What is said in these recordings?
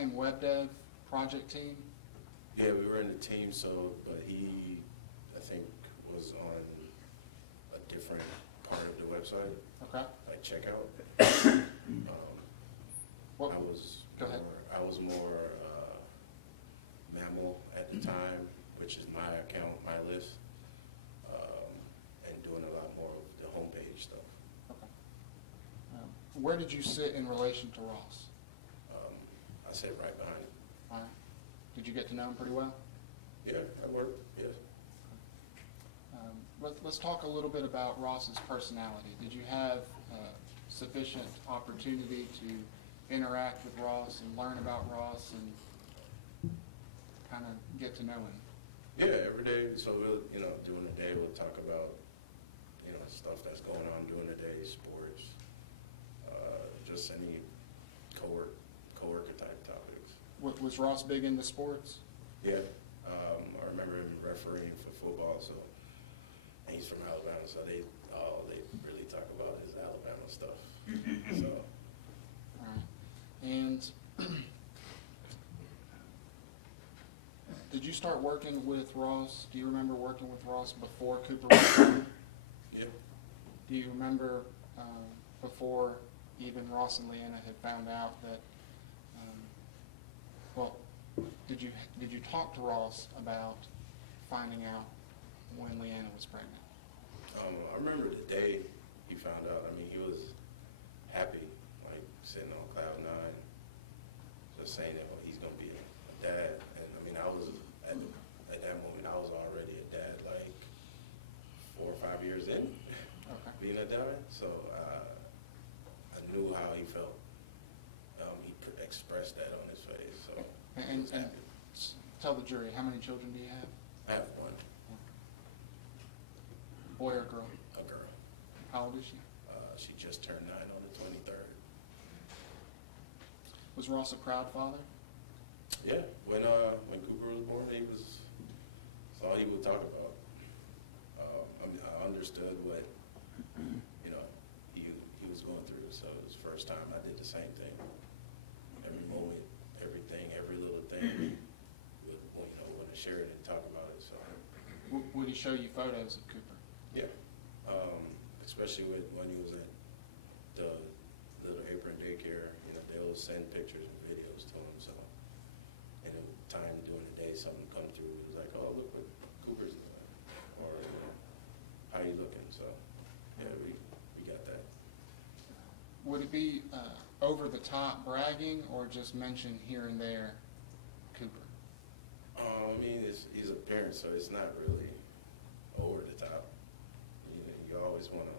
same web dev project team? Yeah, we were in the team, but he, I think, was on a different part of the website, Okay. like checkout. What? Go ahead. I was more mammal at the time, which is my account, my list, and doing a lot more of the homepage stuff. Okay. Where did you sit in relation to Ross? I sit right behind him. All right. Did you get to know him pretty well? Yeah, I work, yes. Let's talk a little bit about Ross's personality. Did you have sufficient opportunity to interact with Ross and learn about Ross and kind of get to know him? Yeah, every day. So we'll, during the day, we'll talk about, stuff that's going on during the day, sports, just any coworker type topics. Was Ross big into sports? Yeah, I remember him refereeing for football. So, and he's from Alabama, so they really talk about his Alabama stuff. So. All right. And did you start working with Ross? Do you remember working with Ross before Cooper was born? Yeah. Do you remember before even Ross and Leanna had found out that, did you talk to Ross about finding out when Leanna was pregnant? I remember the day he found out. I mean, he was happy, like sitting on cloud nine, just saying that he's going to be a dad. And I mean, I was at that moment, I was already a dad, like 4 or 5 years in being a dad. So I knew how he felt. He expressed that on his face. So and tell the jury, how many children do you have? I have one. Boy or girl? A girl. How old is she? She just turned 9 on the 23rd. Was Ross a proud father? Yeah. When Cooper was born, he was. That's all he would talk about. I mean, I understood what he was going through. So it was the first time I did the same thing. Every moment, everything, every little thing, want to share it and talk about it. So. Would he show you photos of Cooper? Yeah. Especially when he was at the Little Apron daycare, they'll send pictures and videos to him. So, and at the time during the day, something come through, it was like, oh, look what Cooper's doing, or how you looking? So, yeah, we got that. Would it be over the top bragging, or just mention here and there Cooper? I mean, he's a parent, so it's not really over the top. You always want to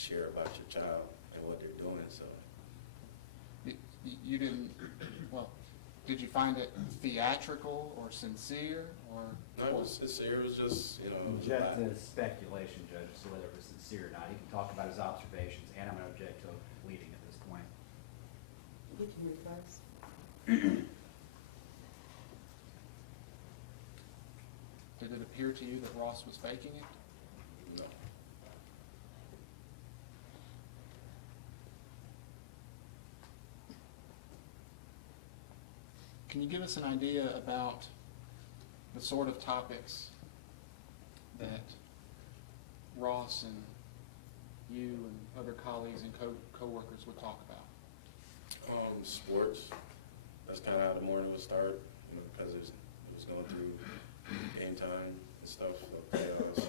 share about your child and what they're doing. So you didn't. Well, did you find it theatrical or sincere, or? No, it was sincere. It was just Object to speculation, Judge, as to whether it was sincere or not. He can talk about his observations, and I'm going to object to leading at this point. We can reverse. Did it appear to you that Ross was faking it? No. Can you give us an idea about the sort of topics that Ross and you and other colleagues and co-workers would talk about? Sports. That's kind of how the morning would start, because it was going through game time and stuff, playoffs.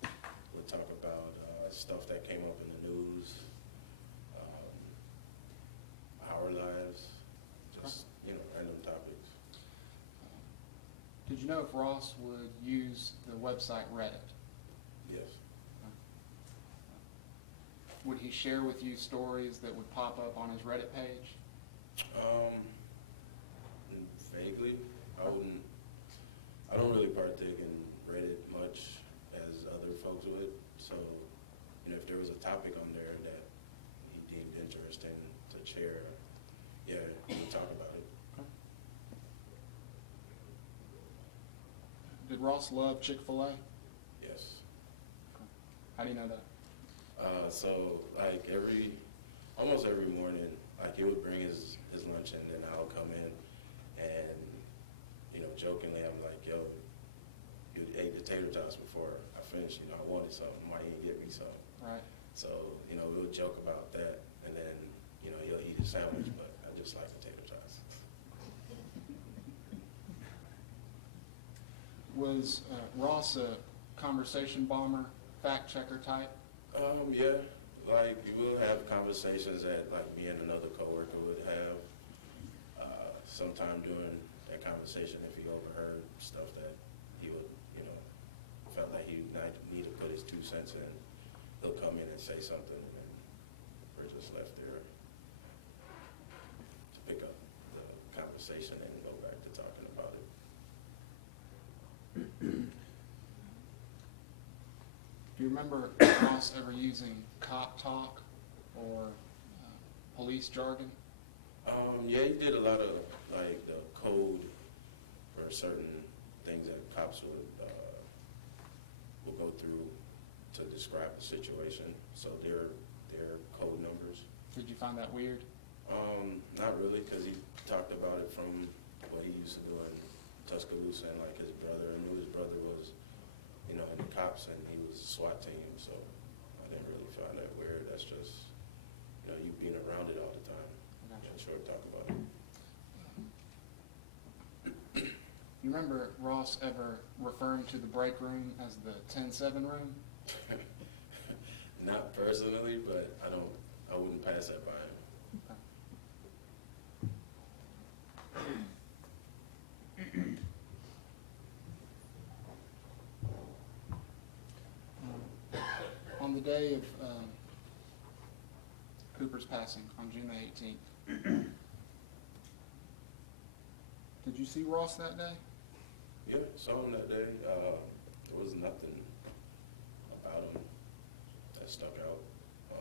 We'll talk about stuff that came up in the news, our lives, just random topics. Did you know if Ross would use the website Reddit? Yes. Would he share with you stories that would pop up on his Reddit page? Vaguely. I don't really partake in Reddit much as other folks would. So, if there was a topic on there that he deemed interesting to share, yeah, we would talk about it. Okay. Did Ross love Chick-fil-A? Yes. How do you know that? So, like almost every morning, like he would bring his lunch Was Ross a conversation bomber, fact checker type? Yeah, like we'll have conversations that like me and another coworker would have. Sometime during that conversation, if he overheard stuff that he would, felt like he might need to put his 2 cents in, he'll come in and say something, and we're just left there to pick up the conversation and go back to talking about it. Do you remember Ross ever using cop talk or police jargon? Yeah, he did a lot of like the code for certain things that cops would go through to describe the situation. So their code numbers. Did you find that weird? Not really, because he talked about it from what he used to do in Tuscaloosa, and like his brother. I knew his brother was, in the cops, and he was SWAT team. So I didn't really find that weird. That's just, you being around it all the time. Gotcha. I'm sure talk about it. You remember Ross ever referring to the break room as the 10-7 room? Not personally, but I wouldn't pass that by him. On the day of Cooper's passing, on June the 18th, did you see Ross that day? Yeah, saw him that day. There was nothing about him that stuck out. I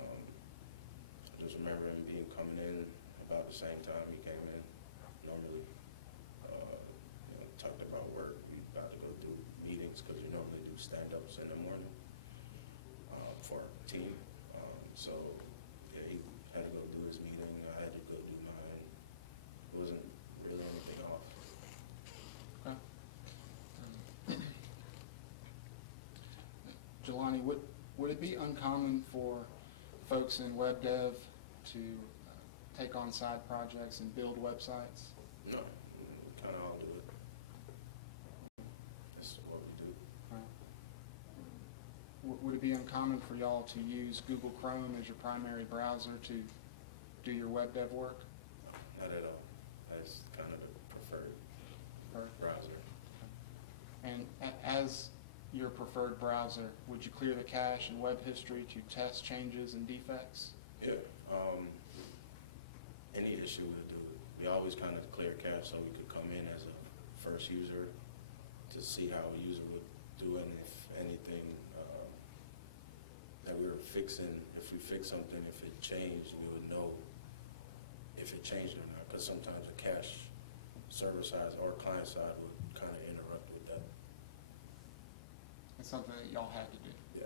just remember him coming in about the same time he came in. Normally, talked about work. We about to go through meetings because we normally do stand-ups in the morning for our team. So yeah, he had to go do his meeting. I had to go do mine. It wasn't really anything off. Okay. Jelani, would it be uncommon for folks in web dev to take on side projects and build websites? No, we kind of all do it. That's what we do. Would it be uncommon for y'all to use Google Chrome as your primary browser to do your web dev work? Not at all. That's kind of the preferred browser. And as your preferred browser, would you clear the cache and web history to test changes and defects? Yeah. Any issue we'll do it. We always kind of clear cache so we could come in as a first user to see how a user would do, and if anything that we were fixing, if we fix something, if it changed, we would know if it changed or not. Because sometimes a cache server side or client side would kind of interrupt with that. It's something that y'all had to do. Yeah.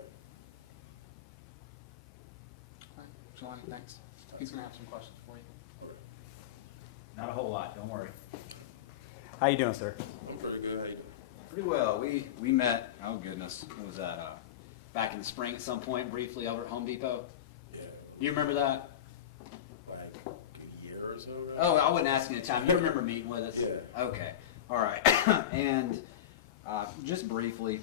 All right, Jelani, thanks. He's going to have some questions for you. All right. Not a whole lot, don't worry. How you doing, sir? I'm pretty good. How you doing? Pretty well. We met, oh goodness, what was that, back in the spring at some point, briefly over at Home Depot? Yeah. Do you remember that? Like a year or so, right? Oh, I wasn't asking the time. You remember meeting with us? Yeah. Okay, all right. And just briefly,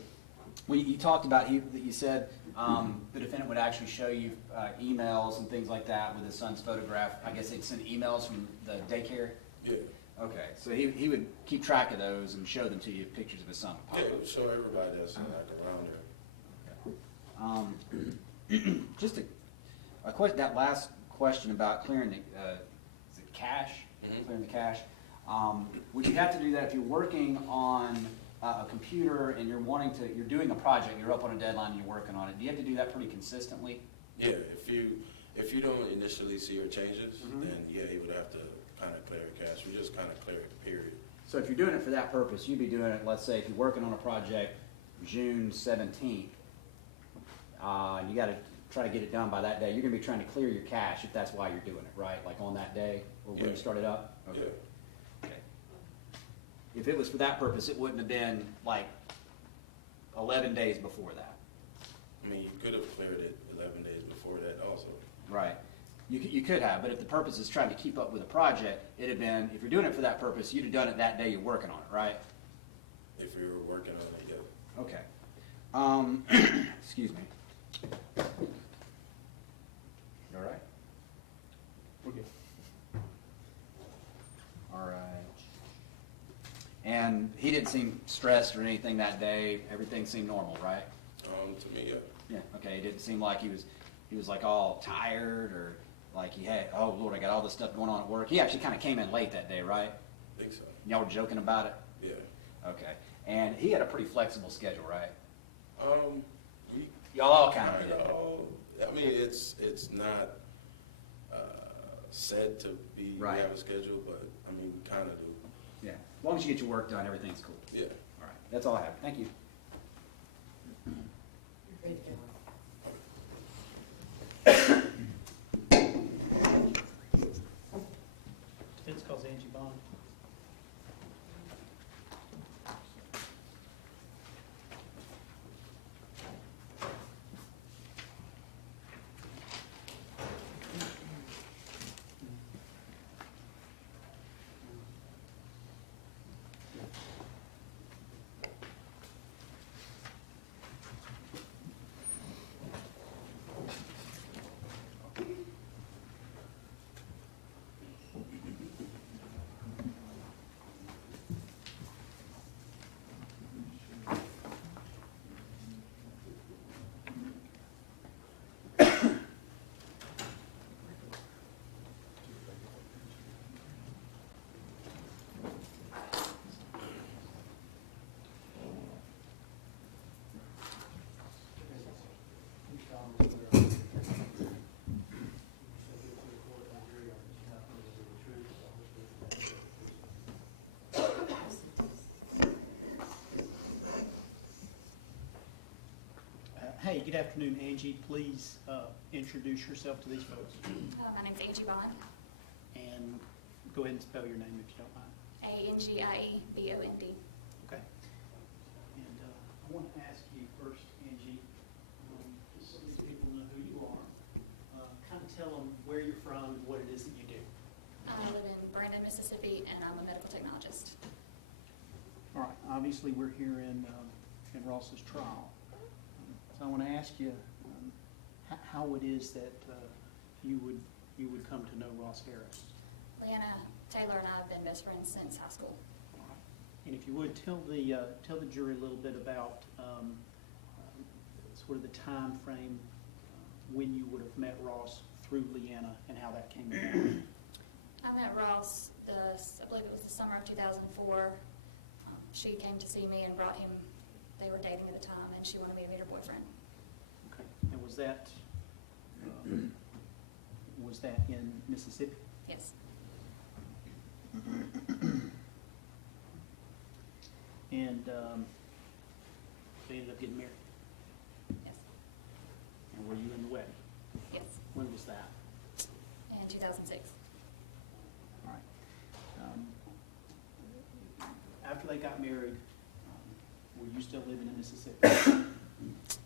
you talked about, you said the defendant would actually show you emails and things like that with his son's photograph. I guess they'd send emails from the daycare? Yeah. Okay, so he would keep track of those and show them to you, pictures of his son would pop Yeah, up. show everybody that's like around there. Just a question, that last question about clearing the, is it cache? Mhm. Clearing the cache. Would you have to do that if you're working on a computer and you're doing a project, you're up on a deadline and you're working on it, do you have to do that pretty consistently? Yeah, if you don't initially see your changes, Mhm. then yeah, you would have to kind of clear a cache. We just kind of clear it, period. So if you're doing it for that purpose, you'd be doing it, let's say if you're working on a project June 17th, and you got to try to get it done by that day, you're going to be trying to clear your cache if that's why you're doing it, right? Like on that day or when Yeah. you start it up? Yeah. Okay. If it was for that purpose, it wouldn't have been like 11 days before that. I mean, you could have cleared it 11 days before that also. Right. You could have, but if the purpose is trying to keep up with a project, it'd have been, if you're doing it for that purpose, you'd have done it that day you're working on it, right? if we were working on it, yeah. Okay. Excuse me. You all right? We're good. All right. And he didn't seem stressed or anything that day. Everything seemed normal, right? To me, yeah. Yeah. Okay. It didn't seem like he was like all tired or like he had, oh Lord, I got all this stuff going on at work. He actually kind of came in late that day, right? I think so. Y'all were joking about it? Yeah. Okay. And he had a pretty flexible schedule, right? We Y'all all kind of kind did. of, I mean, it's not said to be, we Right. have a schedule, but, I mean, we kind of do. Yeah. As long as you get your work done, everything's cool. Yeah. All right. That's all I have. Thank you. Ready to go. It's calls Angie Bond. Hey, good afternoon, Angie. Please introduce yourself to these folks My name's Angie Bond, and go ahead and spell your name if you don't mind. ANGIEBOND. Okay. And I want to ask you first, Angie, just so these people know who you are, kind of tell them where you're from and what it is that you do. I live in Brandon, Mississippi, and I'm a medical technologist. All right, obviously, we're here in Ross's trial. So I want to ask you how it is that you would come to know Ross Harris. Leanna Taylor and I have been best friends since high school. All right. And if you would, tell the jury a little bit about sort of the time frame when you would have met Ross through Leanna and how that came about. I met Ross, I believe it was the summer of 2004. She came to see me and brought him, they were dating at the time, and she wanted me to meet her boyfriend. Okay. And was that in Mississippi? Yes. And they ended up getting married. Yes. And were you in the wedding? Yes. When was that? In 2006. All right. After they got married, were you still living in Mississippi?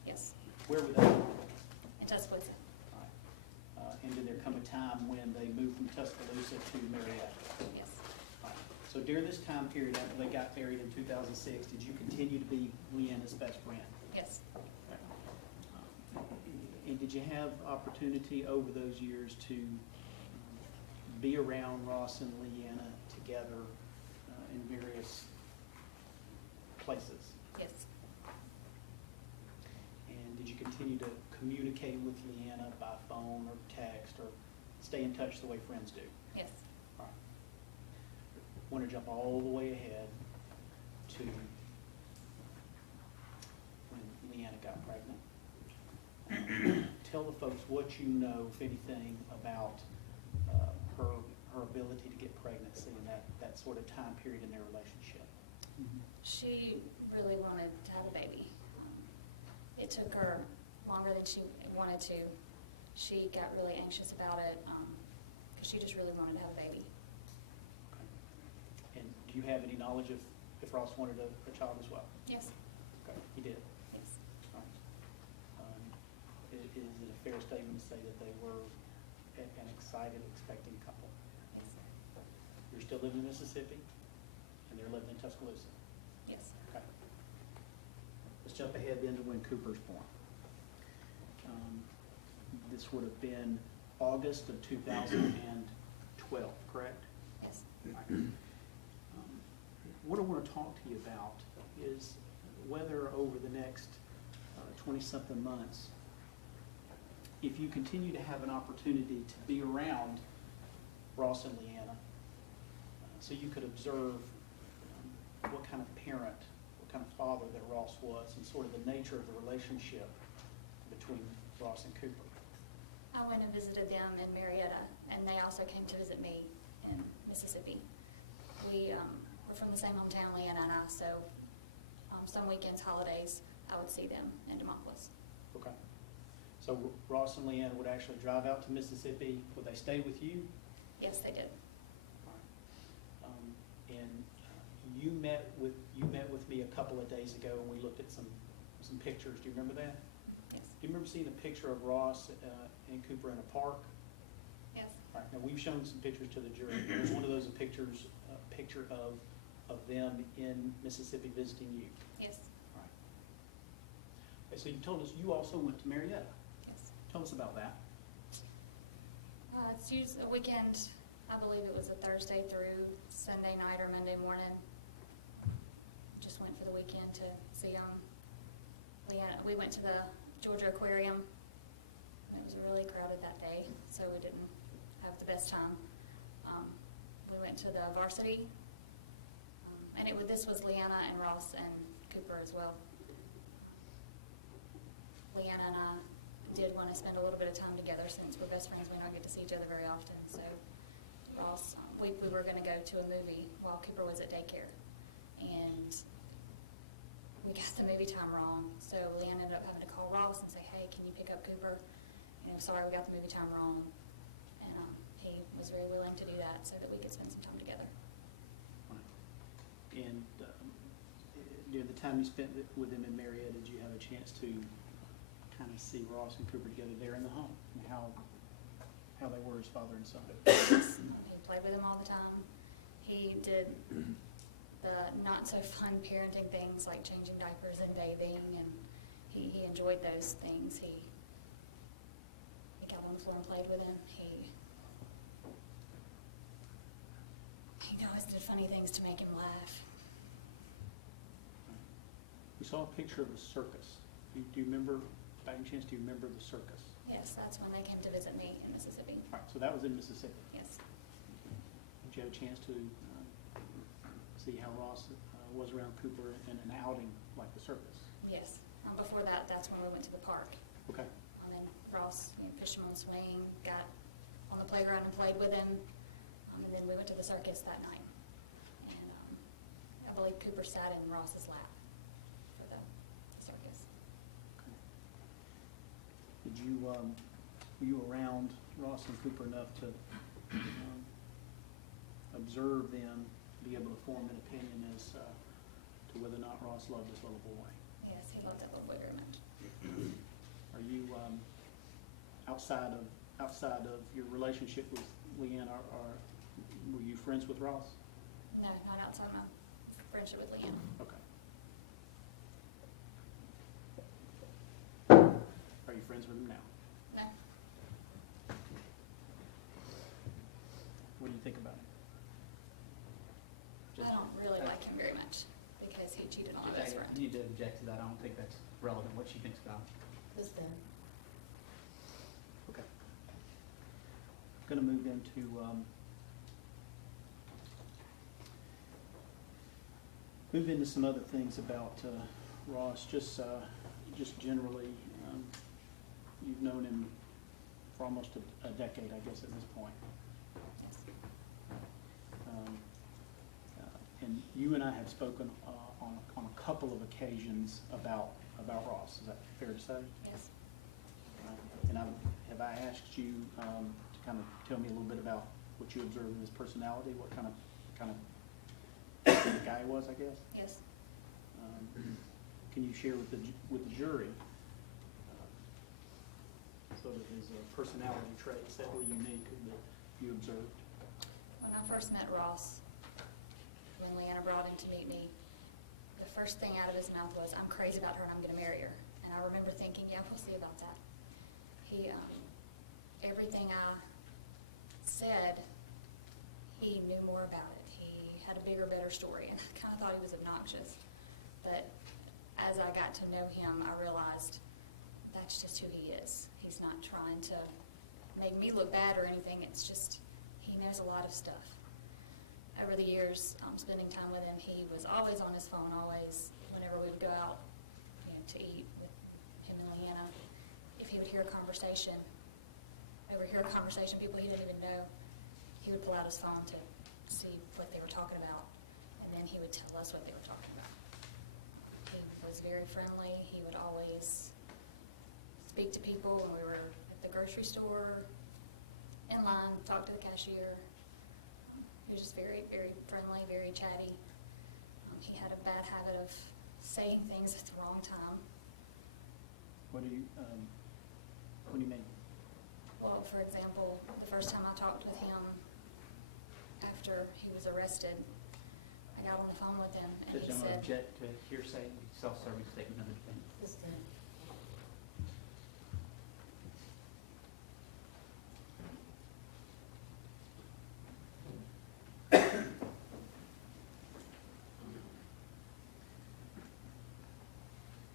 Yes. Where were they? In Tuscaloosa. All right. And did there come a time when they moved from Tuscaloosa to Marietta? Yes. All right. So during this time period, after they got married in 2006, did you continue to be Leanna's best friend? Yes. And did you have opportunity over those years to be around Ross and Leanna together in various places? Yes. And did you continue to communicate with Leanna by phone or text or stay in touch the way friends do? Yes. All right. Want to jump all the way ahead to when Leanna got pregnant. Tell the folks what you know, if anything, about her ability to get pregnancy and that sort of time period in their relationship. She really wanted to have a baby. It took her longer than she wanted to. She got really anxious about it because she just really wanted to have a baby. Okay. And do you have any knowledge of if Ross wanted a child as well? Yes. Okay, he did. Yes. All right. Is it a fair statement to say that they were an excited, expecting couple? Yes. You're still living in Mississippi, and they're living in Tuscaloosa? Yes. Okay. let's jump ahead then to when Cooper's born. This would have been August of 2012, correct? Yes. What I want to talk to you about is whether over the next 20-something months, if you continue to have an opportunity to be around Ross and Leanna, so you could observe what kind of parent, what kind of father that Ross was, and sort of the nature of the relationship between Ross and Cooper. I went and visited them in Marietta, and they also came to visit me in Mississippi. We were from the same hometown, Leanna and I, so some weekends, holidays, I would see them in Demopolis. Okay. So Ross and Leanna would actually drive out to Mississippi. Would they stay with you? Yes, they did. And you met with me a couple of days ago, and we looked at some pictures. Do you remember that? Yes. Do you remember seeing a picture of Ross and Cooper in a park? Yes. All right. Now we've shown some pictures to the jury. There's one of those picture of them in Mississippi visiting you. Yes. All right. Okay, so you told us you also went to Marietta. Yes. Tell us about that. It's usually a weekend. I believe it was a Thursday through Sunday night or Monday morning. Just went for the weekend to see Leanna. We went to the Georgia Aquarium. It was really crowded that day, so we didn't have the best time. We went to the varsity, and this was Leanna and Ross and Cooper as well. Leanna and I did want to spend a little bit of time together since we're best friends. We don't get to see each other very often, so Ross, we were going to go to a movie while Cooper was at daycare, and we got the movie time wrong. So Leanna ended up having to call Ross and say, "Hey, can you pick up Cooper? Sorry, we got the movie time wrong." And he was very willing to do that so that we could spend some time together. And during the time you spent with them in Marietta, did you have a chance to kind of see Ross and Cooper together there in the home, and how they were as father and son? He played with them all the time. He did the not so fun parenting things like changing diapers and bathing, and he enjoyed those things. He got on the floor and played with him. He always did funny things to make him laugh. We saw a picture of a circus. Do you remember, by any chance, do you remember the circus? Yes, that's when they came to visit me in Mississippi. All right, so that was in Mississippi. Yes. Did you have a chance to see how Ross was around Cooper in an outing like the circus? Yes. Before that, that's when we went to the park. Okay. And then Ross pushed him on the swing, got on the playground and played with him. And then we went to the circus that night. And I believe Cooper sat in Ross's lap for the circus. Okay. Did you, were you around Ross and Cooper enough to observe them, be able to form an opinion as to whether or not Ross loved this little boy? Yes, he loved that little boy very much. Are you, outside of your relationship with Leanna, were you friends with Ross? No, not outside my friendship with Leanna. Okay. Are you friends with him now? No. What do you think about him? I don't really like him very much because he cheated on my best friend. You need to object to that. I don't think that's relevant, what she thinks about him. Who's Ben? Okay. Going to move into some other things about Ross. Just generally, you've known him for almost a decade, I guess, at this point. Yes. And you and I have spoken on a couple of occasions about Ross. Is that fair to say? Yes. And have I asked you to kind of tell me a little bit about what you observed in his personality, what kind of guy he was, I guess? Yes. Can you share with the jury sort of his personality traits that were unique and that you observed? When I first met Ross, when Leanna brought him to meet me, the first thing out of his mouth was, "I'm crazy about her and I'm going to marry her." And I remember thinking, yeah, we'll see about that. He, everything I said, he knew more about it. He had a bigger, better story, and I kind of thought he was obnoxious. But as I got to know him, I realized that's just who he is. He's not trying to make me look bad or anything. It's just he knows a lot of stuff. Over the years, spending time with him, he was always on his phone, always, whenever we would go out, to eat with him and Leanna. If he would hear a conversation, overhear a conversation, people he didn't even know, he would pull out his phone to see what they were talking about, and then he would tell us what they were talking about. He was very friendly. He would always speak to people when we were at the grocery store, in line, talk to the cashier. He was just very, very friendly, very chatty. He had a bad habit of saying things at the wrong time. What do you mean? Well, for example, the first time I talked with him after he was arrested, I got on the phone with him and he Judge, I'm going to said, object to hearsay, self-serving statement of the defendant. This time.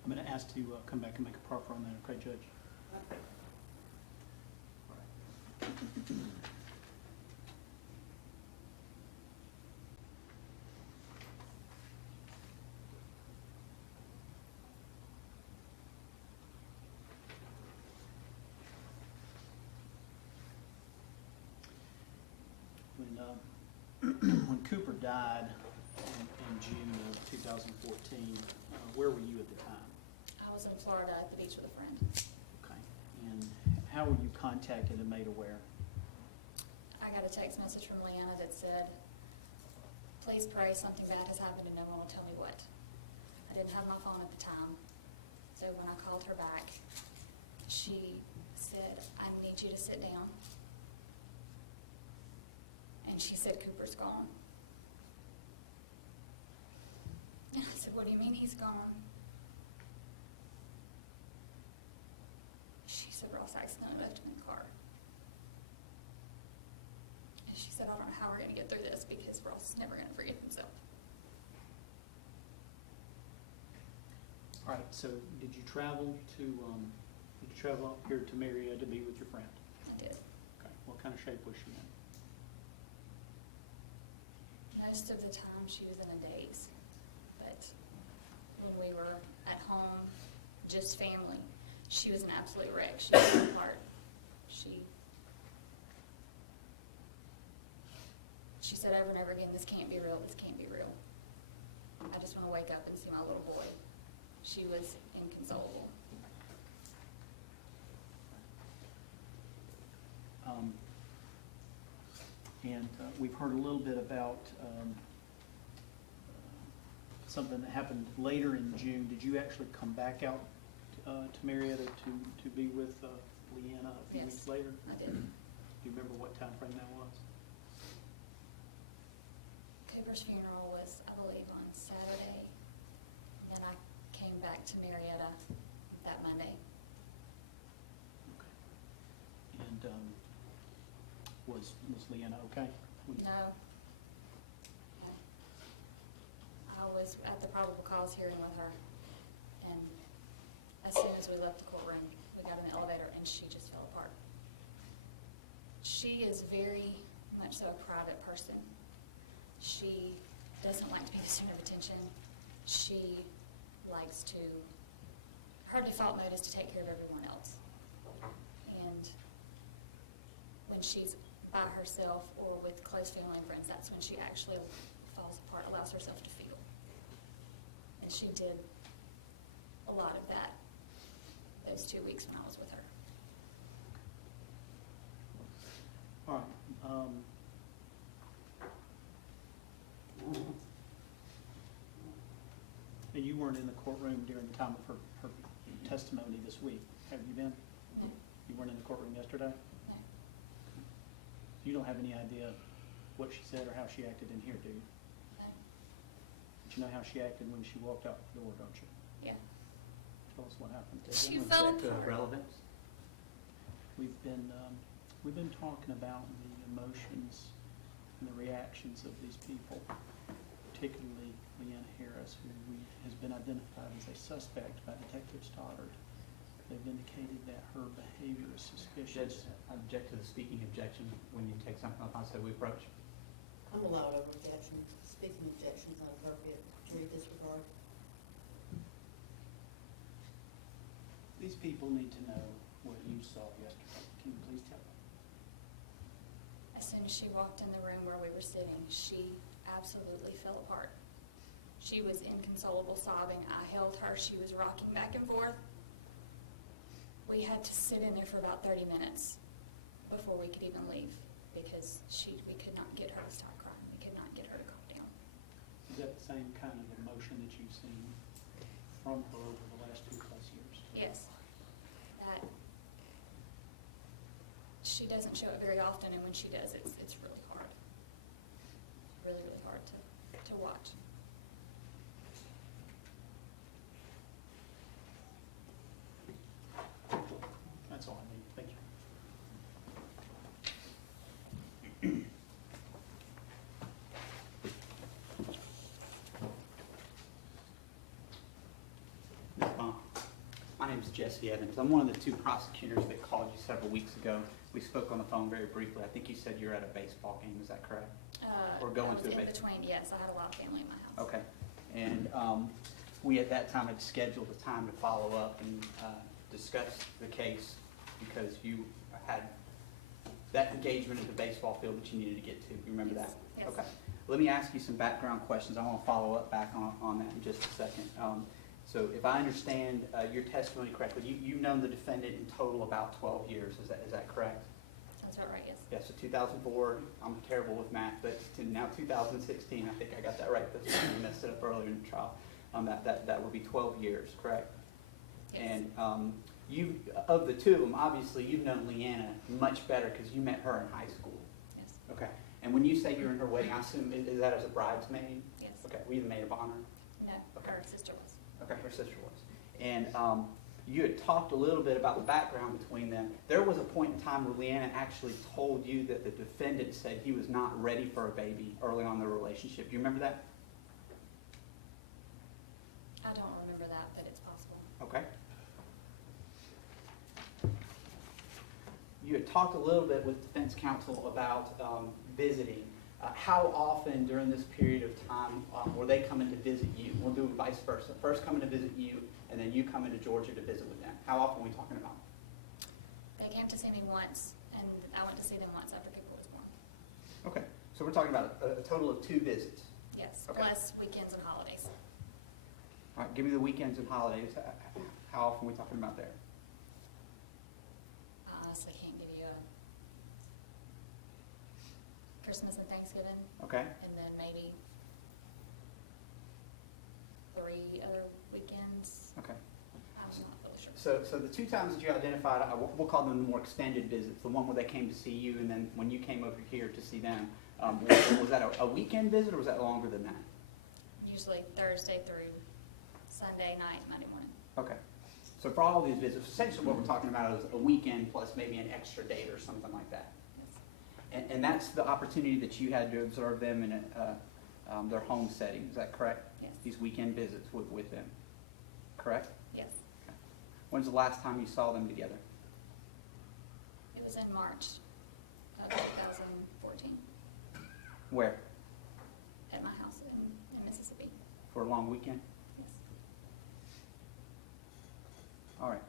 I'm going to ask to come back and make a proffer on that, okay, Judge? When Cooper died in June of 2014, where were you at the time? I was in Florida at the beach with a friend. Okay. And how were you contacted and made aware? I got a text message from Leanna that said, "Please pray, something bad has happened and no one will tell me what." I didn't have my phone at the time, so when I called her back, she said, "I need you to sit down." And she said, "Cooper's gone." And I said, "What do you mean he's gone?" She said, "Ross accidentally left him in the car." And she said, "I don't know how we're going to get through this because Ross is never going to forgive himself." All right, so did you travel up here to Marietta to be with your friend? I did. Okay. What kind of shape was she in? Most of the time she was in a daze, but when we were at home, just family, she was an absolute wreck. She fell apart. She said over and over again, "This can't be real, this can't be real. I just want to wake up and see my little boy." She was inconsolable. And we've heard a little bit about something that happened later in June. Did you actually come back out to Marietta to be with Leanna a few Yes, weeks later? I did. Do you remember what time frame that was? Cooper's funeral was, I believe, on Saturday. And then I came back to Marietta that Monday. Okay. And was Leanna okay? No. No. I was at the probable cause hearing with her, and as soon as we left the courtroom, we got in the elevator and she just fell apart. She is very much so a private person. She doesn't like to be the center of attention. She likes to, her default mode is to take care of everyone else. And when she's by herself or with close family and friends, that's when she actually falls apart, allows herself to feel. And she did a lot of that those 2 weeks when I was with her. All right. And you weren't in the courtroom during the time of her testimony this week, have you been? No. You weren't in the courtroom yesterday? No. You don't have any idea what she said or how she acted in here, do you? No. Did she You know how she acted when she walked out the door, don't you? Yeah. Tell us what happened. She Was fell that apart. relevant? We've been talking about the emotions and the reactions of these people, particularly Leanna Harris, who has been identified as a suspect by Detective Stoddard. They've indicated that her behavior is Judge, suspicious. I object to the speaking objection when you take something up. I said we approach. I'm allowed over objection. Speaking objections not appropriate. Jury disregard. These people need to know what you saw yesterday. Can you please tell them? As soon as she walked in the room where we were sitting, she absolutely fell apart. She was inconsolable, sobbing. I held her. She was rocking back and forth. We had to sit in there for about 30 minutes before we could even leave because we could not get her to stop crying. We could not get her to calm down. Is that the same kind of emotion that you've seen from her over the last 2+ years? Yes. That she doesn't show it very often, and when she does, it's really hard. Really, really hard to watch. That's all I need. Thank you. Ms. Baum, my name is Jesse Evans. I'm one of the two prosecutors that called you several weeks ago. We spoke on the phone very briefly. I think you said you're at a baseball game. Is that correct? Or going I was to a in baseball? between, yes. I had a lot of family in my house. Okay. And we at that time had scheduled a time to follow up and discuss the case because you had that engagement at the baseball field that you needed to get to. You remember that? Yes. Okay. Let me ask you some background questions. I want to follow up back on that in just a second. So if I understand your testimony correctly, you've known the defendant in total about 12 years. Is that correct? That's about right, yes. Yeah, so 2004, I'm terrible with math, but to now 2016, I think I got that right this time. I messed it up earlier in the trial. That would be 12 years, correct? Yes. And you, of the two of them, obviously you've known Leanna much better because you met her in high school. Yes. Okay. And when you say you were in her wedding, I assume, is that as a bridesmaid? Yes. Okay, were you the maid of honor? No, Okay. her sister was. Okay, her sister was. And you had talked a little bit about the background between them. There was a point in time where Leanna actually told you that the defendant said he was not ready for a baby early on in their relationship. Do you remember that? I don't remember that, but it's possible. Okay. You had talked a little bit with defense counsel about visiting. How often during this period of time were they coming to visit you? We'll do vice versa. First coming to visit you, and then you coming to Georgia to visit with them. How often are we talking about? They came to see me once, and I went to see them once after People was born. Okay, so we're talking about a total of 2 visits. Yes, Okay. plus weekends and holidays. All right, give me the weekends and holidays. How often are we talking about there? I honestly can't give you a Christmas and Thanksgiving, Okay, and then maybe 3 other weekends. okay. I'm not really sure. So the 2 times that you identified, we'll call them the more extended visits, the one where they came to see you and then when you came over here to see them. Was that a weekend visit or was that longer than that? Usually Thursday through Sunday night, Monday morning. Okay. So for all these visits, essentially what we're talking about is a weekend plus maybe an extra date or something like that. Yes. And that's the opportunity that you had to observe them in their home setting, is that correct? Yes. These weekend visits with them, correct? Yes. Okay. When's the last time you saw them together? It was in March of 2014 Where? at my house in Mississippi. For a long weekend? Yes. All right.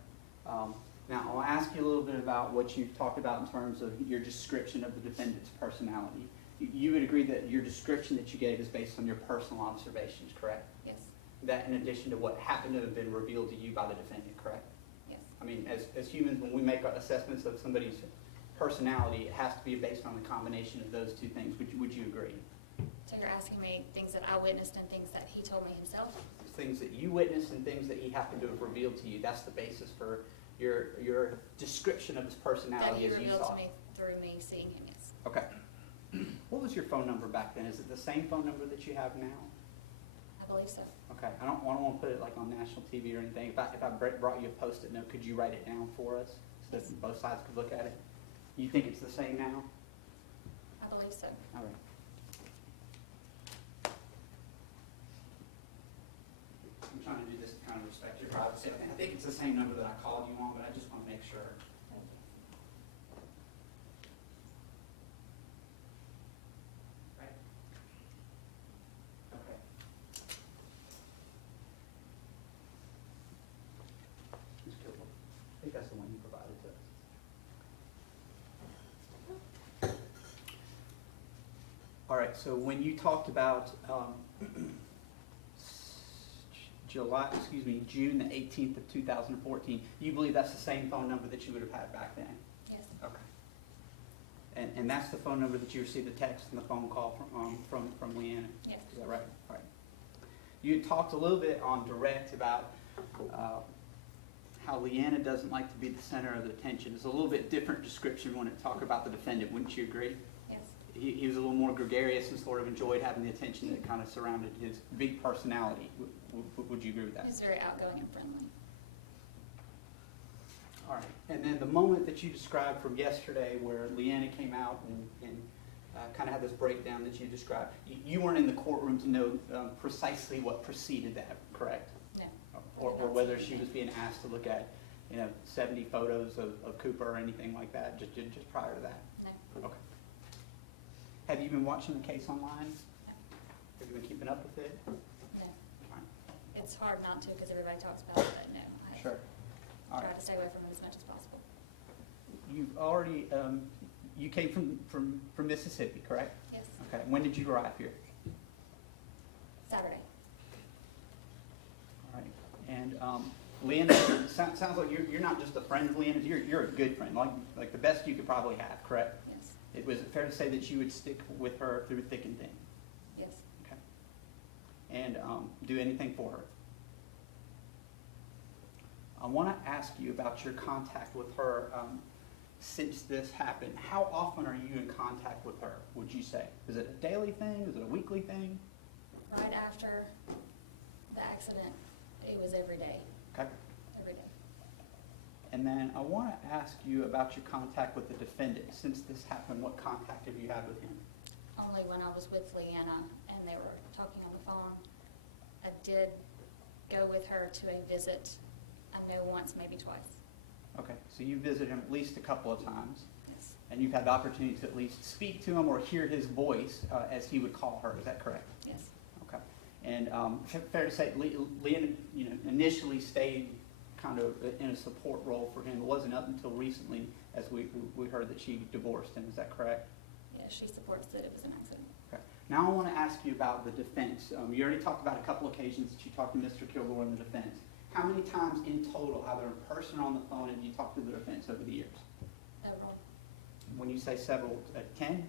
Now, I'll ask you a little bit about what you've talked about in terms of your description of the defendant's personality. You would agree that your description that you gave is based on your personal observations, correct? Yes. That in addition to what happened to have been revealed to you by the defendant, correct? Yes. I mean, as humans, when we make assessments of somebody's personality, it has to be based on the combination of those 2 things. Would you agree? So you're asking me things that I witnessed and things that he told me himself? Things that you witnessed and things that he happened to have revealed to you. That's the basis for your description of his That personality he as you revealed saw to it. me through me seeing him, yes. Okay. What was your phone number back then? Is it the same phone number that you have now? I believe so. Okay, I don't want to put it like on national TV or anything. If I brought you a Post-it note, could you write it down for us so that both sides could look at it? You think it's the same now? I believe so. All right. I'm trying to do this to kind of respect your privacy. I think it's the same number that I called you on, but I just want to make sure. Right? Okay. Ms. Kilgore, I think that's the one you provided to us. All right, so when you talked about June the 18th of 2014, you believe that's the same phone number that you would have had back then? Yes. Okay. And that's the phone number that you received the text and the phone call from Leanna? Yes. Is that right? All right. You had talked a little bit on direct about how Leanna doesn't like to be the center of attention. It's a little bit different description when it talked about the defendant, wouldn't you agree? Yes. He was a little more gregarious and sort of enjoyed having the attention that kind of surrounded his big personality. Would you agree with that? He's very outgoing and friendly. All right. And then the moment that you described from yesterday where Leanna came out and kind of had this breakdown that you described, you weren't in the courtroom to know precisely what preceded that, correct? No. Or whether she was being asked to look at, 70 photos of Cooper or anything like that, just prior to that? No. Okay. Have you been watching the case online? No. Have you been keeping up with it? No. Fine. It's hard not to because everybody talks about it, but no. I Sure. All try right. to stay away from it as much as possible. You've already, you came from Mississippi, correct? Yes. Okay. When did you arrive here? Saturday. All right. And Leanna, sounds like you're not just a friend of Leanna's, you're a good friend, like the best you could probably have, correct? Yes. Was it fair to say that you would stick with her through thick and thin? Yes. Okay. And do anything for her? I want to ask you about your contact with her since this happened. How often are you in contact with her, would you say? Is it a daily thing? Is it a weekly thing? Right after the accident, it was every day. Okay. Every day. And then I want to ask you about your contact with the defendant. Since this happened, what contact have you had with him? Only when I was with Leanna and they were talking on the phone. I did go with her to a visit, I know once, maybe twice. Okay, so you visited him at least a couple of times, Yes. and you've had the opportunity to at least speak to him or hear his voice as he would call her. Is that correct? Yes. Okay. And fair to say, Leanna, initially stayed kind of in a support role for him. It wasn't up until recently, as we heard that she divorced him. Is that correct? Yeah, she supports that it was an accident. Okay. Now I want to ask you about the defense. You already talked about a couple occasions that you talked to Mr. Kilgore in the defense. How many times in total, either in person or on the phone, have you talked to the defense over the years? Several. When you say several, 10?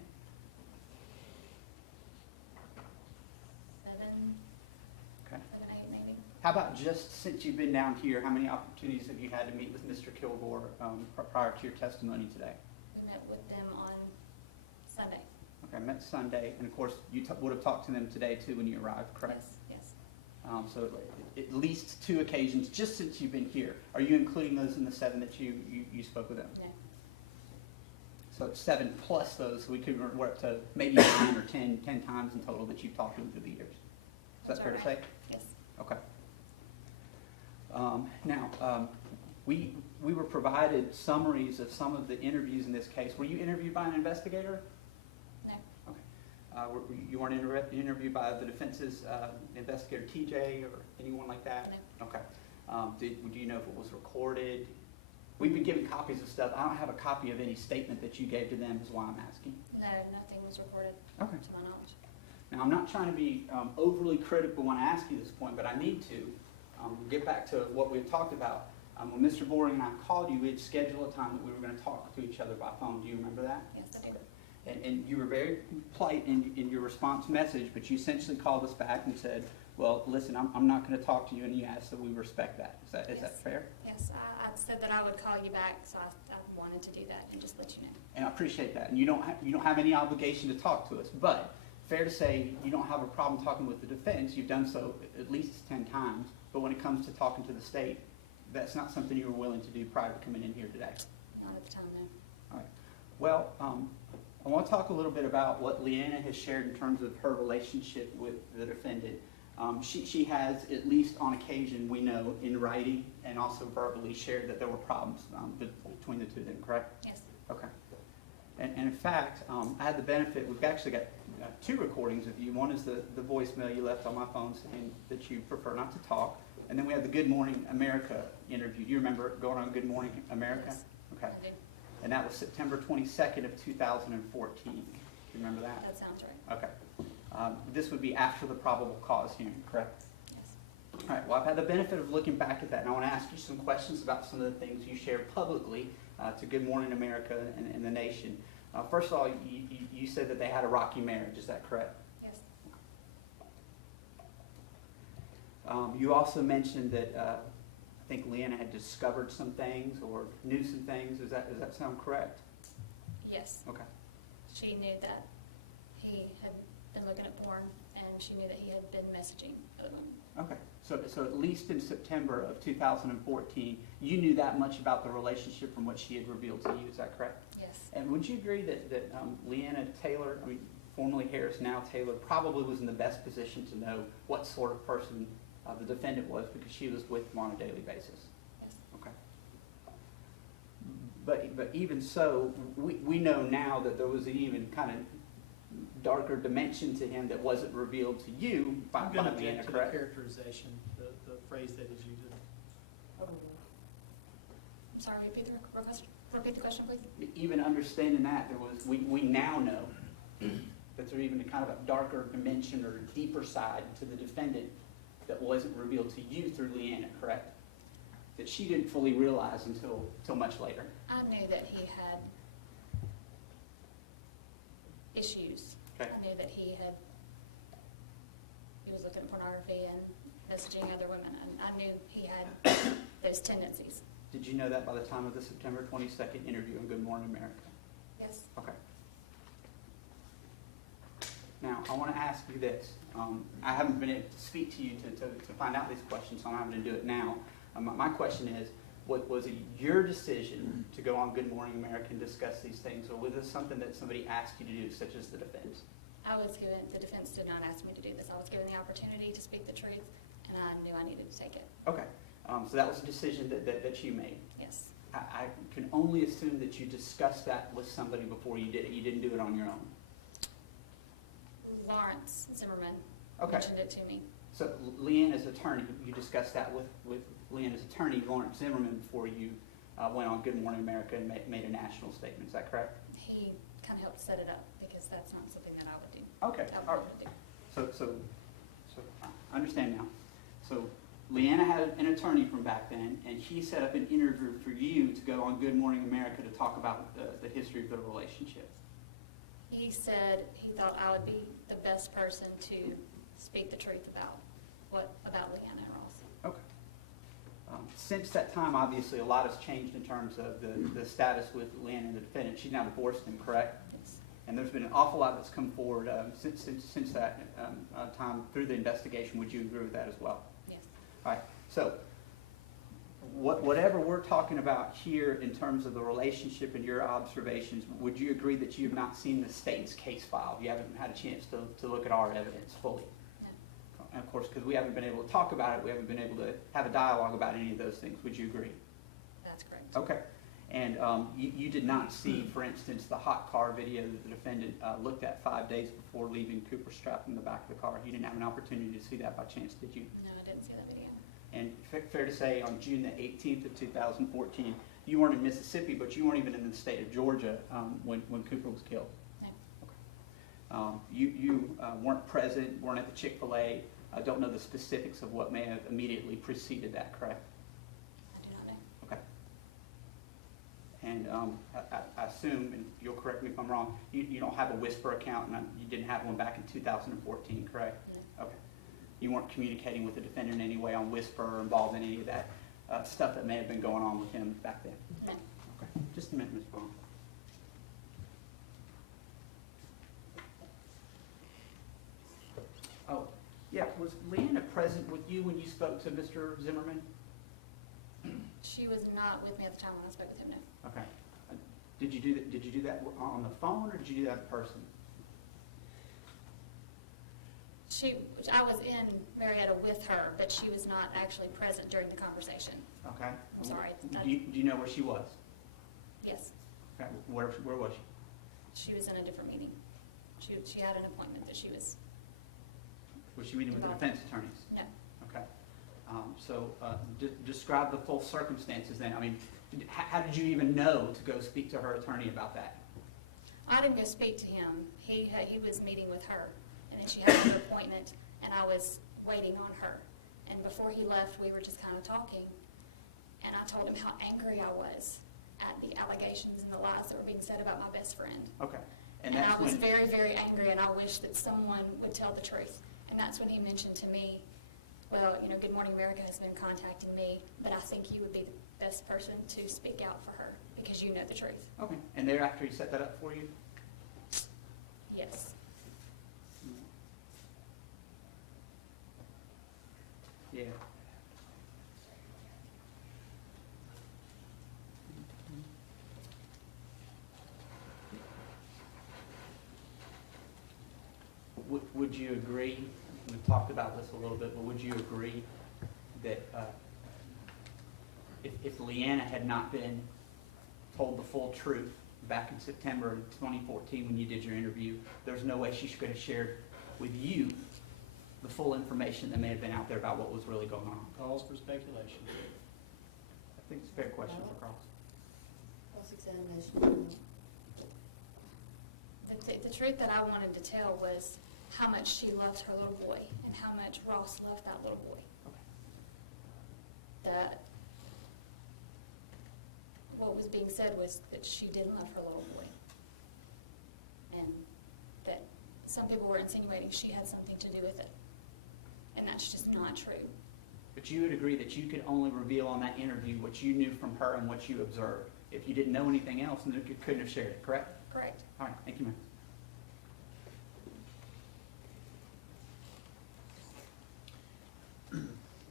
7, Okay. 7, 8 maybe. How about just since you've been down here, how many opportunities have you had to meet with Mr. Kilgore prior to your testimony today? We met with them on Sunday. Okay, met Sunday, and of course, you would have talked to them today too when you arrived, correct? Yes, yes. So at least 2 occasions, just since you've been here. Are you including those in the 7 that you spoke with them? No. So it's 7 plus those, so we're up to maybe 9 or 10 times in total that you've talked to them through the years. Is that That's fair to all say? right. Yes. Okay. Now, we were provided summaries of some of the interviews in this case. Were you interviewed by an investigator? No. Okay. You weren't interviewed by the defense's investigator, TJ, or anyone like that? No. Okay. Do you know if it was recorded? We've been given copies of stuff. I don't have a copy of any statement that you gave to them, is why I'm asking. No, nothing was recorded Okay. to my knowledge. Now, I'm not trying to be overly critical when I ask you this point, but I need to get back to what we had talked about. When Mr. Boring and I called you, we had scheduled a time that we were going to talk to each other by phone. Do you remember that? Yes, I do. And you were very polite in your response message, but you essentially called us back and said, well, listen, I'm not going to talk to you, and you asked that we respect that. Is that Yes. fair? Yes, I said that I would call you back, so I wanted to do that and just let you know. And I appreciate that. And you don't have any obligation to talk to us, but fair to say you don't have a problem talking with the defense. You've done so at least 10 times. But when it comes to talking to the state, that's not something you were willing to do prior to coming in here today. Not at the time, no. All right. Well, I want to talk a little bit about what Leanna has shared in terms of her relationship with the defendant. She has, at least on occasion, we know, in writing and also verbally shared that there were problems between the two of them, correct? Yes. Okay. And in fact, I had the benefit, we've actually got 2 recordings of you. One is the voicemail you left on my phone saying that you prefer not to talk. And then we have the Good Morning America interview. Do you remember going on Good Morning America? Yes. Okay. I do. And that was September 22nd of 2014. Do you remember that? That sounds right. Okay. This would be after the probable cause hearing, correct? Yes. All right. Well, I've had the benefit of looking back at that, and I want to ask you some questions about some of the things you shared publicly to Good Morning America and the nation. First of all, you said that they had a rocky marriage. Is that correct? Yes. You also mentioned that I think Leanna had discovered some things or knew some things. Does that sound correct? Yes. Okay. She knew that he had been looking at porn, and she knew that he had been messaging other women. Okay. So at least in September of 2014, you knew that much about the relationship from what she had revealed to you. Is that correct? Yes. And would you agree that Leanna Taylor, formerly Harris, now Taylor, probably was in the best position to know what sort of person the defendant was because she was with him on a daily basis? Yes. Okay. But even so, we know now that there was an even kind of darker dimension to him that wasn't revealed to you by I'm going to Leanna, object to the correct? characterization, the phrase that is used. I'm sorry, repeat the question, please. Even understanding that, we now know that there's even a kind of a darker dimension or deeper side to the defendant that wasn't revealed to you through Leanna, correct? That she didn't fully realize until much later. I knew that he had issues. Okay. I knew that he was looking at pornography and messaging other women, and I knew he had those tendencies. Did you know that by the time of the September 22nd interview on Good Morning America? Yes. Okay. Now, I want to ask you this. I haven't been able to speak to you to find out these questions, so I'm having to do it now. My question is, was it your decision to go on Good Morning America and discuss these things, or was this something that somebody asked you to do, such as the defense? The defense did not ask me to do this. I was given the opportunity to speak the truth, and I knew I needed to take it. Okay. So that was a decision that you made. Yes. I can only assume that you discussed that with somebody before you did it. You didn't do it on your own. Lawrence Zimmerman Okay. mentioned it to me. So Leanna's attorney, you discussed that with Leanna's attorney, Lawrence Zimmerman, before you went on Good Morning America and made a national statement. Is that correct? He kind of helped set it up because that's not something that I would do. Okay. I would All never right. do. So I understand now. So Leanna had an attorney from back then, and he set up an interview for you to go on Good Morning America to talk about the history of their relationship. He said he thought I would be the best person to speak the truth about Leanna and Ross. Okay. Since that time, obviously, a lot has changed in terms of the status with Leanna and the defendant. She's now divorced him, correct? Yes. And there's been an awful lot that's come forward since that time through the investigation. Would you agree with that as well? Yes. All right. So whatever we're talking about here in terms of the relationship and your observations, would you agree that you have not seen the state's case file? You haven't had a chance to look at our evidence fully? No. And of course, because we haven't been able to talk about it, we haven't been able to have a dialogue about any of those things. Would you agree? That's correct. Okay. And you did not see, for instance, the hot car video that the defendant looked at 5 days before leaving Cooper strapped in the back of the car. You didn't have an opportunity to see that by chance, did you? No, I didn't see that video. And fair to say, on June the 18th of 2014, you weren't in Mississippi, but you weren't even in the state of Georgia when Cooper was killed. No. You weren't present, weren't at the Chick-fil-A. I don't know the specifics of what may have immediately preceded that, correct? I do not know. Okay. And I assume, and you'll correct me if I'm wrong, you don't have a Whisper account, and you didn't have one back in 2014, correct? No. Okay. You weren't communicating with the defendant in any way on Whisper or involved in any of that stuff that may have been going on with him back then? No. Okay. Just a minute, Ms. Brown. Oh, yeah, was Leanna present with you when you spoke to Mr. Zimmerman? She was not with me at the time when I spoke with him, no. Okay. Did you do that on the phone, or did you do that in person? I was in Marietta with her, but she was not actually present during the conversation. Okay. I'm sorry. Do you know where she was? Yes, Okay, where was she? she was in a different meeting. She had an appointment that she was, Was she meeting with the defense attorneys? no. Okay. Describe the full circumstances then. I mean, how did you even know to go speak to her attorney about that? I didn't go speak to him. He was meeting with her, and then she had her appointment, and I was waiting on her. And before he left, we were just kind of talking, and I told him how angry I was at the allegations and the lies that were being said about my best friend. Okay. And that's I was when, very, very angry, and I wished that someone would tell the truth. And that's when he mentioned to me, well, you know, Good Morning America has been contacting me, but I think you would be the best person to speak out for her because you know the truth. okay. And thereafter he set that up for you? Yes. Yeah. Would you agree, we've talked about this a little bit, but would you agree that if Leanna had not been told the full truth back in September of 2014 when you did your interview, there's no way she could have shared with you the full information that may have been out there about what was really going on? Calls for speculation. I think it's a fair question for Cross. Cross-examination. The truth that I wanted to tell was how much she loved her little boy and how much Ross loved that little boy. That what was being said was that she didn't love her little boy. And that some people were insinuating she had something to do with it. And that's just not true. But you would agree that you could only reveal on that interview what you knew from her and what you observed. If you didn't know anything else, then you couldn't have shared it, correct? Correct. All right, thank you, ma'am.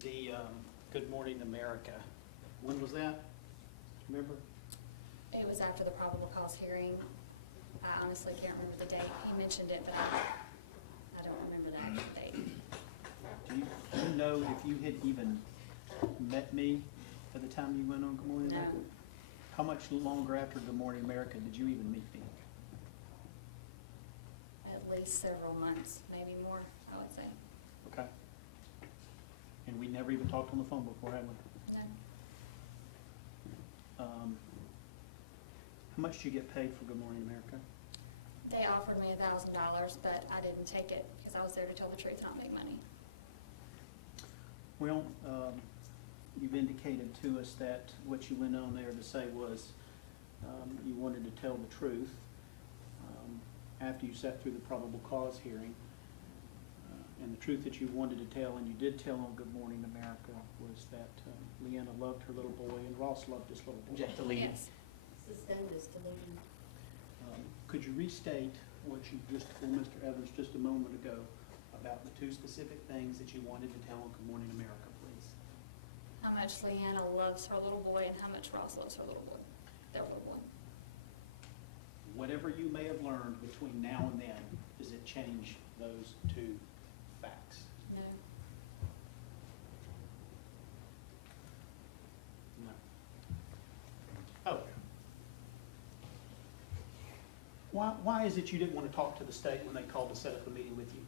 The Good Morning America, when was that? Remember? It was after the probable cause hearing. I honestly can't remember the date. He mentioned it, but I don't remember the actual date. Do you know if you had even met me at the time you went on Good Morning No. America? How much longer after Good Morning America did you even meet me? At least several months, maybe more, I would say. Okay. And we never even talked on the phone before, had we? No. How much did you get paid for Good Morning America? They offered me $1,000, but I didn't take it because I was there to tell the truth, not make money. Well, you've indicated to us that what you went on there to say was you wanted to tell the truth after you sat through the probable cause hearing. And the truth that you wanted to tell, and you did tell on Good Morning America, was that Leanna loved her little boy and Ross loved his little boy. Object to leave. Yes. Sustained this delusion. Could you restate what you just told Mr. Evans just a moment ago about the two specific things that you wanted to tell on Good Morning America, please? How much Leanna loves her little boy and how much Ross loves her little boy, their little boy. Whatever you may have learned between now and then, does it change those two facts? No. No. Oh. Why is it you didn't want to talk to the state when they called to set up a meeting with you?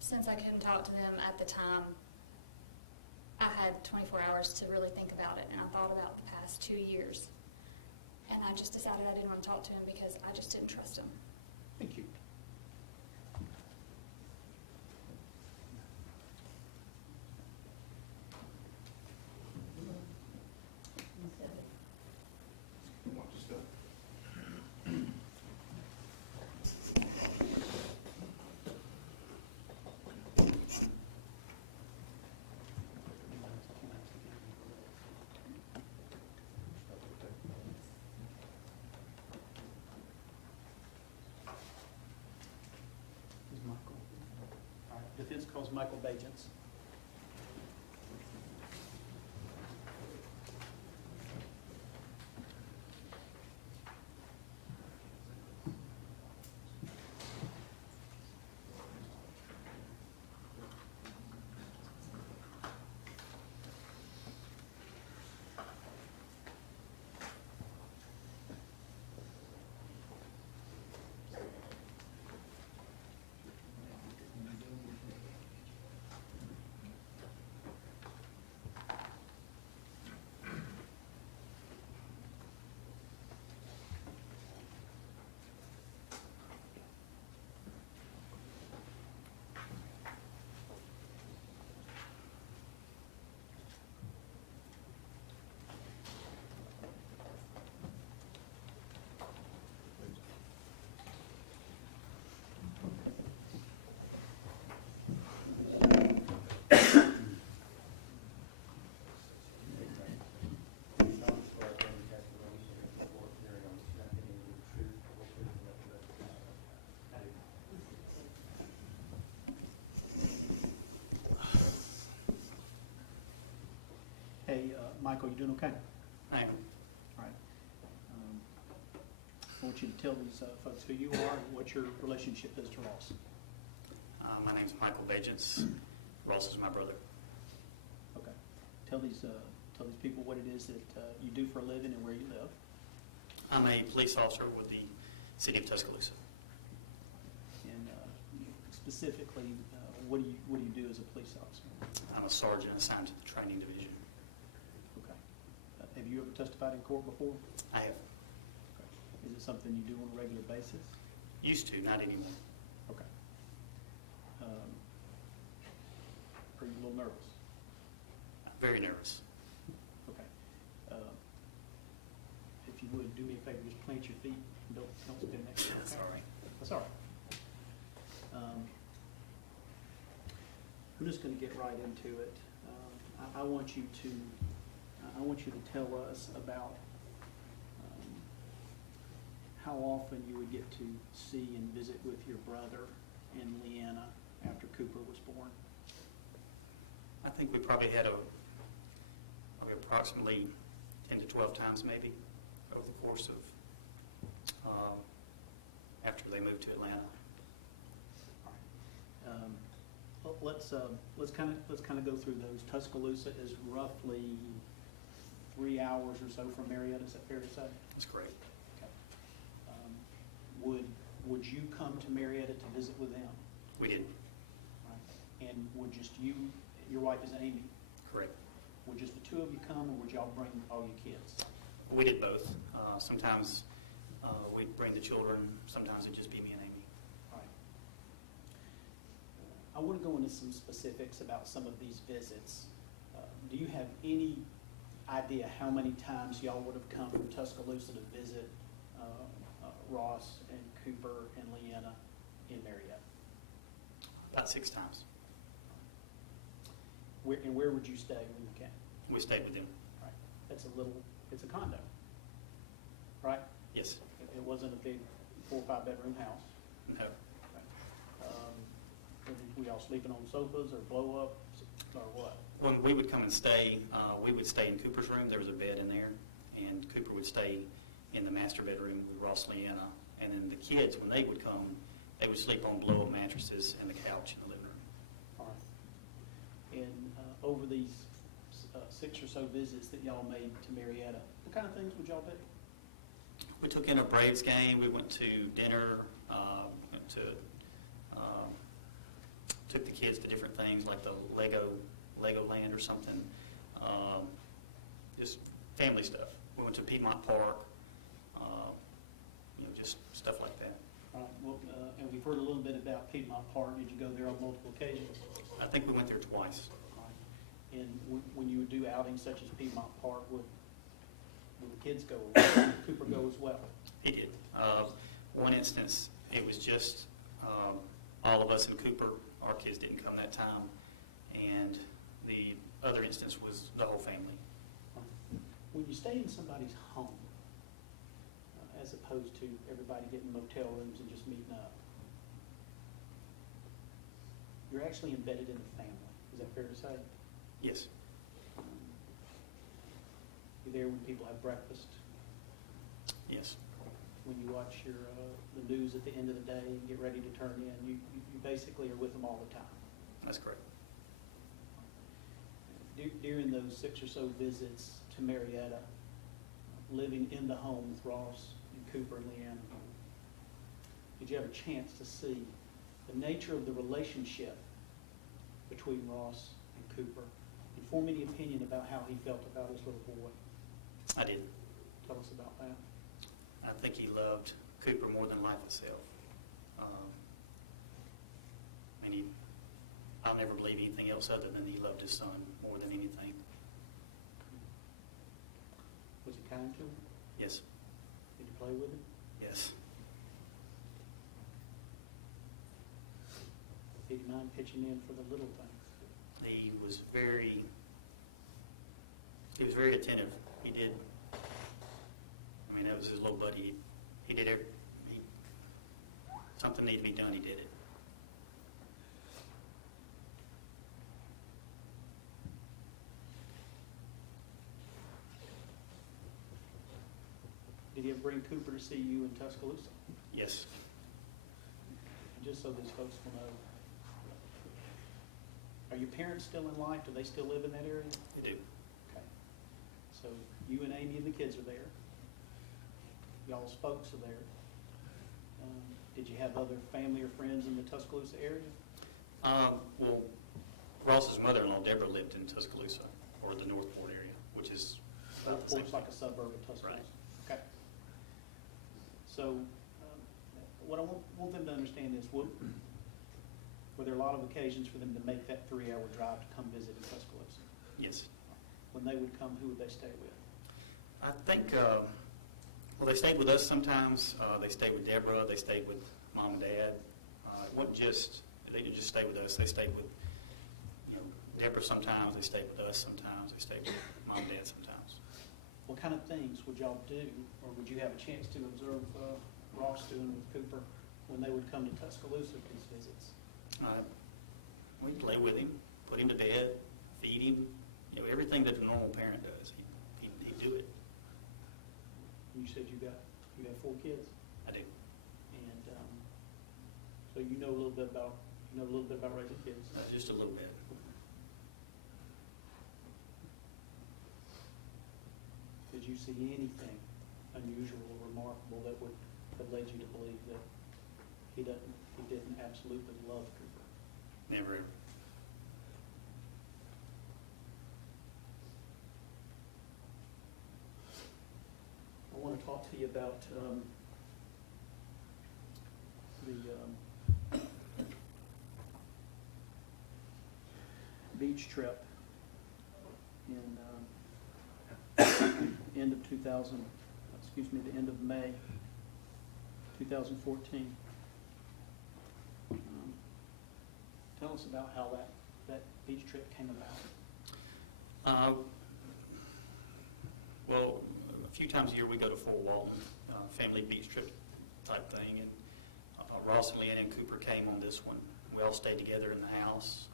Since I couldn't talk to them at the time, I had 24 hours to really think about it, and I thought about the past 2 years. And I just decided I didn't want to talk to him because I just didn't trust him. Thank you. defense calls Michael Bajents. Hey, Michael, you doing okay? I am. All right. I want you to tell these folks who you are and what your relationship is to Ross. My name's Michael Bajents. Ross is my brother. Okay. Tell these people what it is that you do for a living and where you live. I'm a police officer with the city of Tuscaloosa. And specifically, what do you do as a police officer? I'm a sergeant assigned to the training division. Okay. Have you ever testified in court before? I have Okay. Is it something you do on a regular basis? used to, not anymore. Okay. Are you a little nervous? I'm very nervous. Okay. If you would, do me a favor, just plant your feet and don't spin next to me. That's okay? all right. That's all right. I'm just going to get right into it. I want you to tell us about how often you would get to see and visit with your brother and Leanna after Cooper was born. I think we probably had approximately 10 to 12 times maybe over the course of after they moved to Atlanta. Let's kind of go through those. Tuscaloosa is roughly 3 hours or so from Marietta. Is that fair to say? That's correct. Okay. Would you come to Marietta to visit with them? We did. Right. And would just you, your wife is Amy, Correct. would just the two of you come, or would y'all bring all your kids? We did both. Sometimes we'd bring the children. Sometimes it'd just be me and Amy. All right. I want to go into some specifics about some of these visits. Do you have any idea how many times y'all would have come from Tuscaloosa to visit Ross and Cooper and Leanna in Marietta? About 6 times. Where would you stay when you came? We stayed with them. Right. It's a condo, right? Yes. It wasn't a big 4 or 5 bedroom house. No. Were y'all sleeping on sofas or blow ups or what? When we would come and stay, we would stay in Cooper's room. There was a bed in there, and Cooper would stay in the master bedroom with Ross and Leanna. And then the kids, when they would come, they would sleep on blow-up mattresses and the couch in the living room. All right. And over these 6 or so visits that y'all made to Marietta, what kind of things would y'all do? We took in a Braves game. We went to dinner. Went to took the kids to different things like the Lego Land or something. Just family stuff. We went to Piedmont Park. Just stuff like that. All right. Well, and we've heard a little bit about Piedmont Park. Did you go there on multiple occasions? I think we went there twice. All right. And when you would do outings such as Piedmont Park, would the kids go? Would Cooper go as well? He did. One instance, it was just all of us in Cooper. Our kids didn't come that time. And the other instance was the whole family. When you stay in somebody's home, as opposed to everybody getting motel rooms and just meeting up, you're actually embedded in the family. Is that fair to say? Yes, You're there when people have breakfast, yes, when you watch the news at the end of the day and get ready to turn in. You basically are with them all the time. that's correct. During those 6 or so visits to Marietta, living in the home with Ross and Cooper and Leanna, did you have a chance to see the nature of the relationship between Ross and Cooper and form any opinion about how he felt about his little boy? I did. Tell us about that. I think he loved Cooper more than life itself. I'll never believe anything else other than he loved his son more than anything. Was he kind to him? Yes, Did you play with him? yes. Did you mind pitching in for the little things? He was very attentive. He did. I mean, that was his little buddy. He did something needed to be done, he did it. Did he ever bring Cooper to see you in Tuscaloosa? Yes, And just so these folks will know, are your parents still in life? Do they still live in that area? they do. Okay. So you and Amy and the kids are there. Y'all's folks are there. Did you have other family or friends in the Tuscaloosa area? Well, Ross's mother-in-law, Deborah, lived in Tuscaloosa, or the Northport area, which is about the same. Northport's like a suburb of Tuscaloosa. Right. Okay. So what I want them to understand is, were there a lot of occasions for them to make that 3-hour drive to come visit in Tuscaloosa? Yes. When they would come, who would they stay with? I think, well, they stayed with us sometimes. They stayed with Deborah. They stayed with Mom and Dad. It wasn't just, they didn't just stay with us. They stayed with, Deborah sometimes. They stayed with us sometimes. They stayed with Mom and Dad sometimes. What kind of things would y'all do, or would you have a chance to observe Ross doing with Cooper when they would come to Tuscaloosa for these visits? We'd play with him, put him to bed, feed him, everything that a normal parent does. He'd do it. You said you got 4 kids, I do. and so you know a little bit about raising kids. Just a little bit. Did you see anything unusual or remarkable that would have led you to believe that he didn't absolutely love Cooper? Never. I want to talk to you about the beach trip in end of 2000, the end of May 2014. Tell us about how that beach trip came about. Well, a few times a year we go to Fort Walton, family beach trip type thing, and Ross and Leanna and Cooper came on this one. We all stayed together in the house.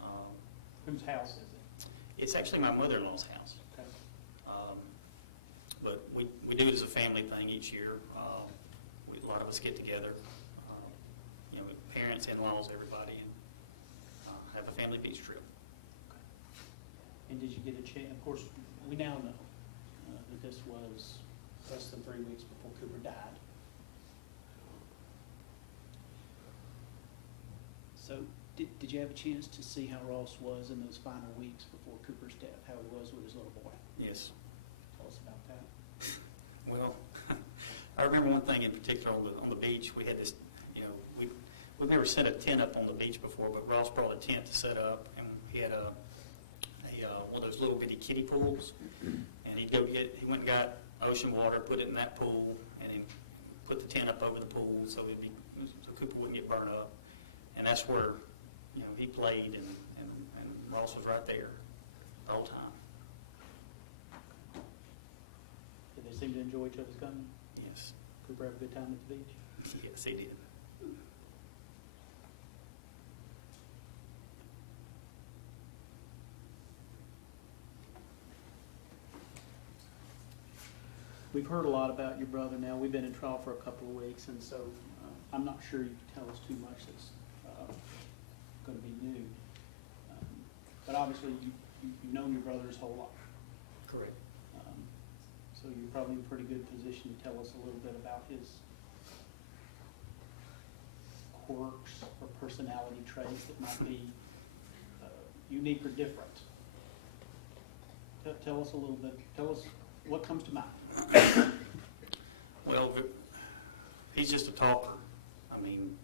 Whose house is it? It's actually my mother-in-law's house. Okay. But we do it as a family thing each year. A lot of us get together, parents, in-laws, everybody, and have a family beach trip. And did you get a chance? Of course, we now know that this was less than 3 weeks before Cooper died. So did you have a chance to see how Ross was in those final weeks before Cooper's death, how he was with his little boy? Yes. Tell us about that. Well, I remember one thing in particular on the beach. We had this, we've never set a tent up on the beach before, but Ross brought a tent to set up, and he had one of those little bitty kiddie pools, and he went and got ocean water, put it in that pool, and then put the tent up over the pool so Cooper wouldn't get burned up, and that's where he played, and Ross was right there the whole time. Did they seem to enjoy each other's company? Yes. Cooper have a good time at the beach? Yes, he did. We've heard a lot about your brother now. We've been in trial for a couple of weeks, and so I'm not sure you can tell us too much that's going to be new. But obviously, you've known your brother his whole life. Correct. So you're probably in a pretty good position to tell us a little bit about his quirks or personality traits that might be unique or different. Tell us a little bit. Tell us what comes to mind. Well, he's just a talker. I mean,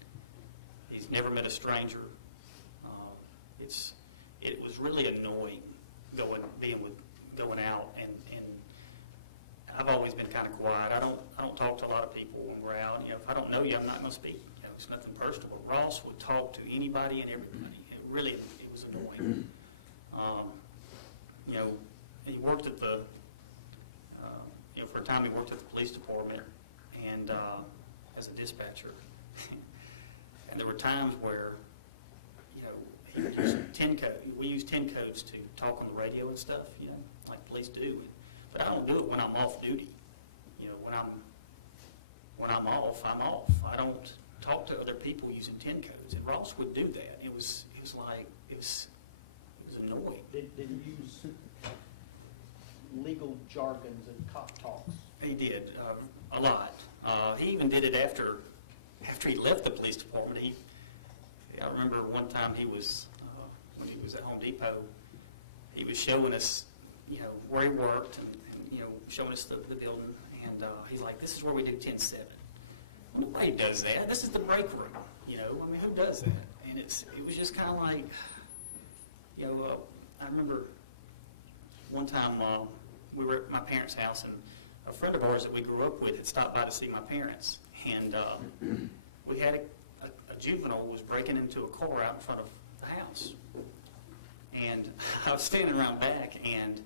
he's never met a stranger. It was really annoying going out, and I've always been kind of quiet. I don't talk to a lot of people when we're out. You know, if I don't know you, I'm not going to speak. You know, it's nothing personal. But Ross would talk to anybody and everybody. It was annoying. You know, he worked at the for a time he worked at the police department and as a dispatcher. And there were times where, you know, he would use 10 code. We use 10 codes to talk on the radio and stuff, you know, like police do. But I don't do it when I'm off duty. You know, when I'm off, I'm off. I don't talk to other people using 10 codes. And Ross would do that. It was annoying. Did you use legal jargons and cop talks? He did a lot. He even did it after he left the police department. I remember one time he was when he was at Home Depot. He was showing us, you know, where he worked and you know, showing us the building. And he's like, "This is where we do 10-7." Nobody does that. This is the break room. You know, I mean, who does that? And it was just kind of like, you know, I remember one time we were at my parents' house, and a friend of ours that we grew up with had stopped by to see my parents, and we had a juvenile was breaking into a car out in front of the house, and I was standing around back, and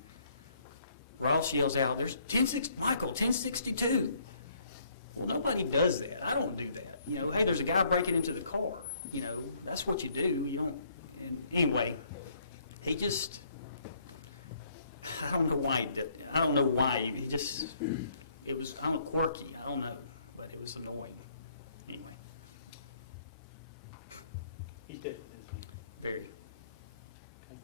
Ross yells out, "There's 1062." Well, nobody does that. I don't do that. You know, hey, there's a guy breaking into the car. You know, that's what you do. You don't. And anyway, he just. I don't know why he did. I don't know why he just. It was. I'm quirky. I don't know, but it was annoying. Anyway. He's different, isn't he? Very. Okay.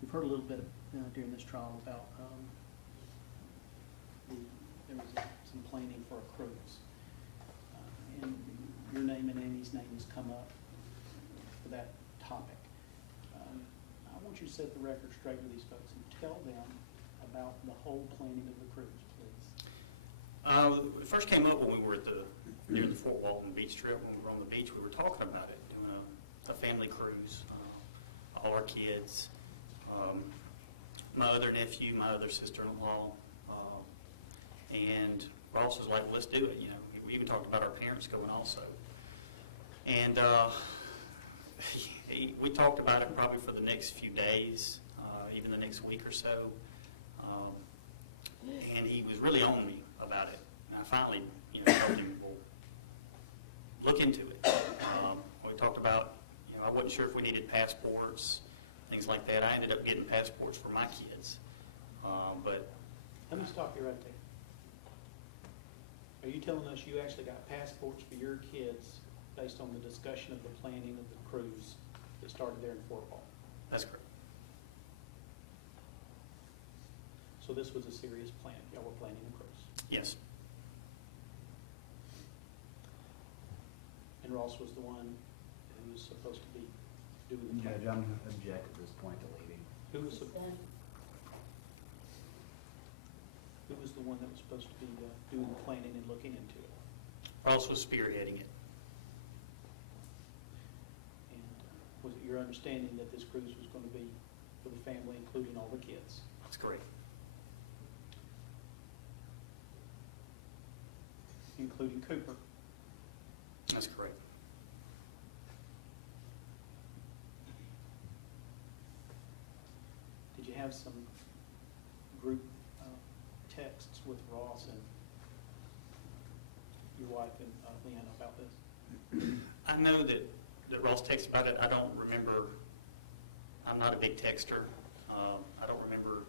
We've heard a little bit during this trial about there was some planning for a cruise. And your name and Amy's name has come up for that topic. I want you to set the record straight with these folks and tell them about the whole planning of the cruise, please. It first came up when we were near the Fort Walton Beach trip. When we were on the beach, we were talking about it, doing a family cruise, all our kids, my other nephew, my other sister-in-law, and Ross was like, "Let's do it." You know, we even talked about our parents going also, and we talked about it probably for the next few days, even the next week or so, and he was really on me about it. And I finally, you know, told him, "Well, look into it." We talked about, you know, I wasn't sure if we needed passports, things like that. I ended up getting passports for my kids, but Let me stop you right there. Are you telling us you actually got passports for your kids based on the discussion of the planning of the cruise that started there in Fort Walton? that's correct. So this was a serious plan. Y'all were planning a cruise. Yes. And Ross was the one who was supposed to be doing the Judge, planning. I'm object at this point to leaving. Who was the one that was supposed to be doing the planning and looking into it? Ross was spearheading it. And was it your understanding that this cruise was going to be for the family, including all the kids? That's correct. Including Cooper? That's correct. Did you have some group texts with Ross and your wife and Leanna about this? I know that Ross texted about it. I don't remember, I'm not a big texter. I don't remember,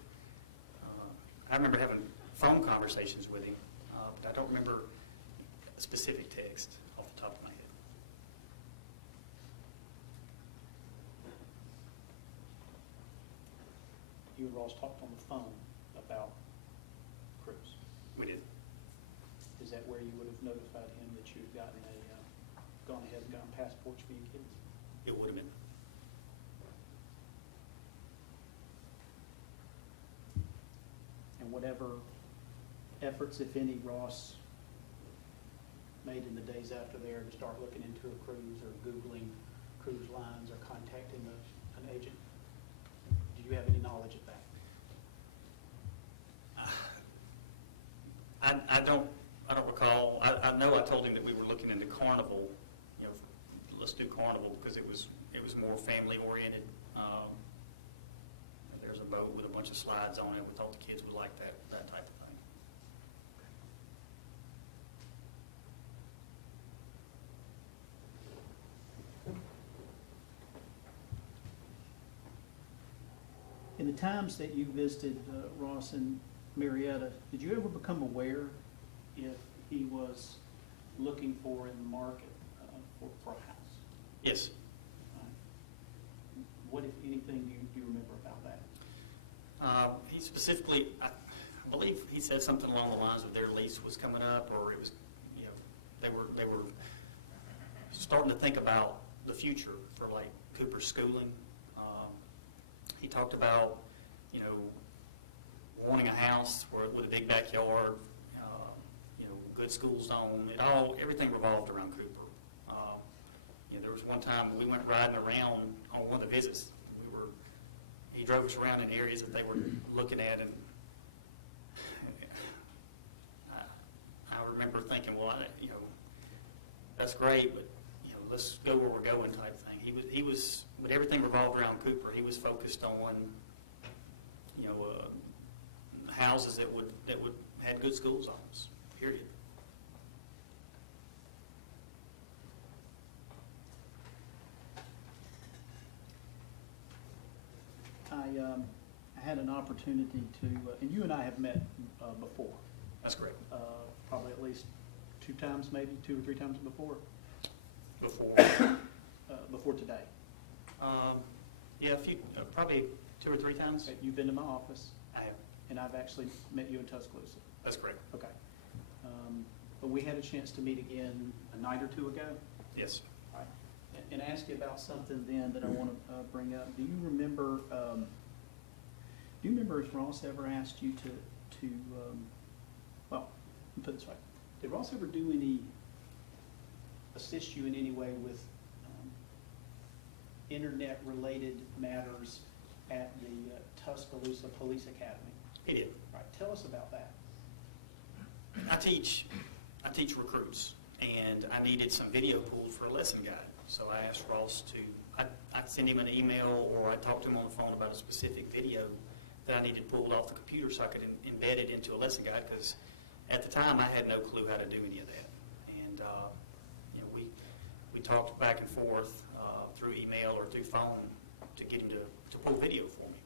I remember having phone conversations with him, but I don't remember a specific text off the top of my head. You and Ross talked on the phone about Cruz. We did. Is that where you would have notified him that you had gotten gone ahead and gotten passports for your kids? It would have been. And whatever efforts, if any, Ross made in the days after there to start looking into a cruise or Googling cruise lines or contacting an agent, do you have any knowledge of that? I don't recall. I know I told him that we were looking into Carnival. You know, let's do Carnival because it was more family oriented. There's a boat with a bunch of slides on it. We thought the kids would like that type of thing. In the times that you visited Ross and Marietta, did you ever become aware if he was looking for in the market for a house? Yes. What, if anything, do you remember about that? He specifically, I believe he said something along the lines of their lease was coming up, or it was, you know, they were starting to think about the future for like Cooper's schooling. He talked about, you know, wanting a house with a big backyard, you know, good school zone. Everything revolved around Cooper. You know, there was one time we went riding around on one of the visits. He drove us around in areas that they were looking at, and I remember thinking, well, you know, that's great, but you know, let's go where we're going type thing. He was, but everything revolved around Cooper. He was focused on, you know, houses that would had good school zones. Period. I had an opportunity to, and you and I have met before. That's correct. Probably at least 2 times, maybe 2 or 3 times before. Before today. Yeah, a few, probably 2 or 3 times. Okay, you've been to my office, I have. and I've actually met you in Tuscaloosa. That's correct. Okay. But we had a chance to meet again a night or 2 ago. Yes. All right. And ask you about something then that I want to bring up. Do you remember if Ross ever asked you to well, let me put it this way. Did Ross ever assist you in any way with internet-related matters at the Tuscaloosa Police Academy? He did. Right. Tell us about that. I teach recruits, and I needed some video pulled for a lesson guide. So I asked Ross I'd send him an email, or I'd talk to him on the phone about a specific video that I needed pulled off the computer so I could embed it into a lesson guide, because at the time I had no clue how to do any of that. And you know, we talked back and forth through email or through phone to get him to pull video for me.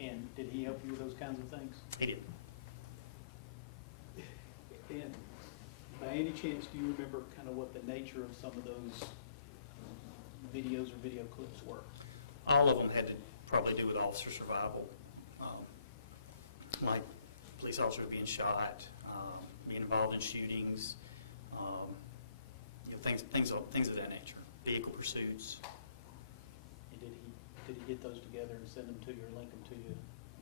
And did he help you with those kinds of things? He did. And by any chance, do you remember kind of what the nature of some of those videos or video clips were? All of them had to probably do with officer survival, like police officers being shot, being involved in shootings, you know, things of that nature, vehicle pursuits. And did he get those together and send them to you or link them to you?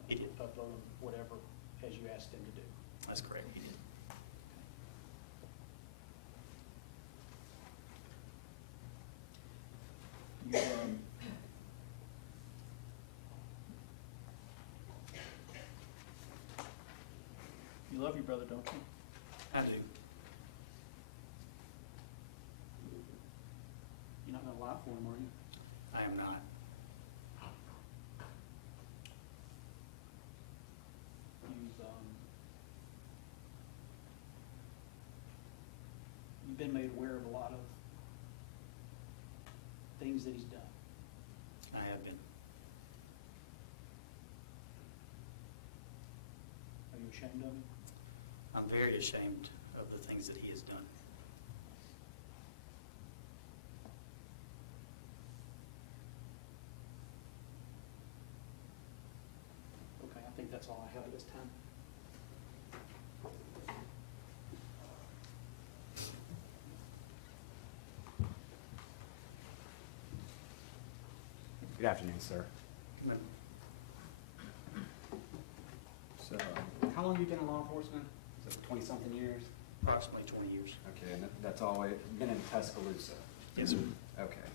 He did. Upload them, whatever, as you asked him to do? That's correct, he did. You love your brother, don't you? I do. You're not going to lie for him, are you? I am not. been made aware of a lot of things that he's done. I have been. Are you ashamed of him? I'm very ashamed of the things that he has done. Okay, I think that's all I have at this time. Good afternoon, sir. So, how long have you been in law enforcement? Is it 20-something years? Approximately 20 years. Okay, and that's always been in Tuscaloosa? Yes, sir. Okay.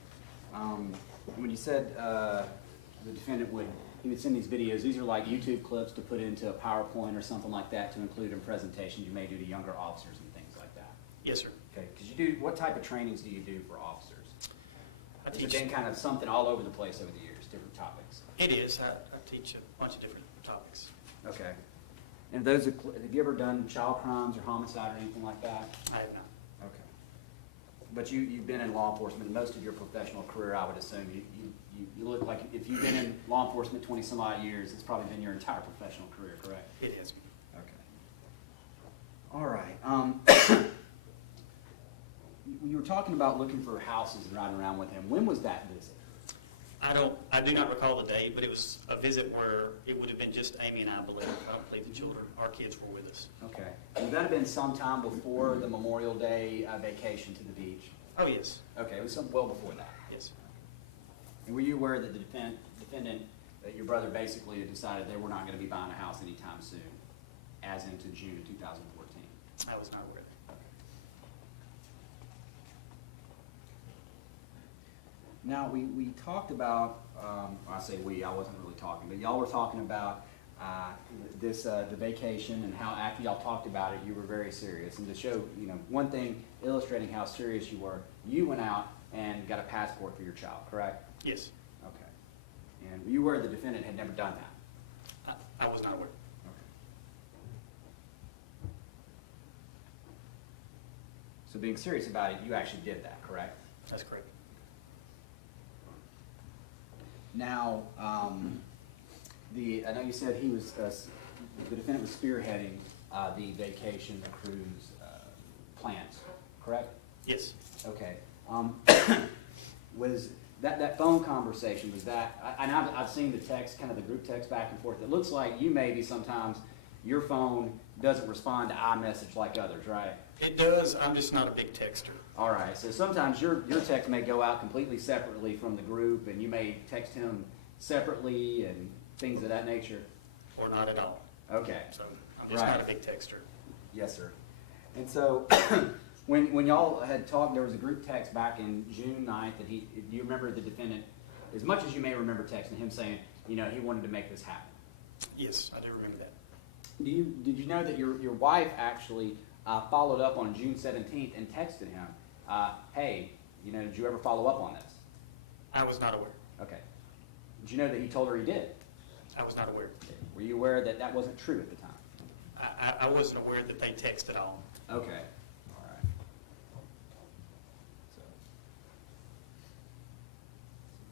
When you said the defendant he would send these videos, these are like YouTube clips to put into a PowerPoint or something like that to include in presentations you may do to younger officers and things like that? Yes, sir. Okay, what type of trainings do you do for officers? I Has it teach. been kind of something all over the place over the years, different topics? It is. I teach a bunch of different topics. Okay. And have you ever done child crimes or homicide or anything like that? I have not. Okay. But you've been in law enforcement most of your professional career, I would assume. You look like, if you've been in law enforcement 20 some odd years, it's probably been your entire professional career, correct? It has been. Okay. All right. You were talking about looking for houses and riding around with him. When was that visit? I do not recall the date, but it was a visit where it would have been just Amy and I believe. I don't believe the children, our kids were with us. Okay. Would that have been sometime before the Memorial Day vacation to the beach? Oh, yes. Okay, it was well before that. Yes. And were you aware that the defendant, that your brother basically had decided they were not going to be buying a house anytime soon, as into June of 2014? I was not aware of that. Now, we talked about, I say we, I wasn't really talking, but y'all were talking about the vacation and how after y'all talked about it, you were very serious. And to show, one thing illustrating how serious you were, you went out and got a passport for your child, correct? Yes. Okay. And were you aware the defendant had never done that? I was not aware. Okay. So being serious about it, you actually did that, correct? That's correct. Now, I know you said he was, the defendant was spearheading the vacation, the cruise plans, correct? Yes. Okay. Was that phone conversation, was that, and I've seen the text, kind of the group text back and forth. It looks like you maybe sometimes, your phone doesn't respond to iMessage like others, right? It does. I'm just not a big texter. All right, so sometimes your text may go out completely separately from the group, and you may text him separately and things of that nature. Or not at all. Okay. So I'm just not a big texter. Yes, sir. And so when y'all had talked, there was a group text back in June 9th that do you remember the defendant, as much as you may remember texting him saying, he wanted to make this happen? Yes, I do remember that. Did you know that your wife actually followed up on June 17th and texted him, hey, did you ever follow up on this? I was not aware. Okay. Did you know that he told her he did? I was not aware. Were you aware that that wasn't true at the time? I wasn't aware that they texted all. Okay. All right.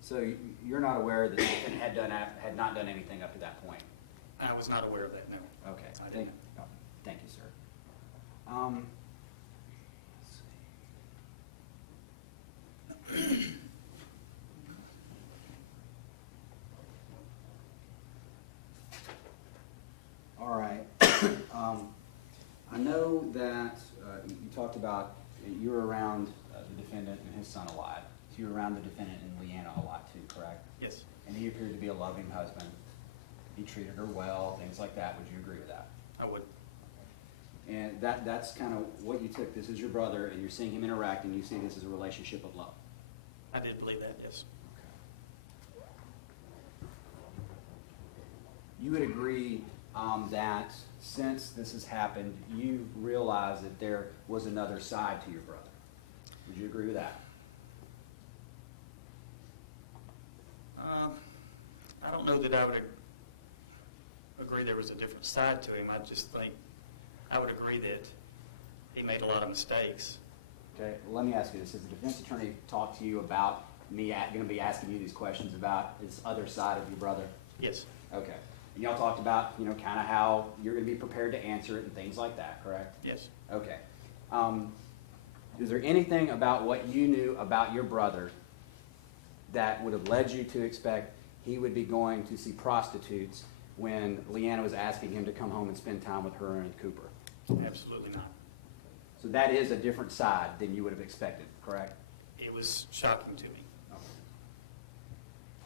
So you're not aware that the defendant had not done anything up to that point? I was not aware of that, no. Okay. I didn't. Thank you, sir. Let's see. All right. I know that you talked about you were around the defendant and his son a lot. So you were around the defendant and Leanna a lot too, correct? Yes. And he appeared to be a loving husband. He treated her well, things like that. Would you agree with that? I would. And that's kind of what you took. This is your brother, and you're seeing him interact, and you see this as a relationship of love. I did believe that, yes. You would agree that since this has happened, you realize that there was another side to your brother. Would you agree with that? I don't know that I would agree there was a different side to him. I just think I would agree that he made a lot of mistakes, Okay, let me ask you this. Has the defense attorney talked to you about me going to be asking you these questions about this other side of your brother? Yes, Okay. And y'all talked about, you know, kind of how you're going to be prepared to answer it and things like that, correct? yes. Okay. Is there anything about what you knew about your brother that would have led you to expect he would be going to see prostitutes when Leanna was asking him to come home and spend time with her and Cooper? Absolutely not. So that is a different side than you would have expected, correct? It was shocking to me. Okay.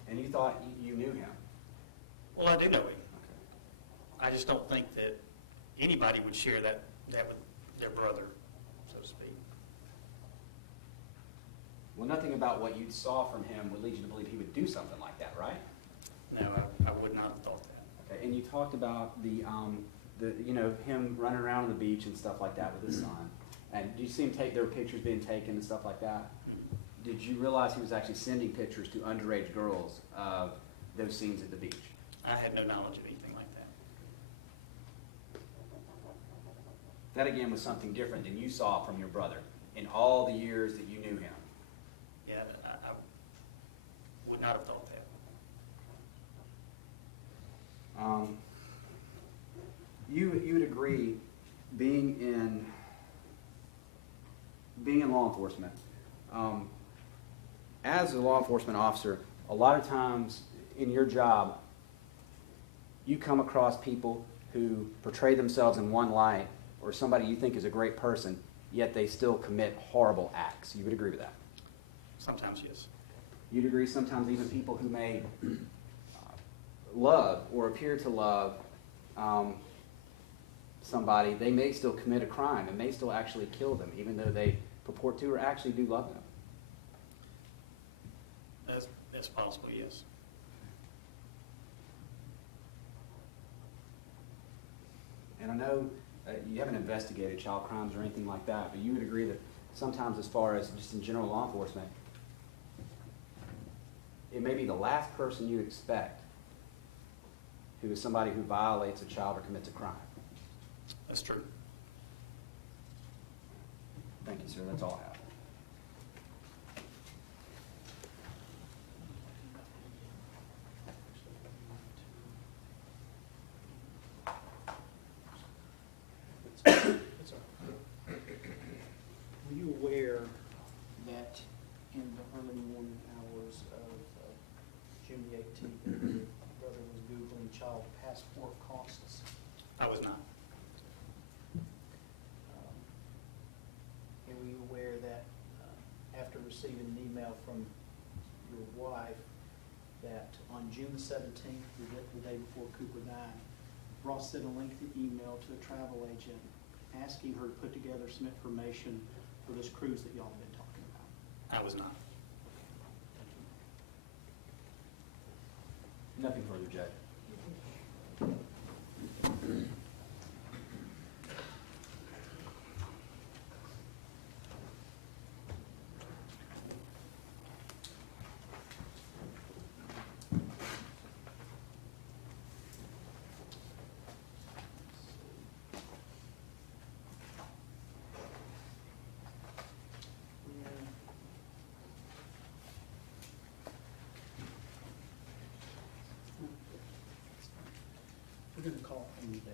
And you thought you knew him? Well, I do know him. Okay. I just don't think that anybody would share that with their brother, so to speak. Well, nothing about what you saw from him would lead you to believe he would do something like that, right? No, I would not have thought that. Okay. And you talked about the you know, him running around on the beach and stuff like that with his son. And did you see him there were pictures being taken and stuff like that? Did you realize he was actually sending pictures to underage girls of those scenes at the beach? I had no knowledge of anything like that. That again was something different than you saw from your brother in all the years that you knew him. Yeah, I would not have thought that. You would agree, being in law enforcement, as a law enforcement officer, a lot of times in your job, you come across people who portray themselves in one light, or somebody you think is a great person, yet they still commit horrible acts. You would agree with that? Sometimes, yes. You'd agree sometimes even people who may love or appear to love somebody, they may still commit a crime and may still actually kill them, even though they purport to or actually do love them. That's possible, yes. And I know you haven't investigated child crimes or anything like that, but you would agree that sometimes, as far as just in general law enforcement, it may be the last person you expect who is somebody who violates a child or commits a crime. That's true. Thank you, sir. That's all I have. Were you aware that in the early morning hours of June the 18th, that your brother was Googling child passport costs? I was not. And were you aware that after receiving an email from your wife, that on June the 17th, the day before Cooper died, Ross sent a lengthy email to a travel agent asking her to put together some information for this cruise that y'all have been talking about? I was not. Nothing further, Judge. We're going to call Amy Davis.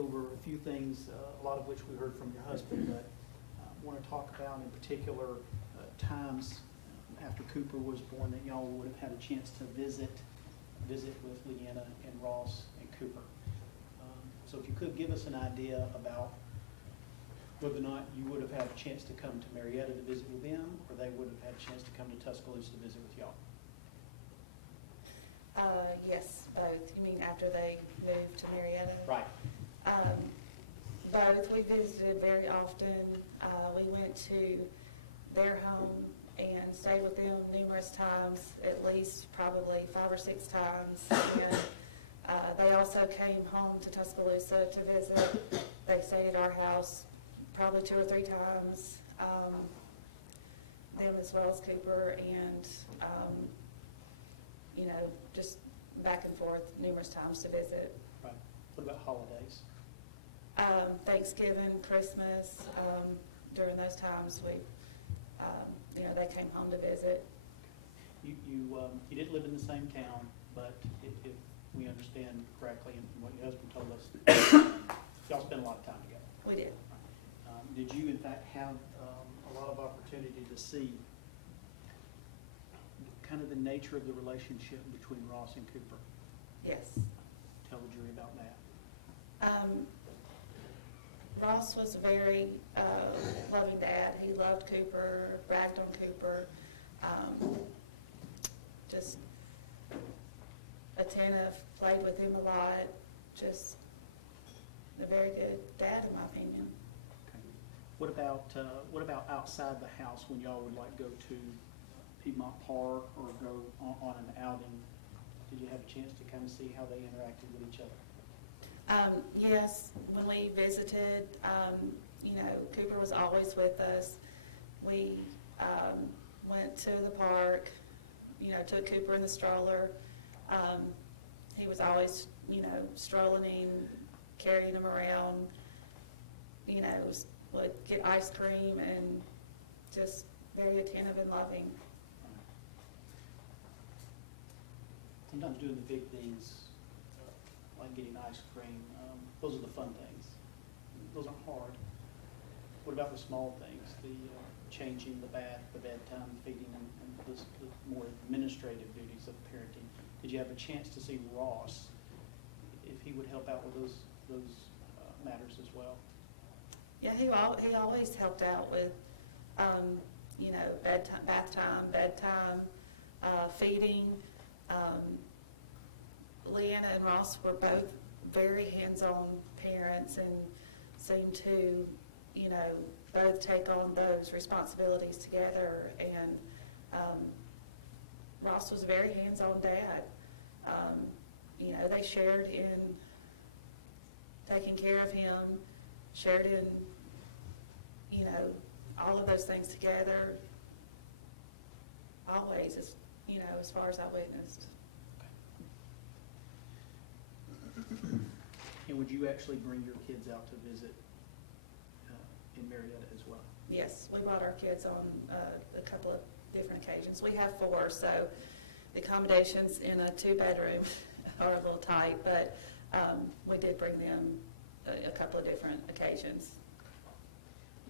over a few things, a lot of which we heard from your husband, but want to talk about in particular times after Cooper was born that y'all would have had a chance to visit with Leanna and Ross and Cooper. So if you could give us an idea about whether or not you would have had a chance to come to Marietta to visit with them, or they would have had a chance to come to Tuscaloosa to visit with y'all. Yes, both. You mean after they moved to Marietta? Right. Both. We visited very often. We went to their home and stayed with them numerous times, at least probably 5 or 6 times. And they also came home to Tuscaloosa to visit. They stayed at our house probably 2 or 3 times, them as well as Cooper, and just back and forth numerous times to visit. Right. What about holidays? Thanksgiving, Christmas, during those times they came home to visit. You didn't live in the same town, but if we understand correctly, and what your husband told us, y'all spent a lot of time together. We did. Did you in fact have a lot of opportunity to see kind of the nature of the relationship between Ross and Cooper? Yes. Tell the jury about that. Ross was a very loving dad. He loved Cooper, bragged on Cooper, just attentive, played with him a lot, just a very good dad in my opinion. Okay. What about outside the house when y'all would like go to Piedmont Park or go on an outing? Did you have a chance to kind of see how they interacted with each other? Yes, when we visited, Cooper was always with us. We went to the park, took Cooper in the stroller. He was always, strolling him, carrying him around, would get ice cream and just very attentive and loving. Sometimes doing the big things, like getting ice cream, those are the fun things. Those aren't hard. What about the small things, the changing the bedtime, feeding, and the more administrative duties of parenting? Did you have a chance to see Ross, if he would help out with those matters as well? Yeah, he always helped out with, bedtime, feeding. Leanna and Ross were both very hands-on parents and seemed to, both take on those responsibilities together. And Ross was a very hands-on dad. They shared in taking care of him, shared in, all of those things together, always, as far as I witnessed. And would you actually bring your kids out to visit in Marietta as well? Yes, we brought our kids on a couple of different occasions. We have 4, so the accommodations in a 2-bedroom are a little tight, but we did bring them a couple of different occasions.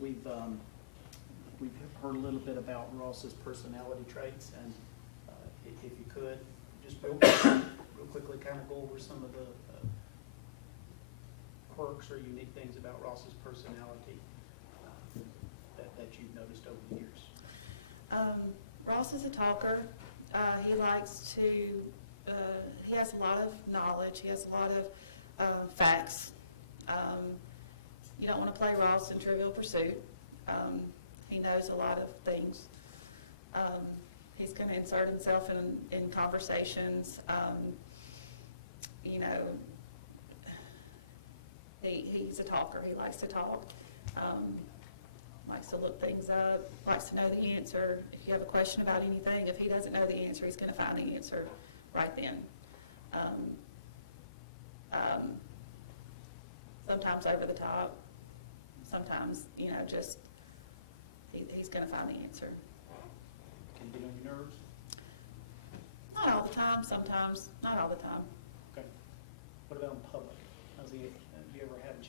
We've heard a little bit about Ross's personality traits, and if you could, just real quickly kind of go over some of the quirks or unique things about Ross's personality that you've noticed over the years. Ross is a talker. He likes to, he has a lot of knowledge. He has a lot of facts. You don't want to play Ross in Trivial Pursuit. He knows a lot of things. He's going to insert himself in conversations. He's a talker. He likes to talk. Likes to look things up. Likes to know the answer. If you have a question about anything, if he doesn't know the answer, he's going to find the answer right then. Sometimes over the top. Sometimes, just he's going to find the answer. Can you get on your nerves? Not all the time. Sometimes, not all the time. Okay. What about in public? Have you ever had a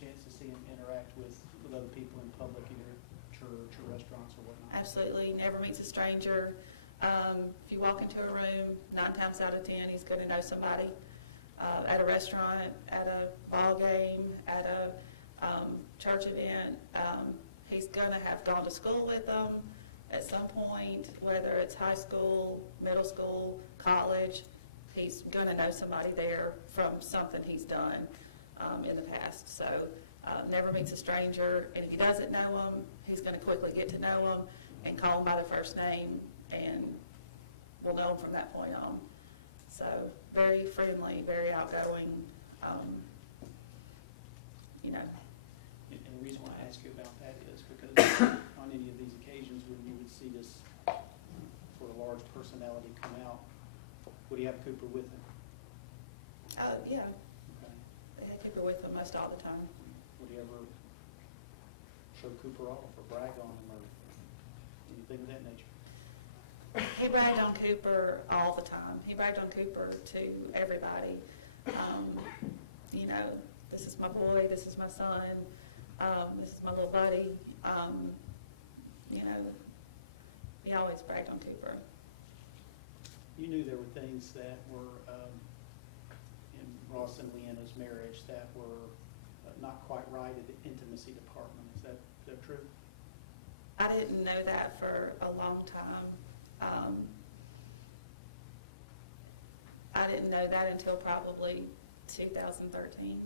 with other people in public, either at church or restaurants or whatnot? Absolutely, never meets a stranger. If you walk into a room, 9 times out of 10, he's going to know somebody. At a restaurant, at a ball game, at a church event, he's going to have gone to school with them at some point, whether it's high school, middle school, college. He's going to know somebody there from something he's done in the past. So never meets a stranger, and if he doesn't know them, he's going to quickly get to know them and call them by their first name, and we'll know them from that point on. So very friendly, very outgoing, you know. And the reason why I ask you about that is because on any of these occasions when you would see this sort of large personality come out, would he have Cooper with him? Yeah, Okay. they had Cooper with them most all the time. Would he ever show Cooper off or brag on him or anything of that nature? He bragged on Cooper all the time. He bragged on Cooper to everybody. You know, this is my boy, this is my son, this is my little buddy. You know, he always bragged on Cooper. You knew there were things that were in Ross and Leanna's marriage that were not quite right at the intimacy department. Is that true? I didn't know that for a long time. I didn't know that until probably 2013.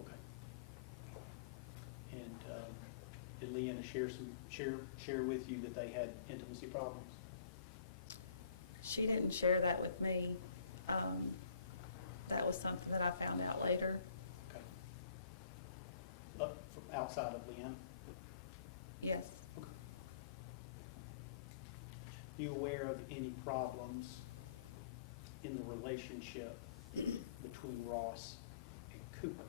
Okay. And did Leanna share with you that they had intimacy problems? She didn't share that with me. That was something that I found out later. Okay. From outside of Leanna? Yes. Okay. Are you aware of any problems in the relationship between Ross and Cooper?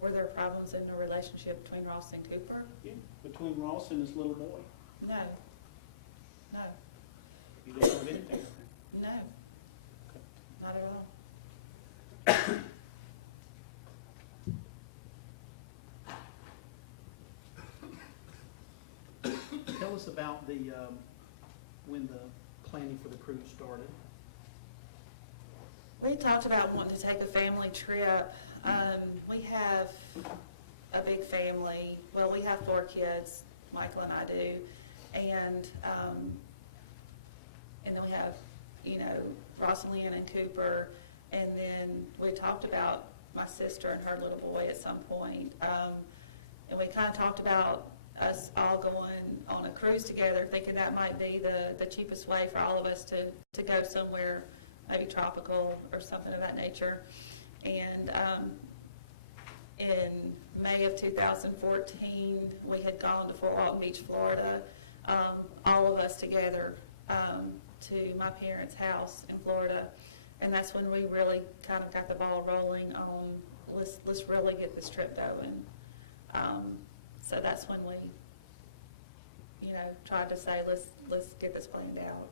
Were there problems in the relationship between Ross and Cooper? Yeah. Between Ross and his little boy? No. No. You don't know of anything? No. Okay. Not at all. Tell us about the when the planning for the cruise started. We talked about wanting to take a family trip. We have a big family. Well, we have 4 kids, Michael and I do. And then we have, you know, Ross and Leanna and Cooper. And then we talked about my sister and her little boy at some point. And we kind of talked about us all going on a cruise together, thinking that might be the cheapest way for all of us to go somewhere, maybe tropical or something of that nature. And in May of 2014, we had gone to Fort Walton Beach, Florida, all of us together to my parents' house in Florida. And that's when we really kind of got the ball rolling on let's really get this trip going. So that's when we, you know, tried to say let's get this planned out.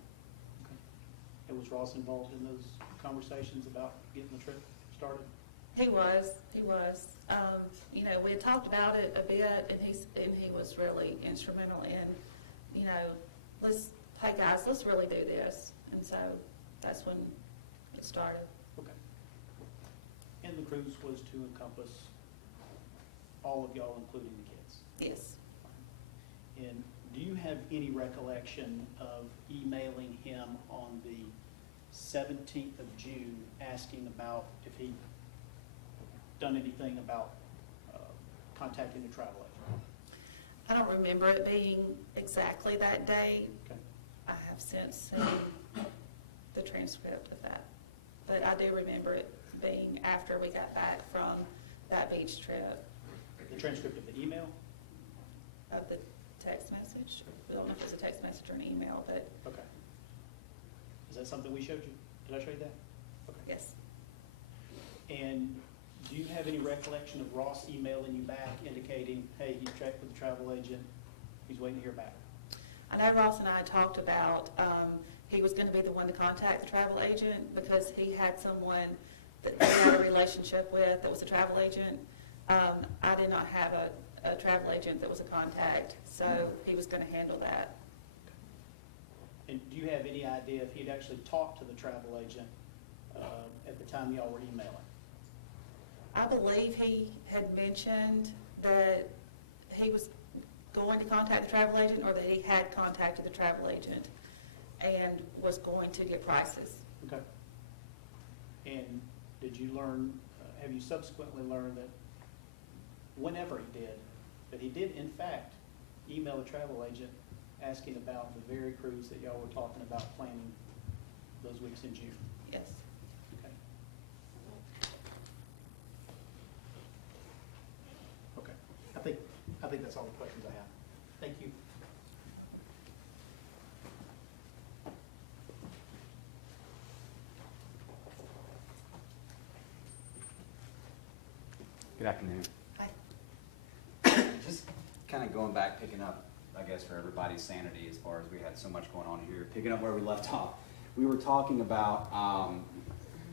Okay. And was Ross involved in those conversations about getting the trip started? He was. You know, we had talked about it a bit, and he was really instrumental in, you know, hey guys, let's really do this. And so that's when it started. Okay. And the cruise was to encompass all of y'all, including the kids? Yes. And do you have any recollection of emailing him on the 17th of June asking about if he'd done anything about contacting the travel agent? I don't remember it being exactly that day. Okay. I have since seen the transcript of that. But I do remember it being after we got back from that beach trip. The transcript of the email? Of the text message. I don't know if it was a text message or an email, but Okay. Is that something we showed you? Did I show you that? Okay. yes. And do you have any recollection of Ross emailing you back indicating, hey, he's checked with the travel agent, he's waiting to hear back? I know Ross and I talked about he was going to be the one to contact the travel agent because he had someone that he had a relationship with that was a travel agent. I did not have a travel agent that was a contact, so he was going to handle that. And do you have any idea if he'd actually talked to the travel agent at the time y'all were emailing? I believe he had mentioned that he was going to contact the travel agent, or that he had contacted the travel agent and was going to get prices. Okay. And did you learn, have you subsequently learned that whenever he did in fact email the travel agent asking about the very cruise that y'all were talking about planning those weeks in June? Yes. Okay. Okay. I think that's all the questions I have. Thank you. Good afternoon. Hi. Just kind of going back, picking up, I guess, for everybody's sanity as far as we had so much going on here, picking up where we left off. We were talking about,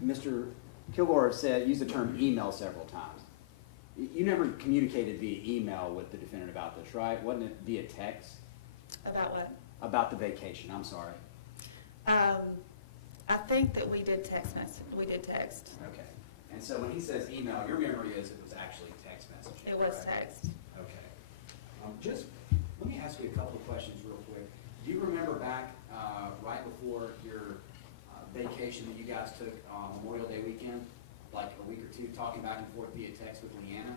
Mr. Kilgore said, used the term email several times. You never communicated via email with the defendant about this, right? Wasn't it via text? About what? About the vacation, I'm sorry. I think that we did text message. We did text. Okay. And so when he says email, your memory is it was actually text messaging? It was correct? text. Okay. Just, let me ask you a couple of questions real quick. Do you remember back right before your vacation that you guys took Memorial Day weekend, like a week or two, talking back and forth via text with Leanna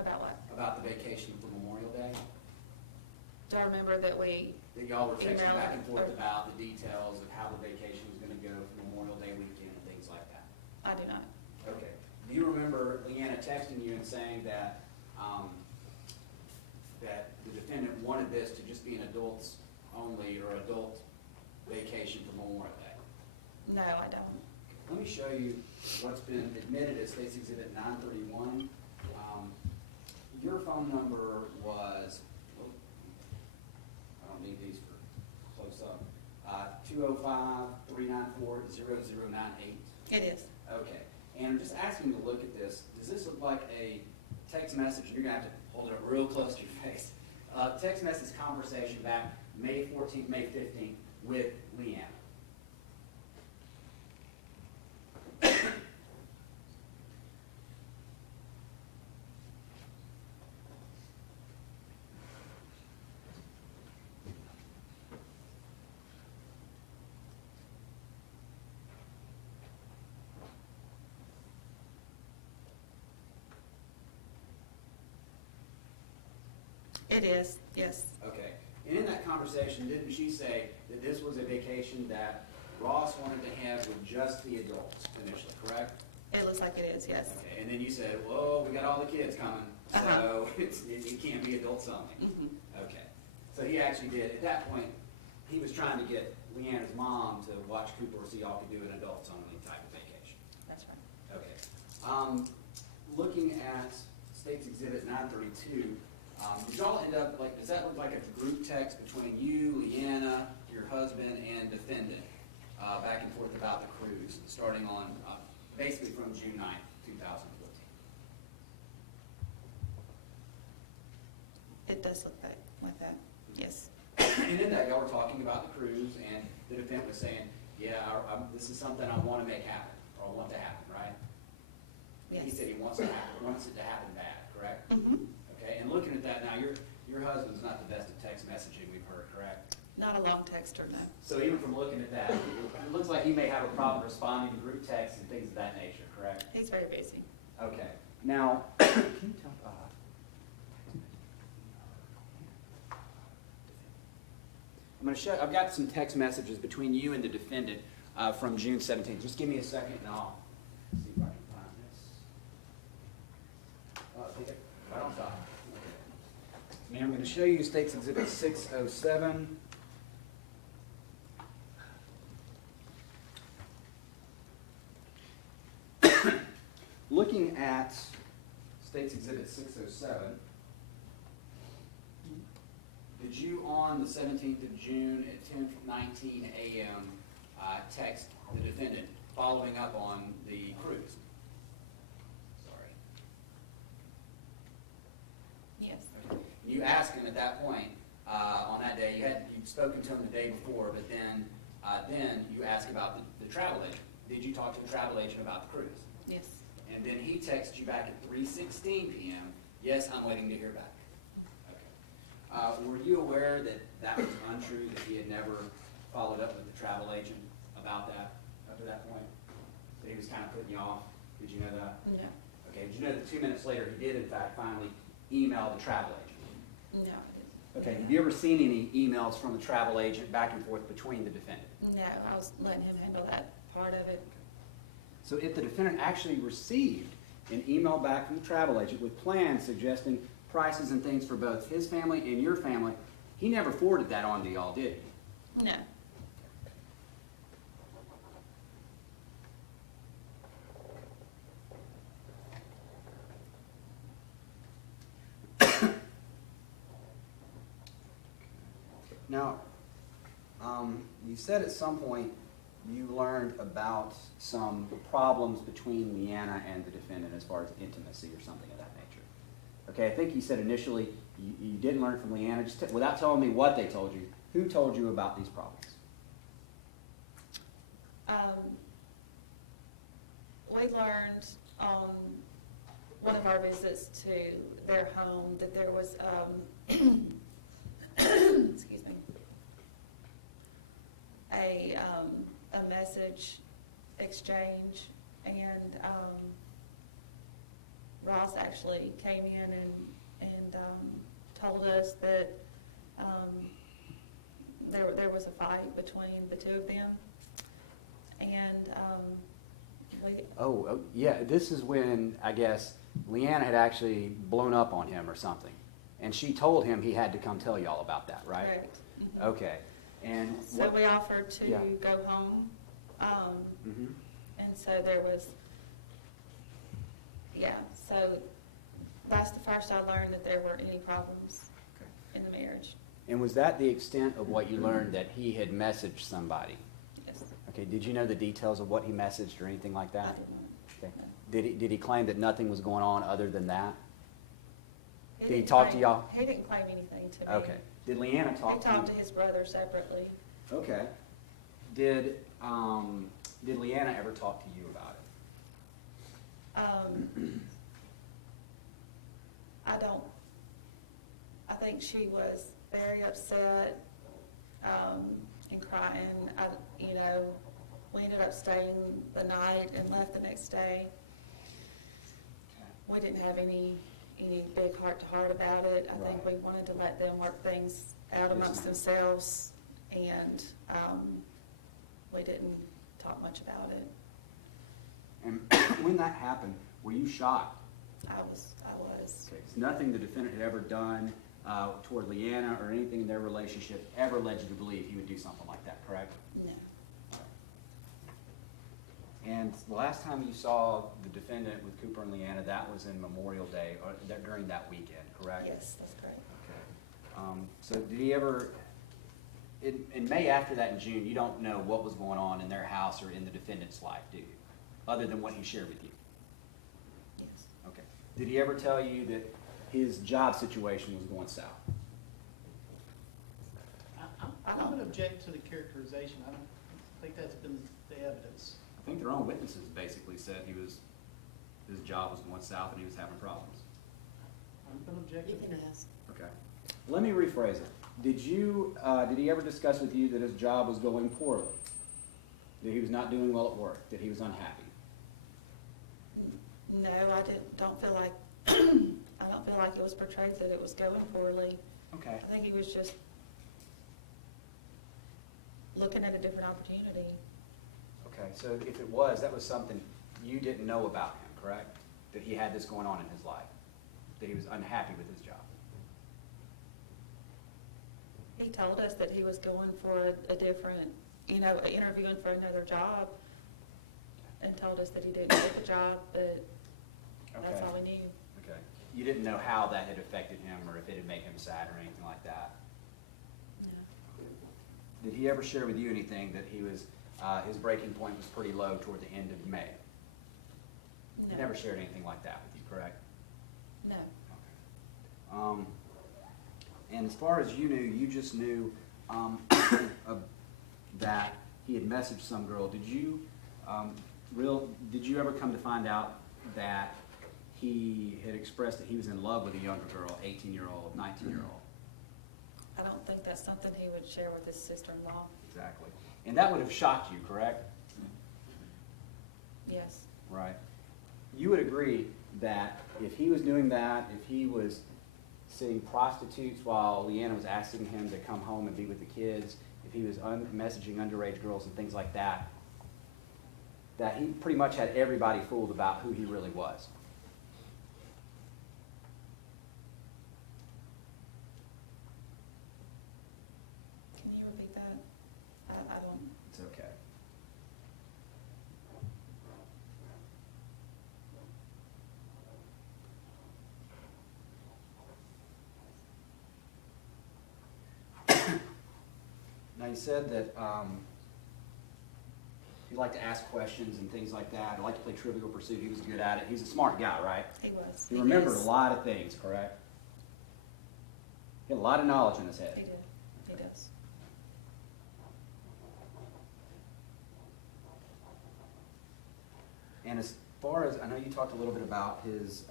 About what? about the vacation for Memorial Day? Do I remember that we? That y'all were texting Email back and forth or- about the details of how the vacation was going to go for Memorial Day weekend and things like that? I do not. Okay. Do you remember Leanna texting you and saying that, that the defendant wanted this to just be an adults only or adult vacation for Memorial Day? No, I don't. Let me show you what's been admitted as State's Exhibit 931. Your phone number was, I don't need these for close up, 205-394-0098. It is. Okay, and I'm just asking you to look at this. Does this look like a text message? You're gonna have to hold it up real close to your face. Text message conversation back May 14th, May 15th with Leanna. It is, yes. Okay, and in that conversation, didn't she say that this was a vacation that Ross wanted to have with just the adults initially, correct? It looks like it is, yes. Okay, and then you said, whoa, we got all the kids coming, so it can't be adults only. Mhm. Okay, so he actually did, at that point, he was trying to get Leanna's mom to watch Cooper so y'all could do an adults only type of vacation. That's right. Okay. Looking at State's Exhibit 932, did y'all end up, like, does that look like a group text between you, Leanna, your husband, and defendant, back and forth about the cruise, starting on, basically from June 9th, 2014? It does look like that, yes. And in that, y'all were talking about the cruise, and the defendant was saying, yeah, this is something I want to make happen, or I want to happen, right? He Yes. said he wants it to happen bad, correct? Mhm. Okay, and looking at that now, your husband's not the best at text messaging we've heard, correct? Not a long texter, no. So even from looking at that, it looks like he may have a problem responding to group texts and things of that nature, correct? He's very busy. Okay, now, can you tell, I'm gonna show, I've got some text messages between you and the defendant, from June 17th. Just give me a second and I'll see if I can find this. Take it right on top. Okay. Now I'm gonna show you State's Exhibit 607. Looking at State's Exhibit 607, did you on the 17th of June at 10:19 a.m. Text the defendant following up on the cruise? Sorry. him at that point, on that day, you'd spoken to him the day before, but then you asked about the travel agent. Did you talk to the travel agent about the cruise? Yes. And then he texted you back at 3:16 p.m., yes, I'm waiting to hear back. Okay. Were you aware that that was untrue, that he had never followed up with the travel agent about that up to that point? That he was kind of putting you off? Did you know that? No. Okay, did you know that 2 minutes later he did in fact finally email the travel agent? No. Okay, have you ever seen any emails from the travel agent back and forth between the defendant? No, I was letting him handle that part of it. So if the defendant actually received an email back from the travel agent with plans suggesting prices and things for both his family and your family, he never forwarded that on to y'all, did he? No. Now, you said at some point you learned about some problems between Leanna and the defendant as far as intimacy or something of that nature. Okay, I think you said initially you didn't learn from Leanna. Just without telling me what they told you, who told you about these problems? We learned on one of our visits to their home that there was, excuse me, a message exchange, and Ross actually came in and told us that there was a fight between the two of them, and Oh, yeah, this is when, I guess, Leanna had actually blown up on him or something. And she told him he had to come tell y'all about that, right? correct. Mhm. Okay. And So what, we offered to Yeah. go home, Mhm. and so there was, yeah, so that's the first I learned that there weren't any problems in the marriage. And was that the extent of what you learned, that he had messaged somebody? Yes. Okay, did you know the details of what he messaged or anything like I that? didn't. Okay. No. Did he claim that nothing was going on other than that? Did he didn't talk to claim- y'all? He didn't claim anything to me. Okay. Did Leanna He talk to talked to you? his brother separately. Okay. Did Leanna ever talk to you about it? I think she was very upset, and crying. We ended up staying the night and left the next day. We didn't have any big heart-to-heart about it. I think we wanted to let them work things out amongst themselves, and we didn't talk much about it. And when that happened, were you shocked? I was. Okay, so nothing the defendant had ever done toward Leanna or anything in their relationship ever led you to believe he would do something like that, correct? No. And the last time you saw the defendant with Cooper and Leanna, that was in Memorial Day, or during that weekend, correct? Yes, that's correct. Okay. So did he ever, in May after that in June, you don't know what was going on in their house or in the defendant's life, do you? Other than what he shared with you? Yes. Okay. Did he ever tell you that his job situation was going south? I would object to the characterization. I don't think that's been the evidence. I think their own witnesses basically said his job was going south and he was having problems. I'm going to object You to can that. ask. Okay. Let me rephrase it. Did he ever discuss with you that his job was going poorly? That he was not doing well at work? That he was unhappy? No, don't feel like, I don't feel like it was portrayed that it was going poorly. Okay. I think he was just looking at a different opportunity. Okay, so if it was, that was something you didn't know about him, correct? That he had this going on in his life? That he was unhappy with his job? He told us that he was going for a different, interviewing for another job, and told us that he didn't get the job, but that's Okay. all we knew. Okay. You didn't know how that had affected him or if it had made him sad or anything like that? No. Did he ever share with you anything that he was, his breaking point was pretty low toward the end of May? He No. never shared anything like that with you, correct? No. And as far as you knew, you just knew that he had messaged some girl. Did you ever come to find out that he had expressed that he was in love with a younger girl, 18-year-old, 19-year-old? I don't think that's something he would share with his sister-in-law. Exactly. And that would have shocked you, correct? Yes. Right. You would agree that if he was doing that, if he was seeing prostitutes while Leanna was asking him to come home and be with the kids, if he was messaging underage girls and things like that, that he pretty much had everybody fooled about who he really was. Can you repeat that? I don't. It's okay. Now you said that you like to ask questions and things like that. I like to play Trivial Pursuit. He was good at it. He's a smart guy, right? He was. He remembered is. a lot of things, correct? He had a lot of knowledge in his head. He did. He does. And as far as, I know you talked a little bit about his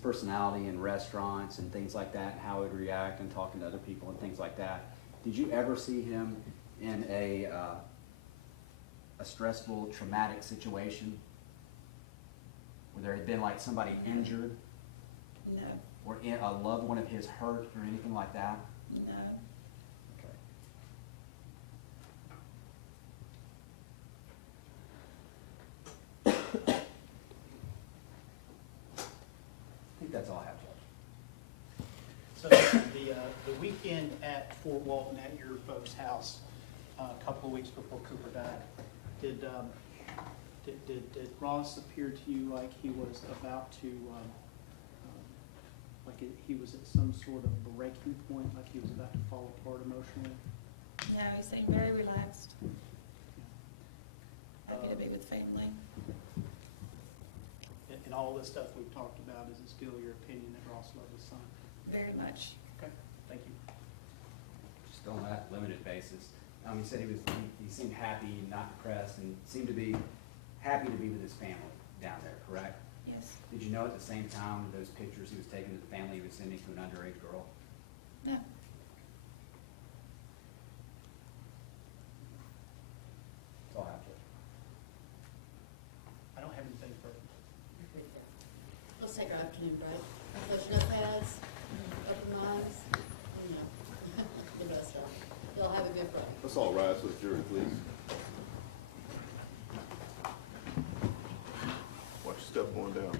personality in restaurants and things like that, and how he would react and talking to other people and things like that. Did you ever see him in a stressful, traumatic situation where there had been like somebody injured No. or a loved one of his hurt or anything like that? No. Okay. I think that's all I have, Judge. So the weekend at Fort Walton at your folks' house, a couple of weeks before Cooper died, did Ross appear to you like he was about to, he was at some sort of breaking point, like he was about to fall apart emotionally? No, he seemed very relaxed. Happy to be with family. And all this stuff we've talked about, is it still your opinion that Ross loved his son? Very much. Okay, thank you. Just on that limited basis. He said he seemed happy, not depressed, and seemed to be happy to be with his family down there, correct? Yes. Did you know at the same time those pictures he was taking of the family he was sending to an underage girl? No. That's all I have, Judge. I don't have anything further. Let's take our afternoon break. Close notepads, open minds, the best of. Y'all have a good break. Let's all rise for the jury, please. Watch your step going down.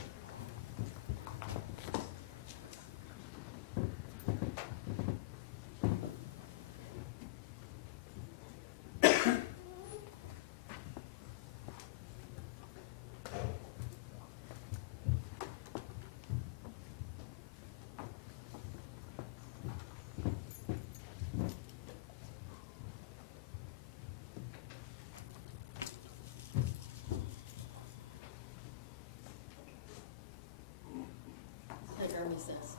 Take our recess.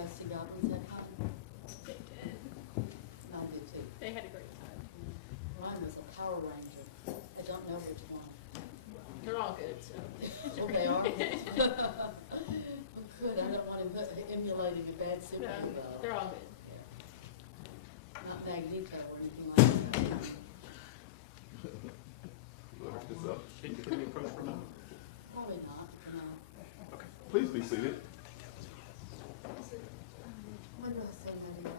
guys see goblins that time? They did. I did too. They had a great time. Mine was a Power Ranger. I don't know which one. They're all good, so. Oh, they are? Good, I don't want him emulating a bad No, Superman. they're all good. Not Magneto or anything like that. Look this up. Can we approach for a moment? Probably not, no. Okay. Please be seated. When do I say maybe?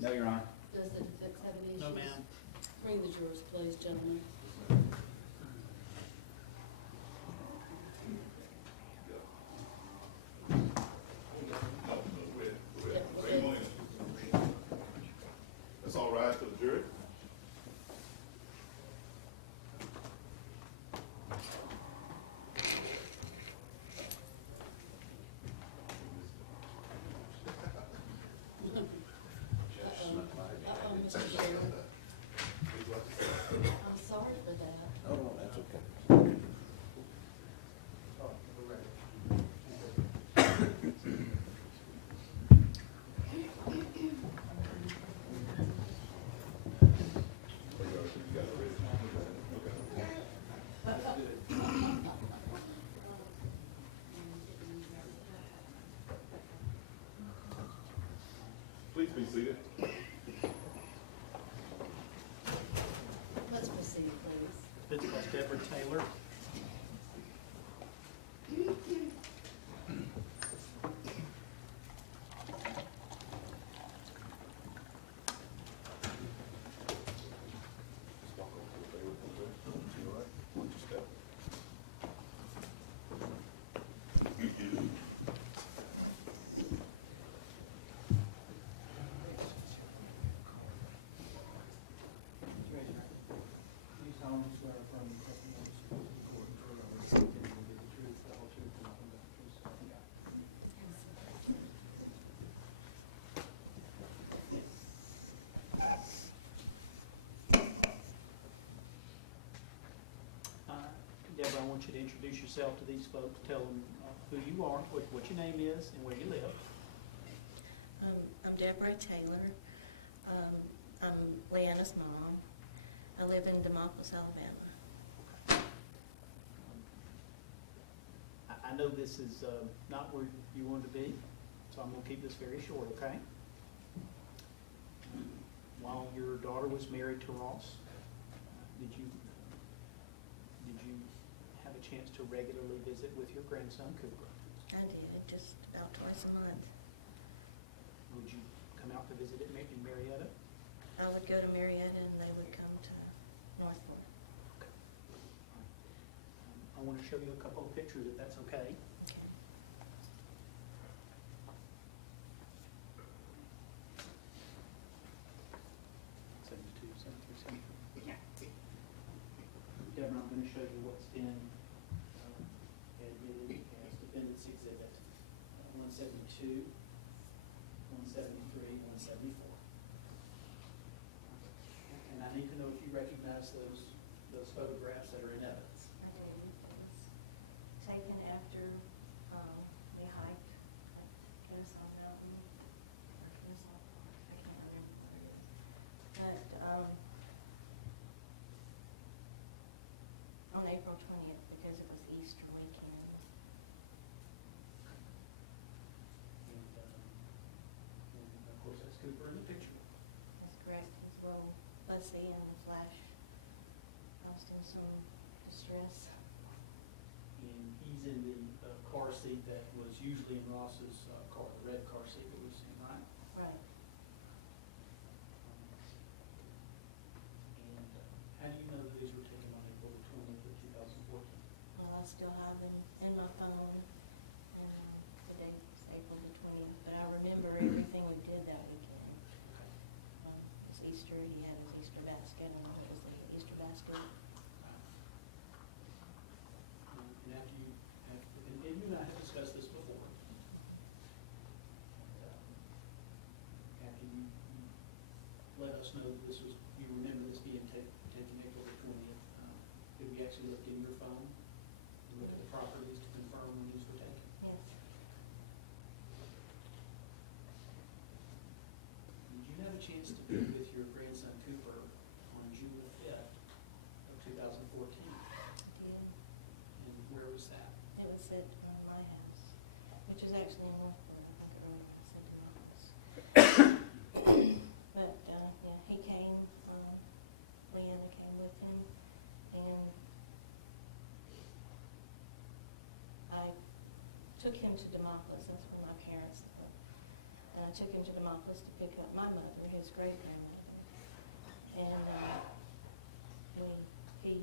No, Your Honor. Does the defense have any issues? No, ma'am. Bring the jurors, please, gentlemen. Yep, okay. That's all right for the jury. Uh-oh, Mr. Chairman. I'm sorry for that. Oh, no, that's okay. Please be seated. Let's proceed, please. Principal Deborah Taylor. You solemnly swear or affirm the testimony you speak to the court and true or receive will be the truth, the whole truth, and nothing but the truth, so help you God. Deborah, I want you to introduce yourself to these folks, tell them who you are, what your name is, and where you live. I'm Deborah Taylor. I'm Leanna's mom. I live in Demopolis, Alabama. I know this is not where you want to be, so I'm going to keep this very short, okay? While your daughter was married to Ross, did you have a chance to regularly visit with your grandson, Cooper? I did, just about twice a month. Would you come out to visit in Marietta? I would go to Marietta and they would come to Northwood. I want to show you a couple of pictures, if that's okay. Okay. 72, 73, 74. Deborah, I'm going to show you what's been admitted as defendant's exhibit 172, 173, 174. And I need to know if you recognize those photographs that are in evidence. I did. It was taken after we hiked at Kennesaw Mountain, or Kennesaw Park, I can't remember what it is. But on April 20th, because it was Easter weekend. And of course, that's Cooper in the picture. That's correct. He's a little fussy and flash caused him some distress. And he's in the car seat that was usually in Ross's car, the red car seat that we've seen, right? Right. And how do you know that these were taken on April 20th of 2014? Well, I still have him in my phone, and the date is April the 20th, but I remember everything we did that weekend. It's Easter, he had his Easter basket, and what was the Easter basket? And after you, and you and I have discussed this before. After you let us know that this was, you remember this being taken April the 20th, did we actually look in your phone and look at the properties to confirm when these were taken? Yes. Did you have a chance to be with your grandson Cooper on June the 5th of 2014? Yeah. And where was that? It was at my house, which is actually in Northwood. I think it was at my house. But, yeah, he came, Leanna came with him, and I took him to Demopolis. That's where my parents live. And I I took him to Demopolis to pick up my mother, his great-grandmother. And he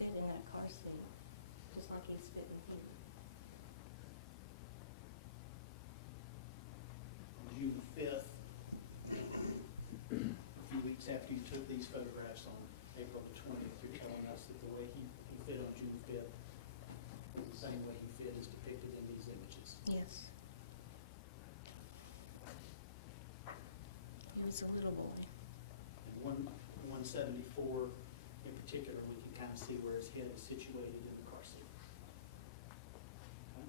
fit in that car seat, just like he's fitting here. On June 5th, a few weeks after you took these photographs on April the 20th, you're telling us that the way he fit on June 5th was the same way he fit as depicted in these images. Yes. He was a little boy. And 174 in particular, we can kind of see where his head is situated in the car seat. Okay.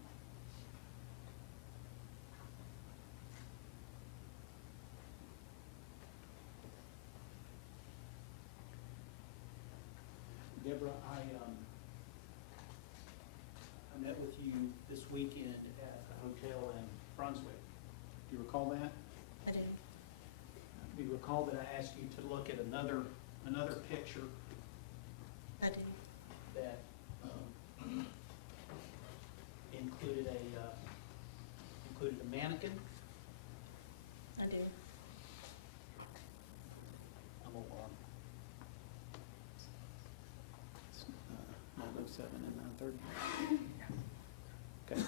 Deborah, I met with you this weekend at a hotel in Brunswick. Do you recall that? I do. Do you recall that I asked you to look at another picture I do. that included a mannequin? I do. I'm on 9:07 and 9:30. Okay.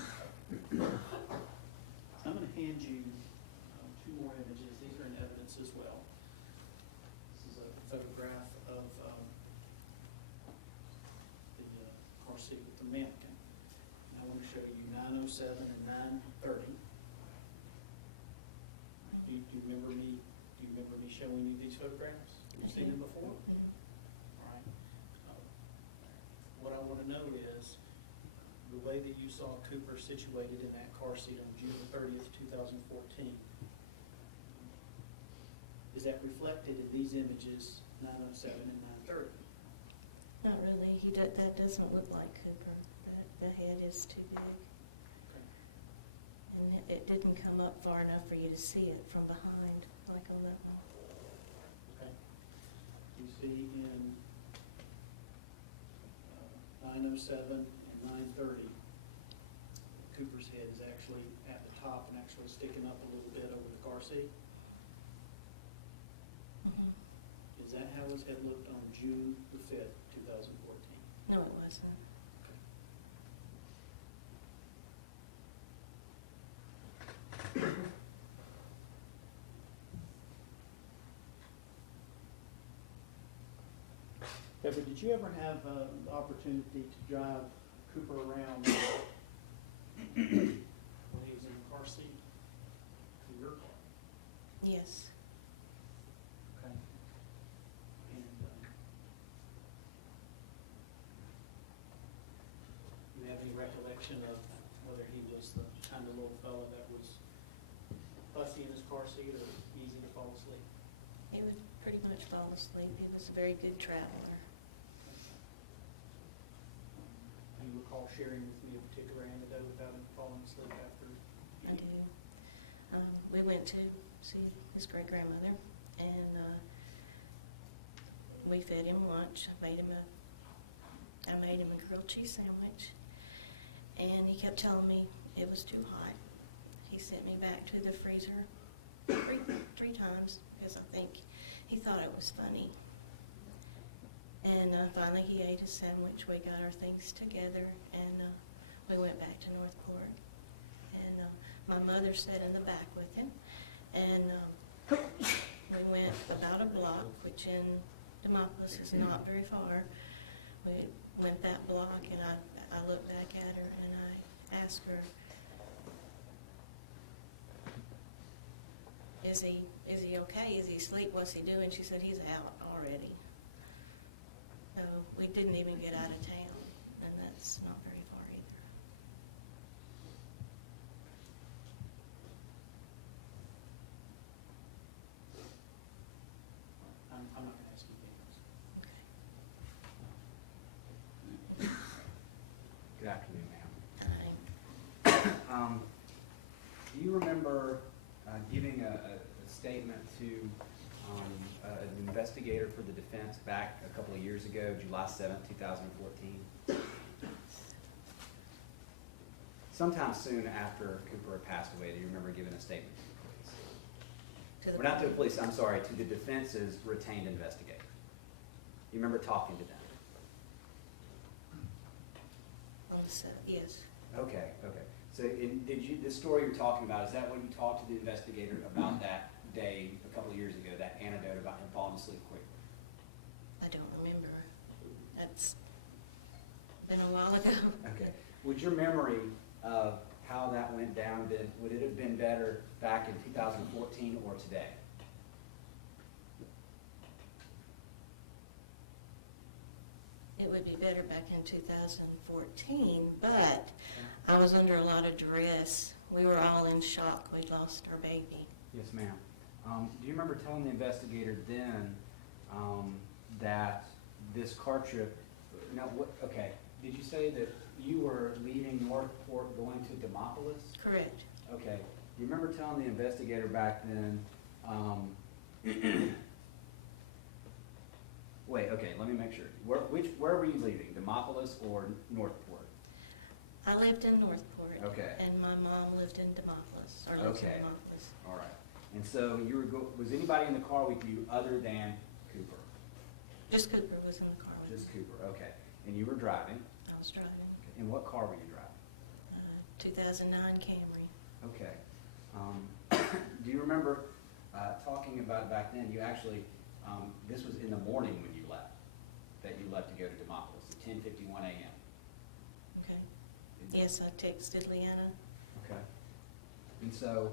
I'm going to hand you two more images. These are in evidence as well. This is a photograph of the car seat with the mannequin. And I want to show you 9:07 and 9:30. Do you remember me showing you these photographs? Have you seen them before? Mhm. All right. What I want to know is the way that you saw Cooper situated in that car seat on June 30th, 2014. Is that reflected in these images, 9:07 and 9:30? Not really. That doesn't look like Cooper. The head is too big. Okay. And it didn't come up far enough for you to see it from behind, like on that one. Okay. You see in 9:07 and 9:30, Cooper's head is actually at the top and actually sticking up a little bit over the car seat. Mhm. Is that how his head looked on June the 5th, 2014? No, it wasn't. Deborah, did you ever have the opportunity to drive Cooper around when he was in the car seat in your car? Yes. Okay. And do you have any recollection of whether he was the kind of little fellow that was fussy in his car seat or easy to fall asleep? He would pretty much fall asleep. He was a very good traveler. Do you recall sharing with me a particular anecdote about him falling asleep after? I do. We went to see his great-grandmother, and we fed him lunch. I made him a grilled cheese sandwich, and he kept telling me it was too hot. He sent me back to the freezer three times because I think he thought it was funny. And finally, he ate his sandwich. We got our things together, and we went back to Northport. And my mother sat in the back with him, and we went about a block, which in Demopolis is not very far. We went that block, and I looked back at her, and I asked her, Is he okay? Is he asleep? What's he doing? She said, he's out already. So we didn't even get out of town, and that's not very far either. I'm not going to ask you anything else. Good afternoon, Okay. ma'am. Do you remember giving a statement to an investigator for the defense back a couple of years ago, July 7th, 2014? sometime soon after Cooper had passed away, do you remember giving a statement to the police? To the- Or not to the police, I'm sorry, to the defense's retained investigator? You remember talking to them? Yes. Okay. So this story you're talking about, is that what you talked to the investigator about that day a couple of years ago, that anecdote about him falling asleep quickly? I don't remember. That's been a while ago. Okay. Would your memory of how that went down, would it have been better back in 2014 or today? It would be better back in 2014, but I was under a lot of duress. We were all in shock. We'd lost our baby. Yes, ma'am. Do you remember telling the investigator then that this car trip, okay, did you say that you were leaving Northport going to Demopolis? Correct. Okay. Do you remember telling the investigator back then, wait, okay, let me make sure. Where were you leaving, Demopolis or Northport? I lived in Northport. Okay. And my mom lived in Demopolis, or lives in Okay. Demopolis. All right. And so you were was anybody in the car with you other than Cooper? Just Cooper was in the car with me. Just Cooper, okay. And you were driving? I was driving. Okay. And what car were you driving? 2009 Camry. Okay. Do you remember talking about back then, you actually, this was in the morning when you left, that you left to go to Demopolis at 10:51 a.m.? Okay. Yes, I texted Leanna. Okay. And so,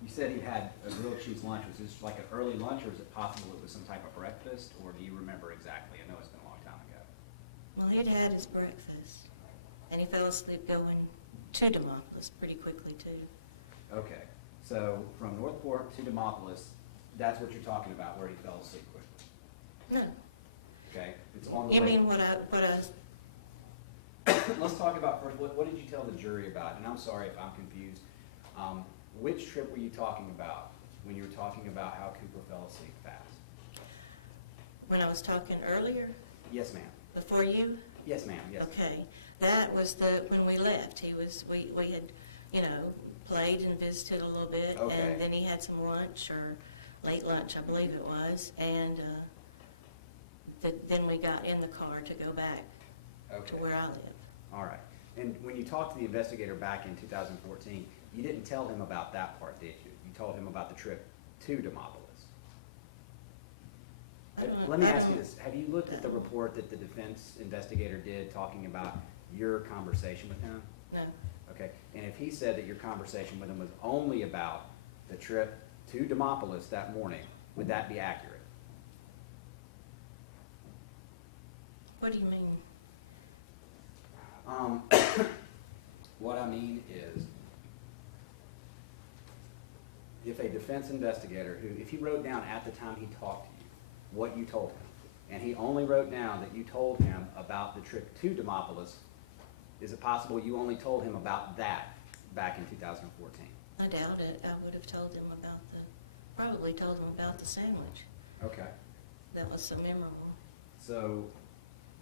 you said you had a grilled cheese lunch. Was this like an early lunch, or is it possible it was some type of breakfast, or do you remember exactly? I know it's been a long time ago. Well, he'd had his breakfast, and he fell asleep going to Demopolis pretty quickly, too. Okay. So from Northport to Demopolis, that's what you're talking about, where he fell asleep quickly? No. Okay? It's on the You way. mean what I Let's talk about first, what did you tell the jury about? And I'm sorry if I'm confused. Which trip were you talking about when you were talking about how Cooper fell asleep fast? when I was talking earlier, Yes, ma'am. before you? Yes, ma'am, yes. Okay, that was when we left. We had, played and visited a little bit. Okay. And then he had some lunch, or late lunch, I believe it was, and then we got in the car to go back to Okay. where I live. All right. And when you talked to the investigator back in 2014, you didn't tell him about that part, did you? You told him about the trip to Demopolis. Let me ask you this. Have you looked at the report that the defense investigator did talking about your conversation with him? No, Okay. And if he said that your conversation with him was only about the trip to Demopolis that morning, would that be accurate? what do you mean? What I mean is, if a defense investigator if he wrote down at the time he talked to you what you told him, and he only wrote down that you told him about the trip to Demopolis, is it possible you only told him about that back in 2014? I doubt it. I would have told him probably told him about the sandwich. Okay. That was so memorable. So,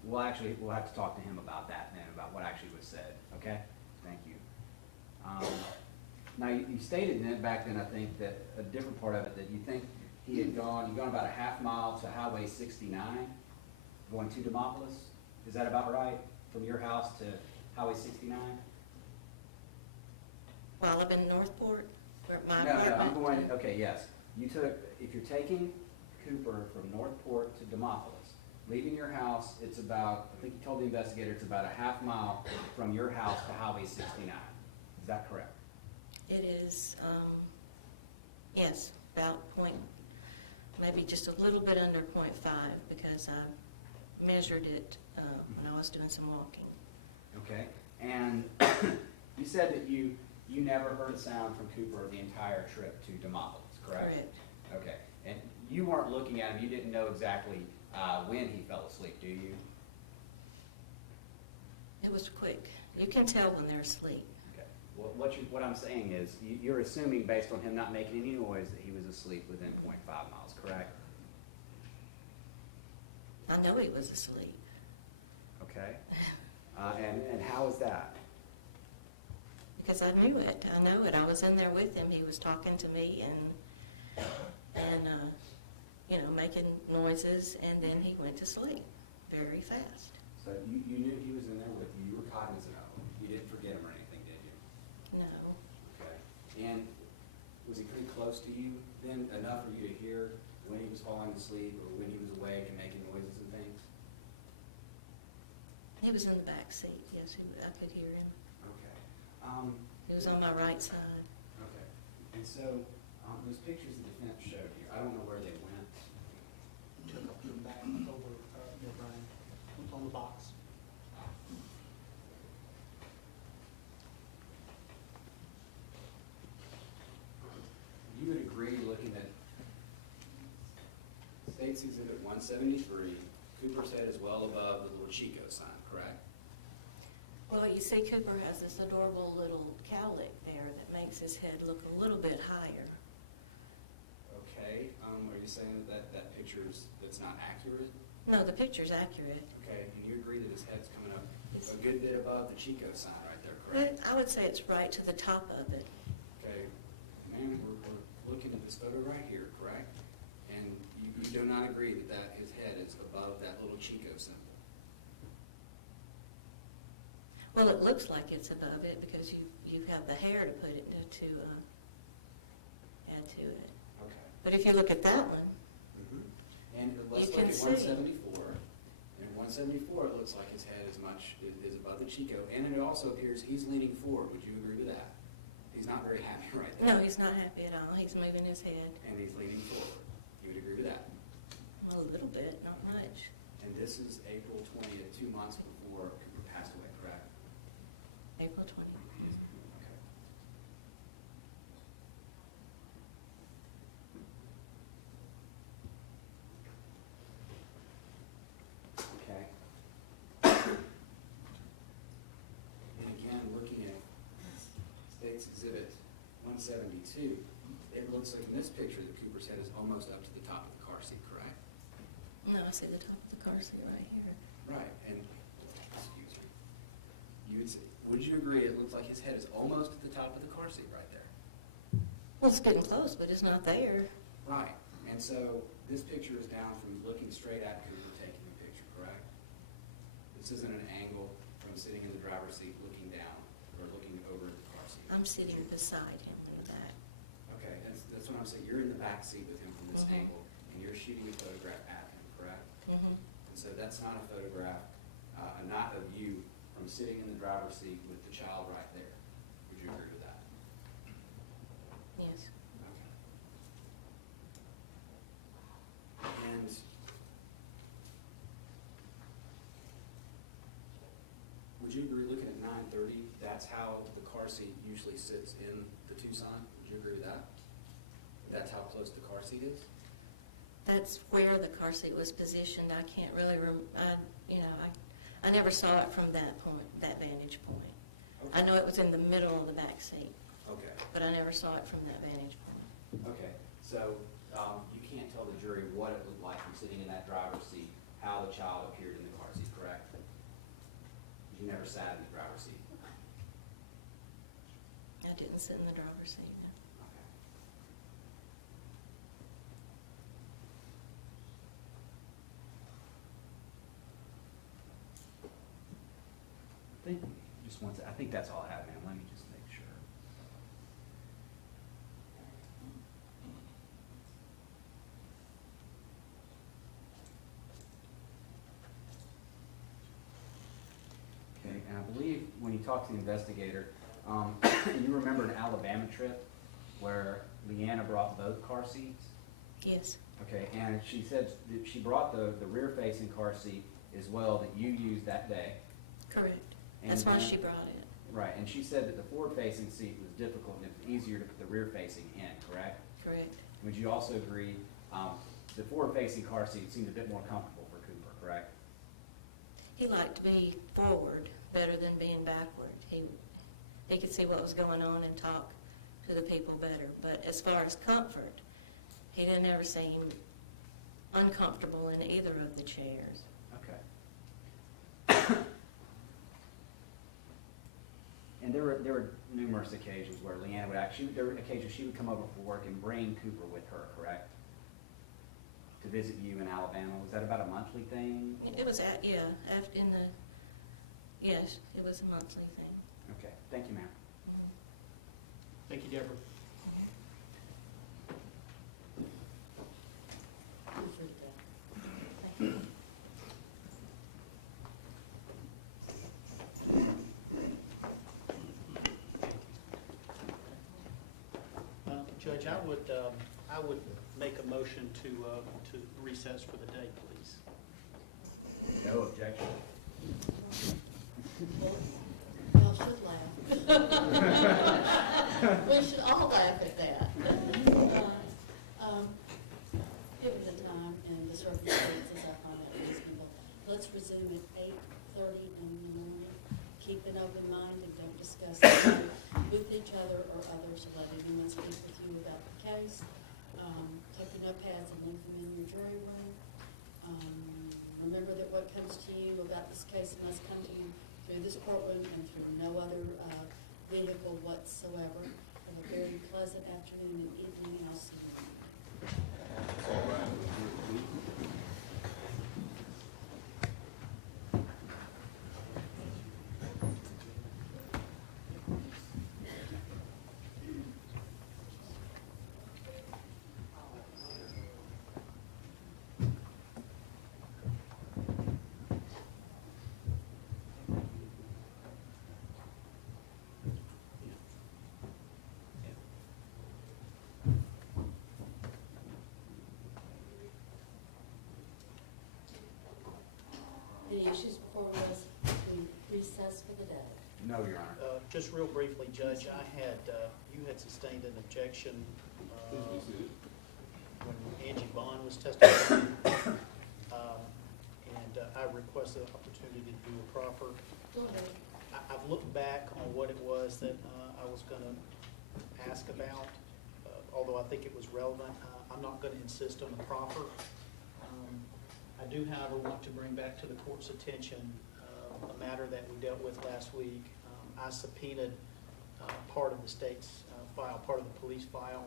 we'll have to talk to him about that then, about what actually was said, okay? Thank you. Now, you stated then, back then, I think, that a different part of it, that you think you'd gone about a half mile to Highway 69, going to Demopolis. Is that about right? From your house to Highway 69? While I'm in Northport, or my No, apartment. I'm going, okay, yes. If you're taking Cooper from Northport to Demopolis, leaving your house, it's about, I think you told the investigator, it's about a half mile from your house to Highway 69. Is that correct? It is, yes, about maybe just a little bit under 0.5, because I measured it when I was doing some walking. Okay. And you said that you never heard a sound from Cooper the entire trip to Demopolis, correct? Correct. Okay. And you weren't looking at him, you didn't know exactly when he fell asleep, do you? It was quick. You can tell when they're asleep. Okay. Well, what I'm saying is, you're assuming based on him not making any noise that he was asleep within 0.5 miles, correct? I know he was asleep. Okay. And how is that? Because I knew it. I know it. I was in there with him. He was talking to me and making noises, and then he went to sleep very fast. So you knew he was in there with you. You were cognizant of him. You didn't forget him or anything, did you? No. Okay. And was he pretty close to you then, enough for you to hear when he was falling asleep or when he was awake and making noises and things? He was in the back seat. Yes, I could hear him. Okay. He was on my right side. Okay. And so those pictures the defense showed you, I don't know where they went. Took up your back over your brain, what's on the box. You would agree, looking at State's Exhibit 173, Cooper's head is well above the little Chico sign, correct? Well, you see, Cooper has this adorable little cowlick there that makes his head look a little bit higher. Okay. Are you saying that that picture that's not accurate? No, the picture's accurate. Okay. And you agree that his head's coming up a good bit above the Chico sign right there, correct? I would say it's right to the top of it. Okay. Ma'am, we're looking at this photo right here, correct? And you do not agree that his head is above that little Chico symbol? Well, it looks like it's above it because you have the hair to put it to add to it. Okay. But if you look at that one, And let's You look can at see. 174. In 174, it looks like his head is above the Chico, and it also appears he's leaning forward. Would you agree with that? He's not very happy right there. no, he's not happy at all. He's moving his head And he's leaning forward. You would agree with that? a little bit, not much. And this is April 20th, 2 months before Cooper passed away, correct? April 20th. Okay. And again, looking at State's Exhibit 172, it looks like in this picture that Cooper's head is almost up to the top of the car seat, correct? No, I see the top of the car seat right here. Right, and, excuse me, would you agree it looks like his head is almost at the top of the car seat right there? Well, it's getting close, but it's not there. Right, and so this picture is down from looking straight at Cooper taking the picture, correct? This isn't an angle from sitting in the driver's seat looking down or looking over at the car seat. I'm sitting beside him in the back. Okay, that's what I'm saying. You're in the back seat with him from this Mhm. angle, and you're shooting a photograph at him, correct? Mm-hmm. And so that's not a photograph, not of you from sitting in the driver's seat with the child right there. Would you agree with that? Yes. Okay. And would you agree, looking at 930, that's how the car seat usually sits in the Tucson? Would you agree with that? That's how close the car seat is? That's where the car seat was positioned. I can't really, I never saw it from that point, that vantage point. Okay. I know it was in the middle of the back seat, Okay. but I never saw it from that vantage point. Okay, so you can't tell the jury what it looked like from sitting in that driver's seat, how the child appeared in the car seat, correct? You never sat in the driver's seat. I didn't sit in the driver's seat. No. Okay. I think that's all I have, man. Let me just make sure. Okay, and I believe when you talked to the investigator, you remember an Alabama trip where Leanna brought both car seats? Yes. Okay, and she said that she brought the rear-facing car seat as well that you used that day. Correct. And That's why then- she brought it. Right, and she said that the forward-facing seat was difficult and it was easier to put the rear-facing in, correct? Correct. Would you also agree, the forward-facing car seat seemed a bit more comfortable for Cooper, correct? He liked to be forward better than being backward. He could see what was going on and talk to the people better. But as far as comfort, he didn't ever seem uncomfortable in either of the chairs. Okay. there were numerous occasions where Leanna would actually, there were occasions she would come over for work and bring Cooper with her, correct? To visit you in Alabama. Was that about a monthly thing? It was yes, it was a monthly thing. Okay, thank you, ma'am. Thank you, Deborah. Feel free to go. Judge, I would make a motion to recess for the day, please. No objection. Y'all should laugh. We should all laugh at that. Given the time and the circumstances, I find that reasonable. Let's resume at 8:30 in the morning. Keep an open mind and don't discuss it with each other or others or let anyone speak with you about the case. Take your notepads and leave them in your jury room. Remember that what comes to you about this case must come to you through this courtroom and through no other vehicle whatsoever. Have a very pleasant afternoon and evening, and I'll see you. Any issues before we recess for the day? No, Your Honor. Just real briefly, Judge, you had sustained an objection Please be seated. when Angie Bond was testifying. And I requested an opportunity to do a proffer. Go ahead. I've looked back on what it was that I was going to ask about, although I think it was relevant. I'm not going to insist on a proffer. I do, however, want to bring back to the court's attention a matter that we dealt with last week. I subpoenaed part of the state's file, part of the police file,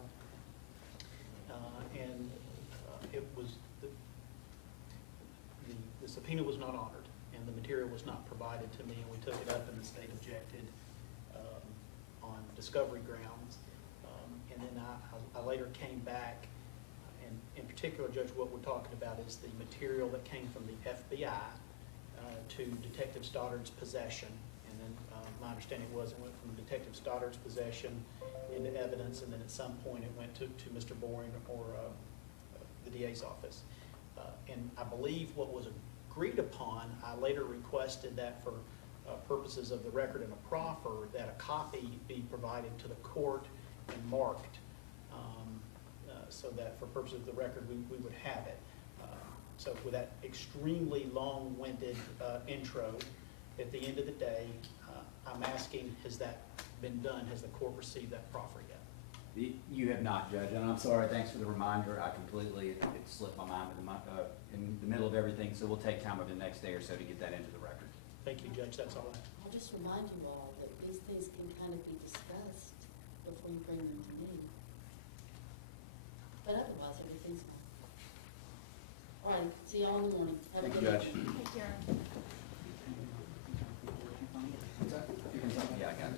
and it was the subpoena was not honored, and the material was not provided to me, and we took it up, and the state objected on discovery grounds. And then I later came back, and in particular, Judge, what we're talking about is the material that came from the FBI to Detective Stoddard's possession. And then my understanding was it went from Detective Stoddard's possession into evidence, and then at some point it went to Mr. Boring or the DA's office. And I believe what was agreed upon, I later requested that for purposes of the record and a proffer, that a copy be provided to the court and marked, so that for purposes of the record, we would have it. So with that extremely long-winded intro, at the end of the day, I'm asking, has that been done? Has the court received that proffer yet? You have not, Judge, and I'm sorry. Thanks for the reminder. I completely, it slipped my mind in the middle of everything, so we'll take time over the next day or so to get that into the record. Thank you, Judge. That's all I have. I'll just remind you all that these things can kind of be discussed before you bring them to me. But otherwise, everything's fine. All right, see y'all in the morning. Have a Thank good you, night. Judge. Thank you. Yeah, I got it.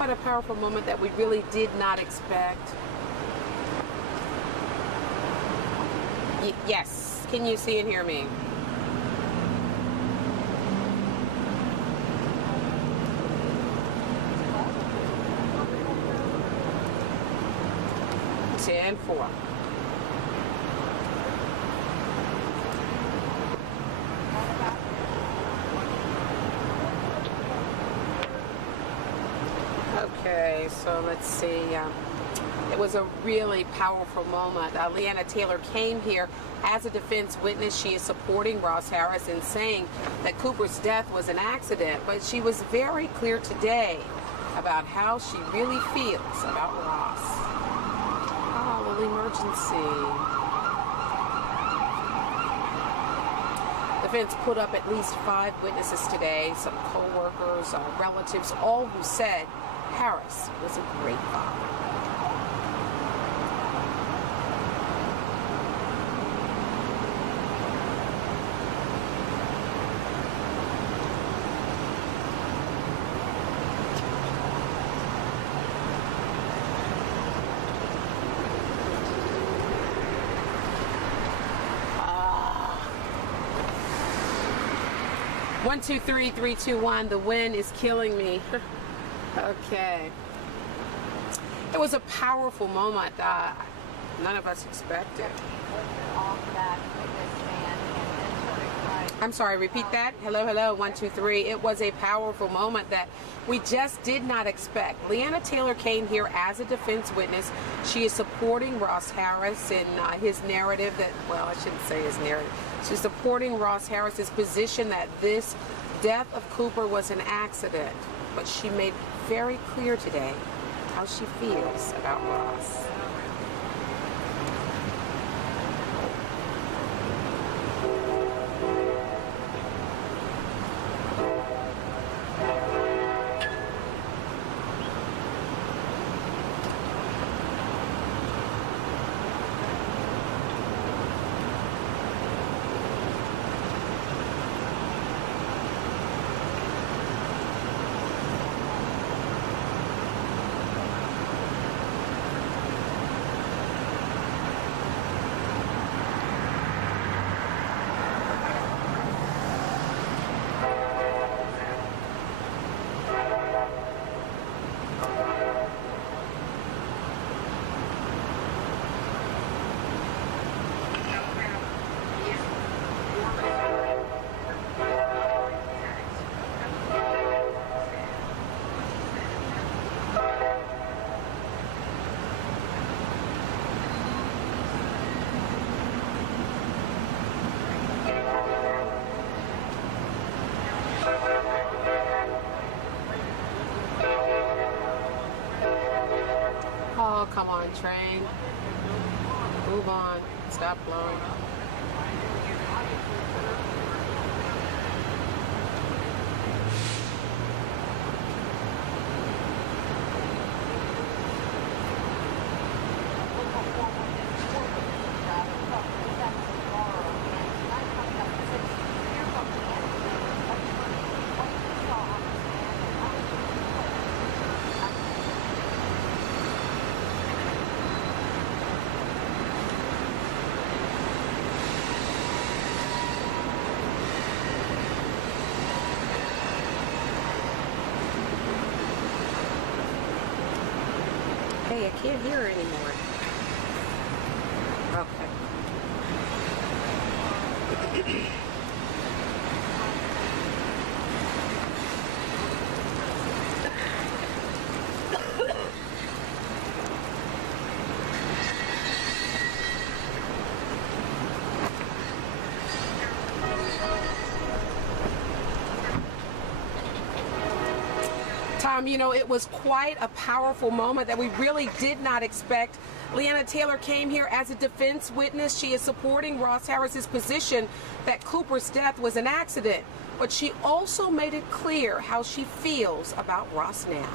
quite a powerful moment that we really did not expect. Yes, can you see and hear me? Ten four. Okay, so let's see. It was a really powerful moment. Leanna Taylor came here as a defense witness. She is supporting Ross Harris in saying that Cooper's death was an accident, but she was very clear today about how she really feels about Ross. Oh, a little emergency. Defense put up at least 5 witnesses today, some co-workers, relatives, all who said Harris was a great father. One, two, three, 3, 2, 1. The wind is killing me. Okay. It was a powerful moment that none of us expected. I'm sorry, repeat that. Hello, hello, 1, 2, 3. It was a powerful moment that we just did not expect. Leanna Taylor came here as a defense witness. She is supporting Ross Harris in his narrative that, well, I shouldn't say his narrative. She's supporting Ross Harris's position that this death of Cooper was an accident. But she made very clear today how she feels about Ross. Oh, come on, train. Move on. Stop blowing. Hey, I can't hear her anymore. Okay. Tom, you know, it was quite a powerful moment that we really did not expect. Leanna Taylor came here as a defense witness. She is supporting Ross Harris's position that Cooper's death was an accident, but she also made it clear how she feels about Ross now.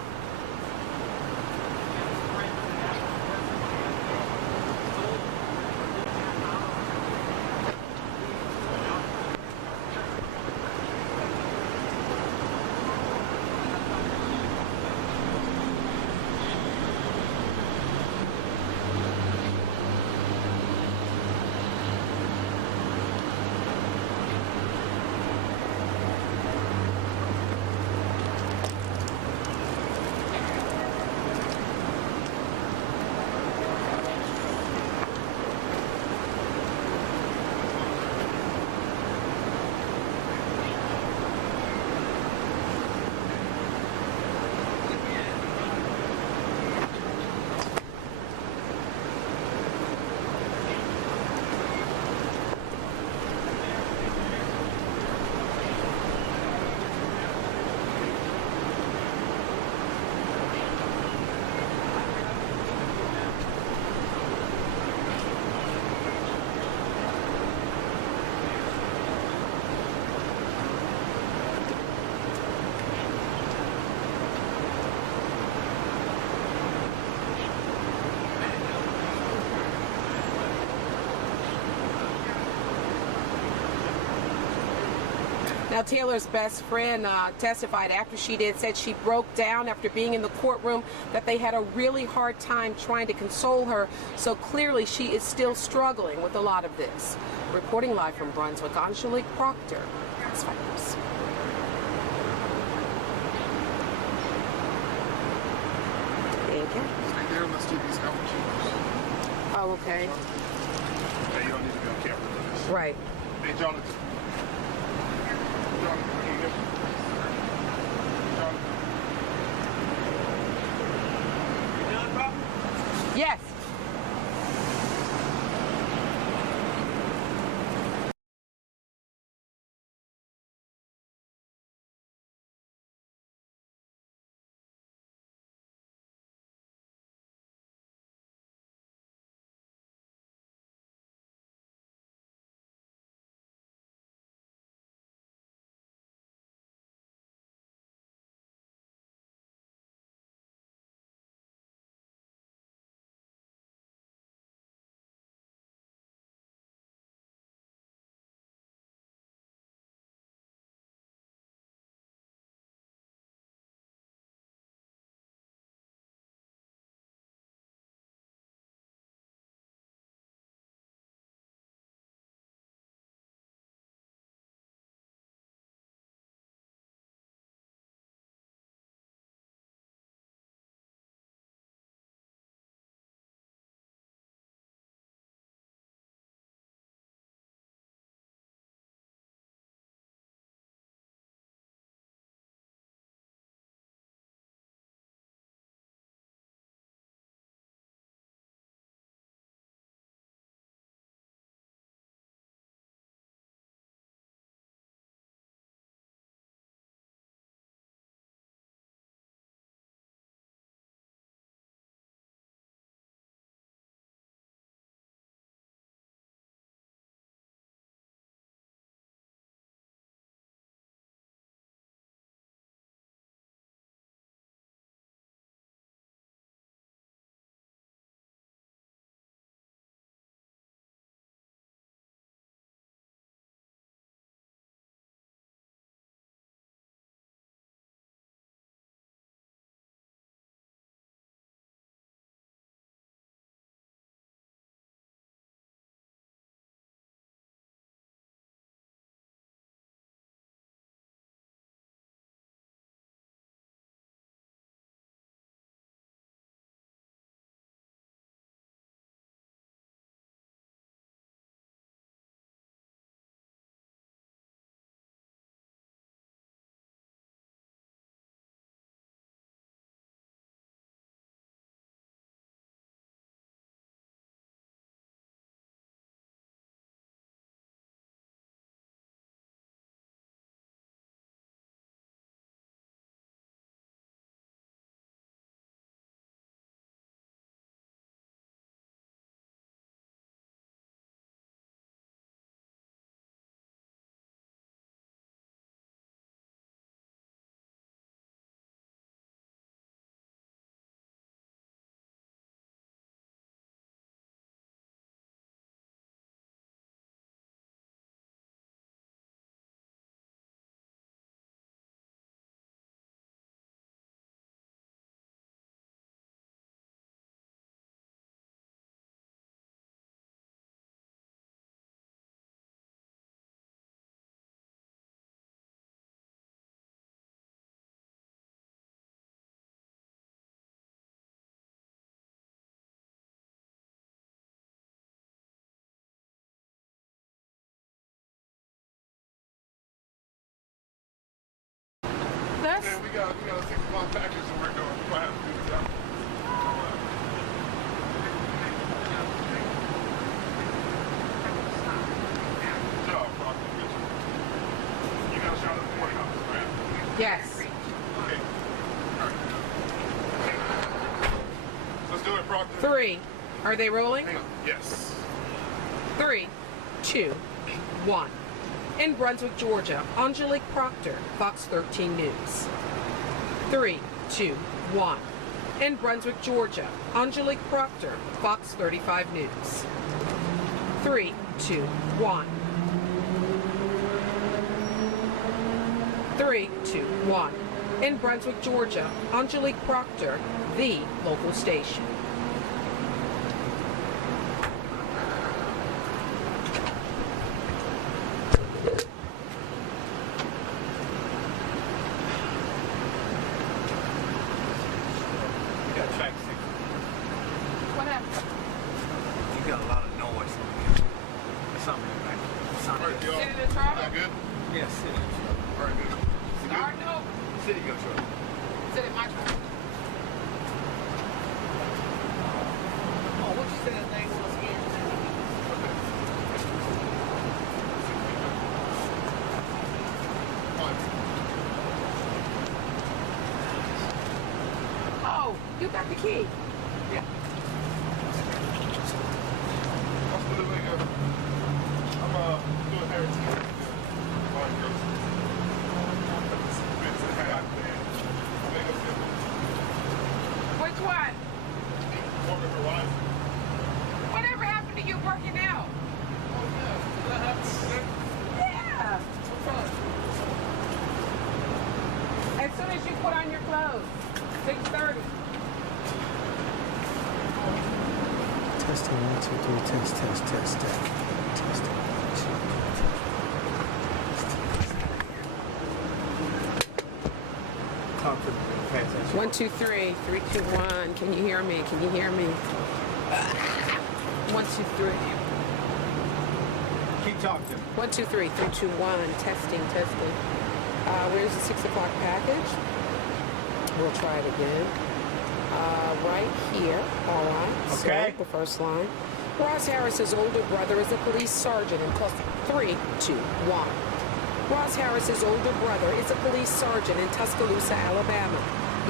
Now, Taylor's best friend testified after she did, said she broke down after being in the courtroom, that they had a really hard time trying to console her, so clearly she is still struggling with a lot of this. Reporting live from Brunswick, Angelique Proctor, Fox 5 News. Thank you. Stay there, let's do these outreach. Oh, okay. Hey, you don't need to be on camera for this. Right. Hey, Jonathan. Jonathan, can you hear me? Jonathan. You done, Pop? Yes. That's Man, we got a 6 o'clock package to work on. We might have to do this out. Good job, Proctor. Good job. You got a shot at the morning office, right? yes. Okay. All right. Let's do it, Proctor. 3. Are they rolling? Hang on. Yes. 3, 2, 1. In Brunswick, Georgia, Angelique Proctor, Fox 13 News. 3, 2, 1. In Brunswick, Georgia, Angelique Proctor, Fox 35 News. 3, 2, 1. 3, 2, 1. In Brunswick, Georgia, Angelique Proctor, the local station. What happened? You got a lot of noise over here. There's something in the back. Sit in the truck? good? Yes, sit in the truck. Very good. Start no. Sit in your truck. Sit in my truck. Oh, what you said his name was again? Oh, you got the key. Yeah. What's the way go? I'm doing everything. Which one? Whatever happened to you working out? Yeah. As soon as you put on your clothes, 6:30. Testing, 1, 2, 3, test, test, test, test. Testing, 1, 2. Talk to me real fast. 1, 2, 3, 3, 2, 1. Can you hear me? Can you hear me? 1, 2, 3. Keep talking to me. 1, 2, 3, 3, 2, 1. Testing, testing. Where's the 6 o'clock package? We'll try it again. Right here. All right. Okay. So, the first line. Ross Harris's older brother is a police sergeant in Tuscaloosa. 3, 2, 1. Ross Harris's older brother is a police sergeant in Tuscaloosa, Alabama.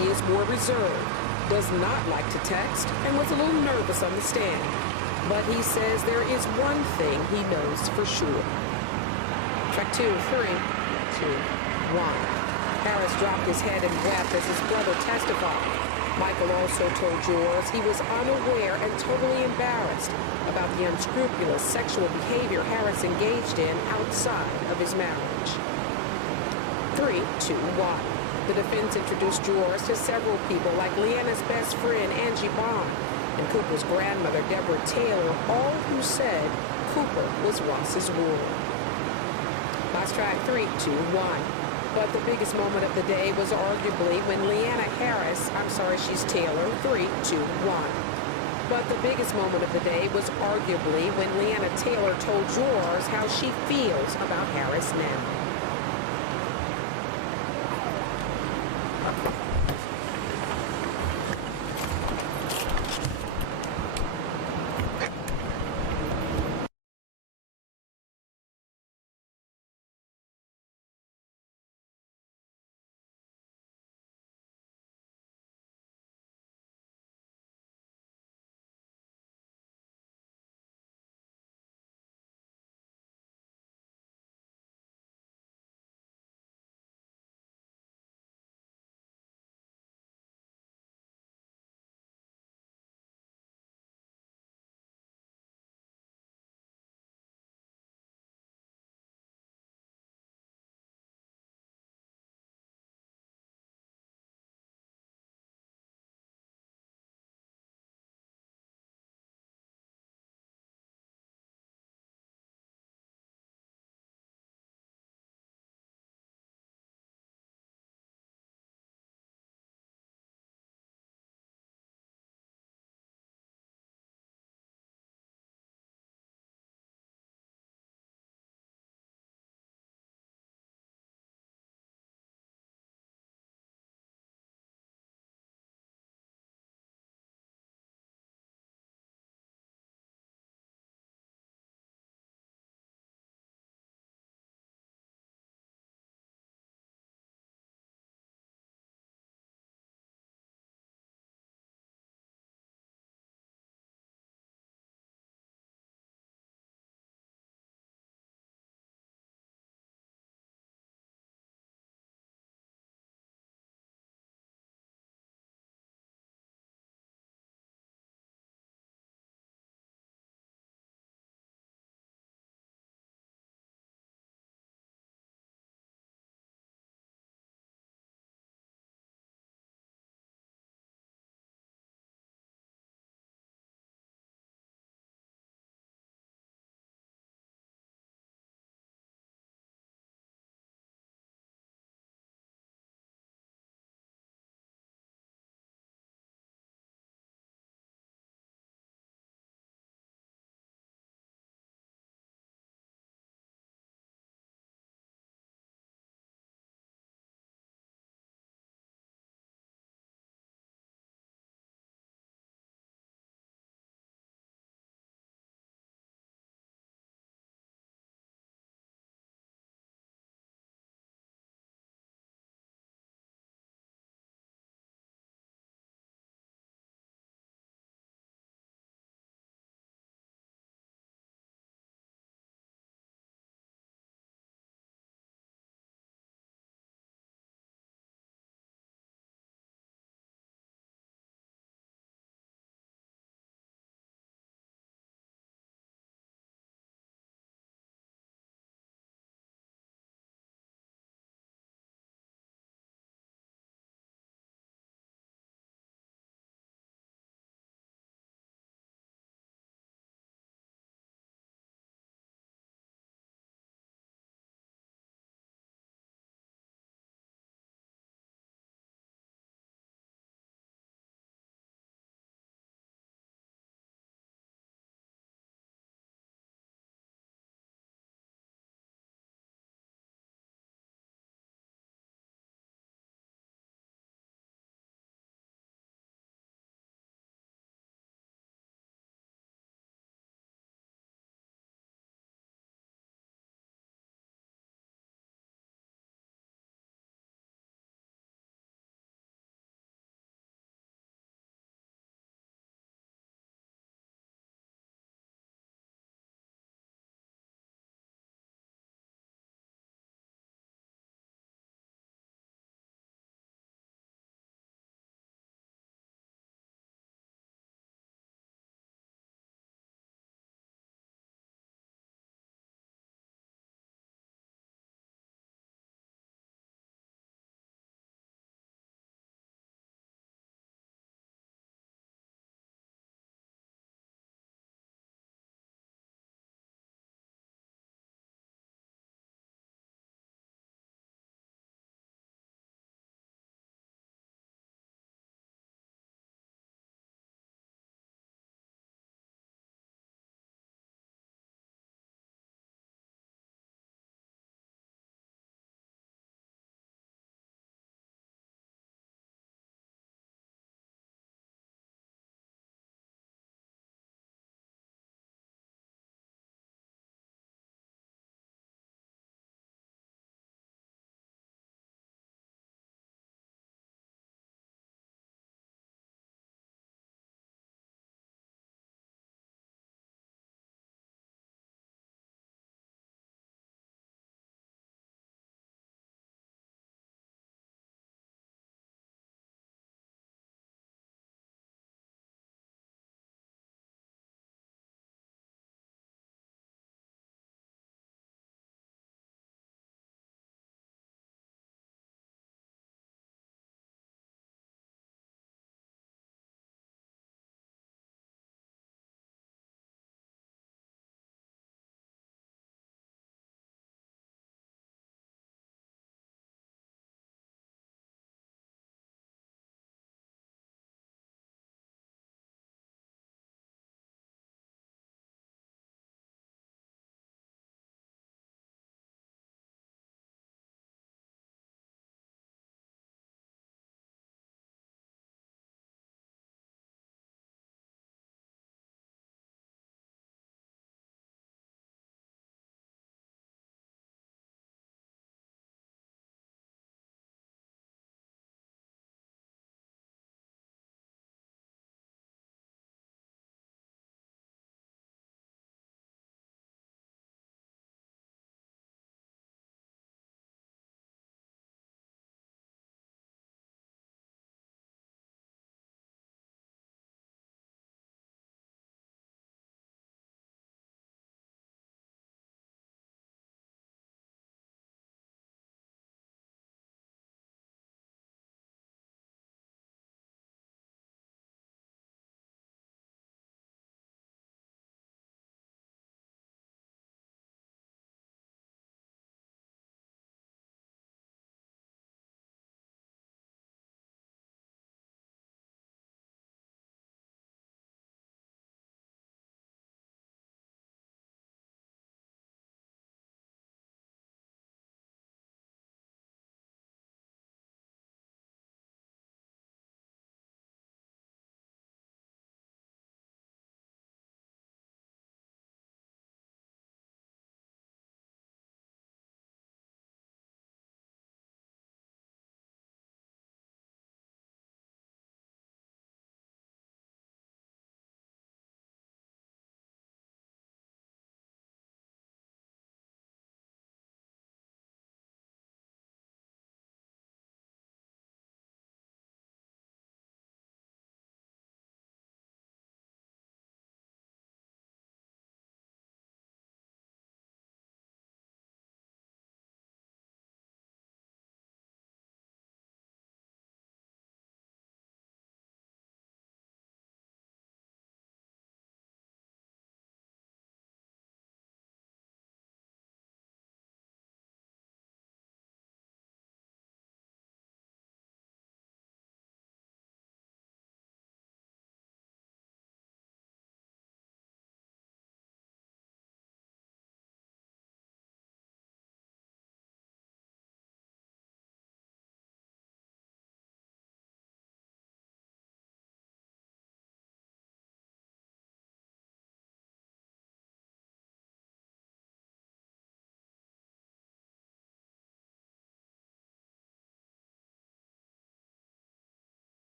He is more reserved, does not like to text, and was a little nervous on the stand. But he says there is one thing he knows for sure. Track 2, 3, 2, 1. Harris dropped his head and wept as his brother testified. Michael also told jurors he was unaware and totally embarrassed about the unscrupulous sexual behavior Harris engaged in outside of his marriage. 3, 2, 1. The defense introduced jurors to several people like Leanna's best friend, Angie B, and Cooper's grandmother, Deborah Taylor, all who said Cooper was Ross's ward. Last track, 3, 2, 1. But the biggest moment of the day was arguably when Leanna she's Taylor, 3, 2, 1. But the biggest moment of the day was arguably when Leanna Taylor told jurors how she feels about Harris now.